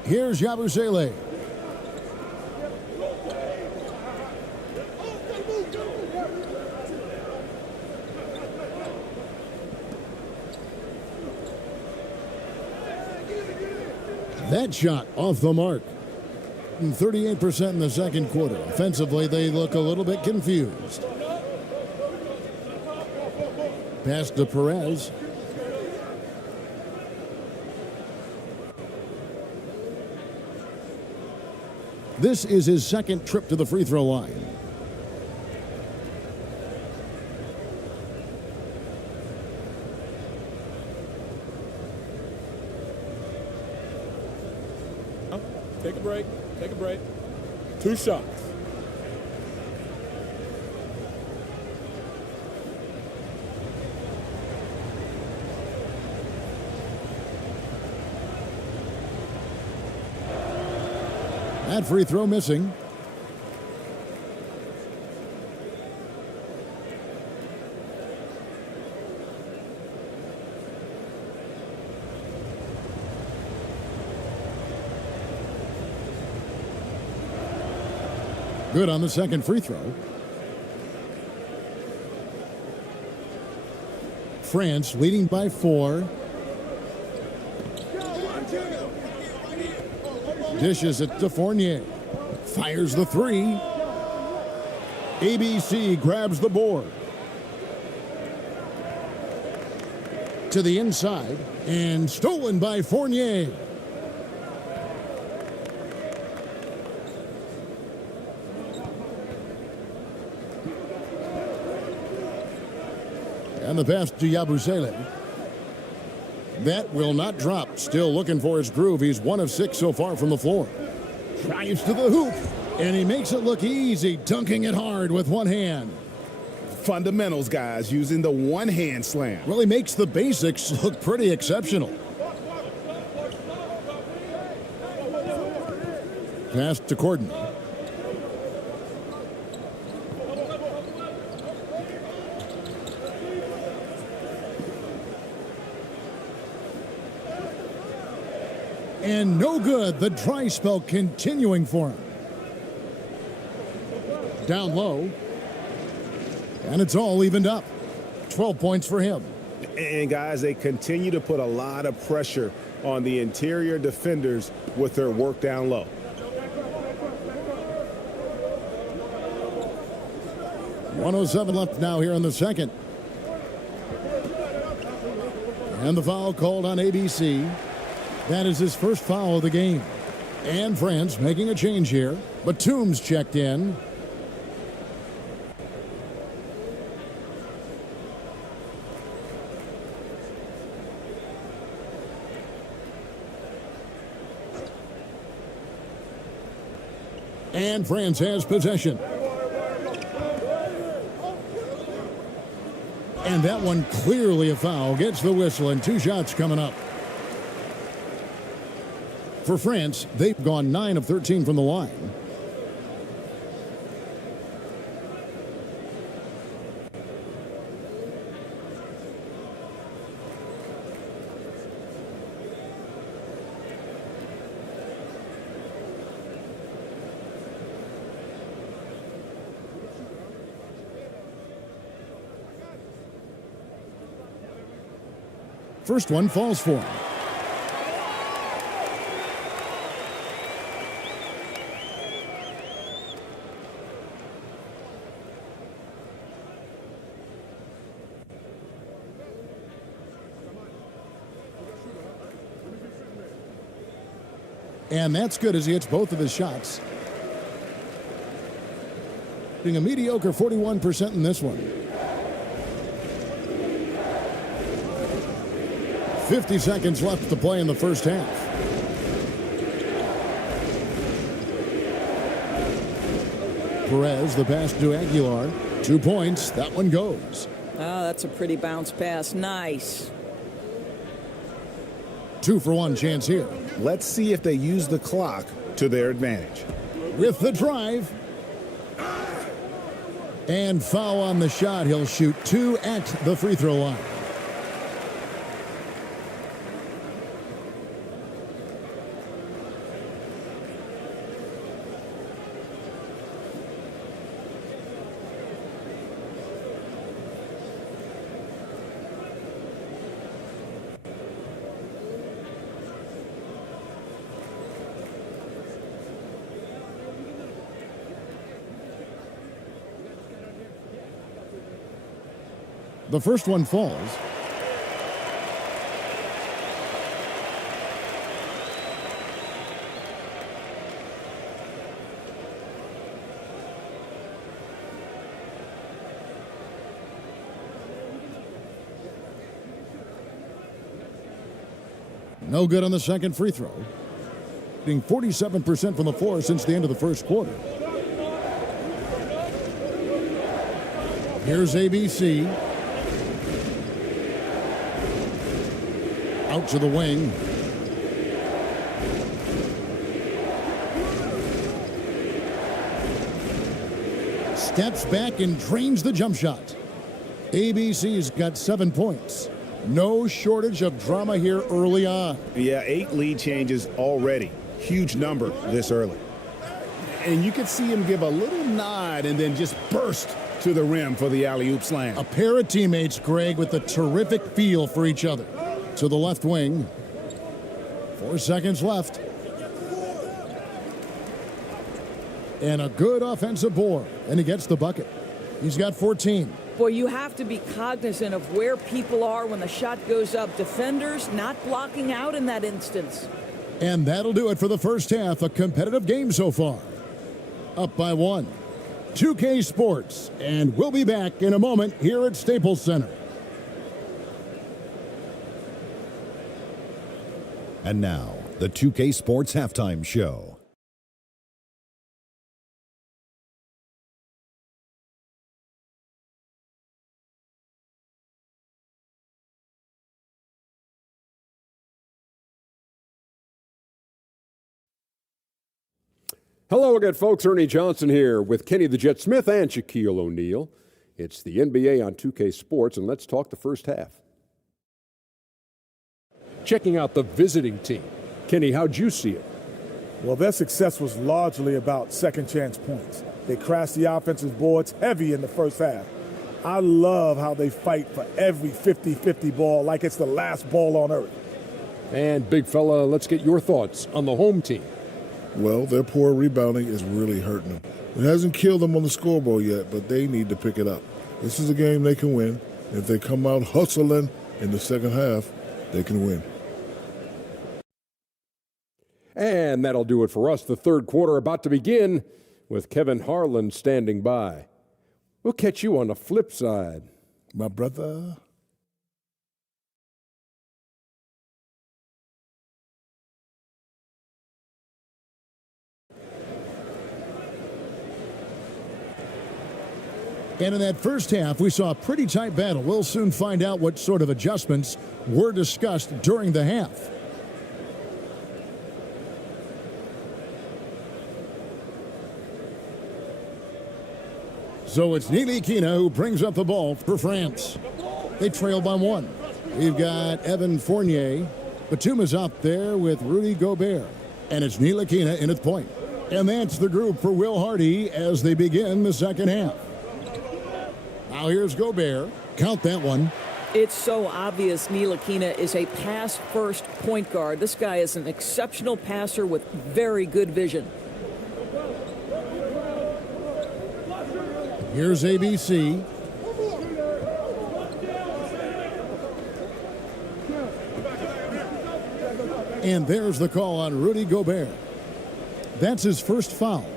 Here's Yabusele. That shot off the mark. 38% in the second quarter. Offensively, they look a little bit confused. Pass to Perez. This is his second trip to the free throw line. Take a break. Take a break. 2 shots. That free throw missing. Good on the second free throw. France leading by 4. Dishes it to Fournier. Fires the 3. ABC grabs the board. To the inside and stolen by Fournier. And the pass to Yabusele. That will not drop. Still looking for his groove. He's 1 of 6 so far from the floor. Drives to the hoop. And he makes it look easy, dunking it hard with one hand. Fundamentals, guys, using the one-hand slam. Really makes the basics look pretty exceptional. Pass to Corden. And no good. The dry spell continuing for him. Down low. And it's all evened up. 12 points for him. And guys, they continue to put a lot of pressure on the interior defenders with their work down low. .107 left now here in the second. And the foul called on ABC. That is his first foul of the game. And France making a change here. Batum's checked in. And France has possession. And that one clearly a foul. Gets the whistle and 2 shots coming up. For France, they've gone 9 of 13 from the line. First one falls for him. And that's good as he hits both of his shots. Being a mediocre 41% in this one. 50 seconds left to play in the first half. Perez, the pass to Aguilar. 2 points. That one goes. Oh, that's a pretty bounce pass. Nice. 2-for-1 chance here. Let's see if they use the clock to their advantage. With the drive. And foul on the shot. He'll shoot 2 at the free throw line. The first one falls. No good on the second free throw. Being 47% from the floor since the end of the first quarter. Here's ABC. Out to the wing. steps back and drains the jump shot. ABC's got 7 points. No shortage of drama here early on. Yeah, 8 lead changes already. Huge number this early. And you could see him give a little nod and then just burst to the rim for the alley-oop slam. A pair of teammates, Greg, with a terrific feel for each other. To the left wing. 4 seconds left. And a good offensive board. And he gets the bucket. He's got 14. Boy, you have to be cognizant of where people are when the shot goes up. Defenders not blocking out in that instance. And that'll do it for the first half. A competitive game so far. Up by 1. 2K Sports. And we'll be back in a moment here at Staples Center. And now, the 2K Sports Halftime Show. Hello again, folks. Ernie Johnson here with Kenny the Jet Smith and Shaquille O'Neal. It's the NBA on 2K Sports, and let's talk the first half. Checking out the visiting team. Kenny, how'd you see it? Well, their success was largely about second chance points. They crashed the offensive boards heavy in the first half. I love how they fight for every 50-50 ball like it's the last ball on earth. And big fella, let's get your thoughts on the home team. Well, their poor rebounding is really hurting them. It hasn't killed them on the scoreboard yet, but they need to pick it up. This is a game they can win. If they come out hustling in the second half, they can win. And that'll do it for us. The third quarter about to begin with Kevin Harlan standing by. We'll catch you on the flip side, my brother. And in that first half, we saw a pretty tight battle. We'll soon find out what sort of adjustments were discussed during the half. So it's Ntilikina who brings up the ball for France. They trail by 1. We've got Evan Fournier. Batum is out there with Rudy Gobert. And it's Ntilikina in at point. And that's the group for Will Hardy as they begin the second half. Now here's Gobert. Count that one. It's so obvious Ntilikina is a pass-first point guard. This guy is an exceptional passer with very good vision. Here's ABC. And there's the call on Rudy Gobert. That's his first foul.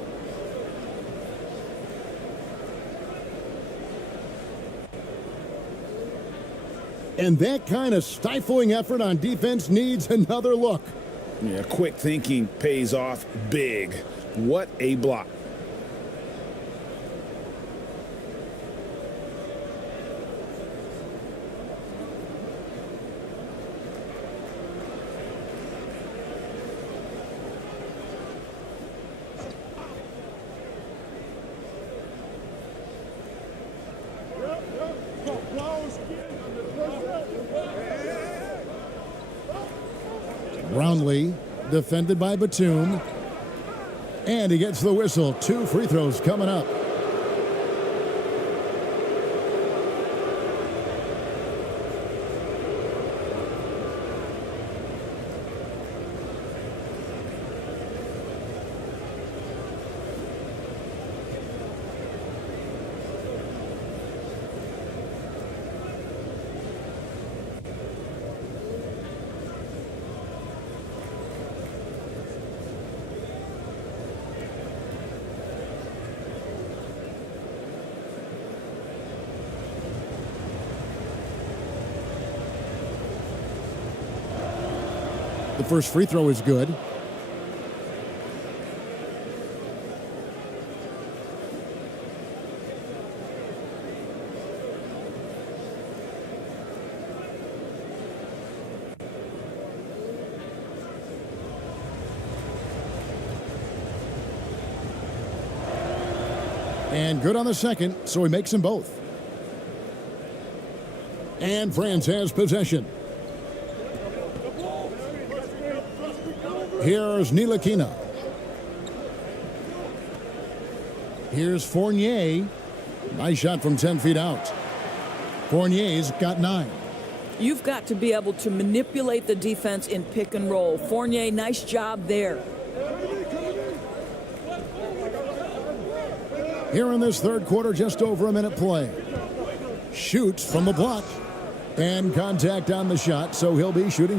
And that kind of stifling effort on defense needs another look. Yeah, quick thinking pays off big. What a block. Brownlee, defended by Batum. And he gets the whistle. 2 free throws coming up. The first free throw is good. And good on the second, so he makes them both. And France has possession. Here's Ntilikina. Here's Fournier. Nice shot from 10 feet out. Fournier's got 9. You've got to be able to manipulate the defense in pick and roll. Fournier, nice job there. Here in this third quarter, just over a minute play. Shoots from the block. And contact on the shot, so he'll be shooting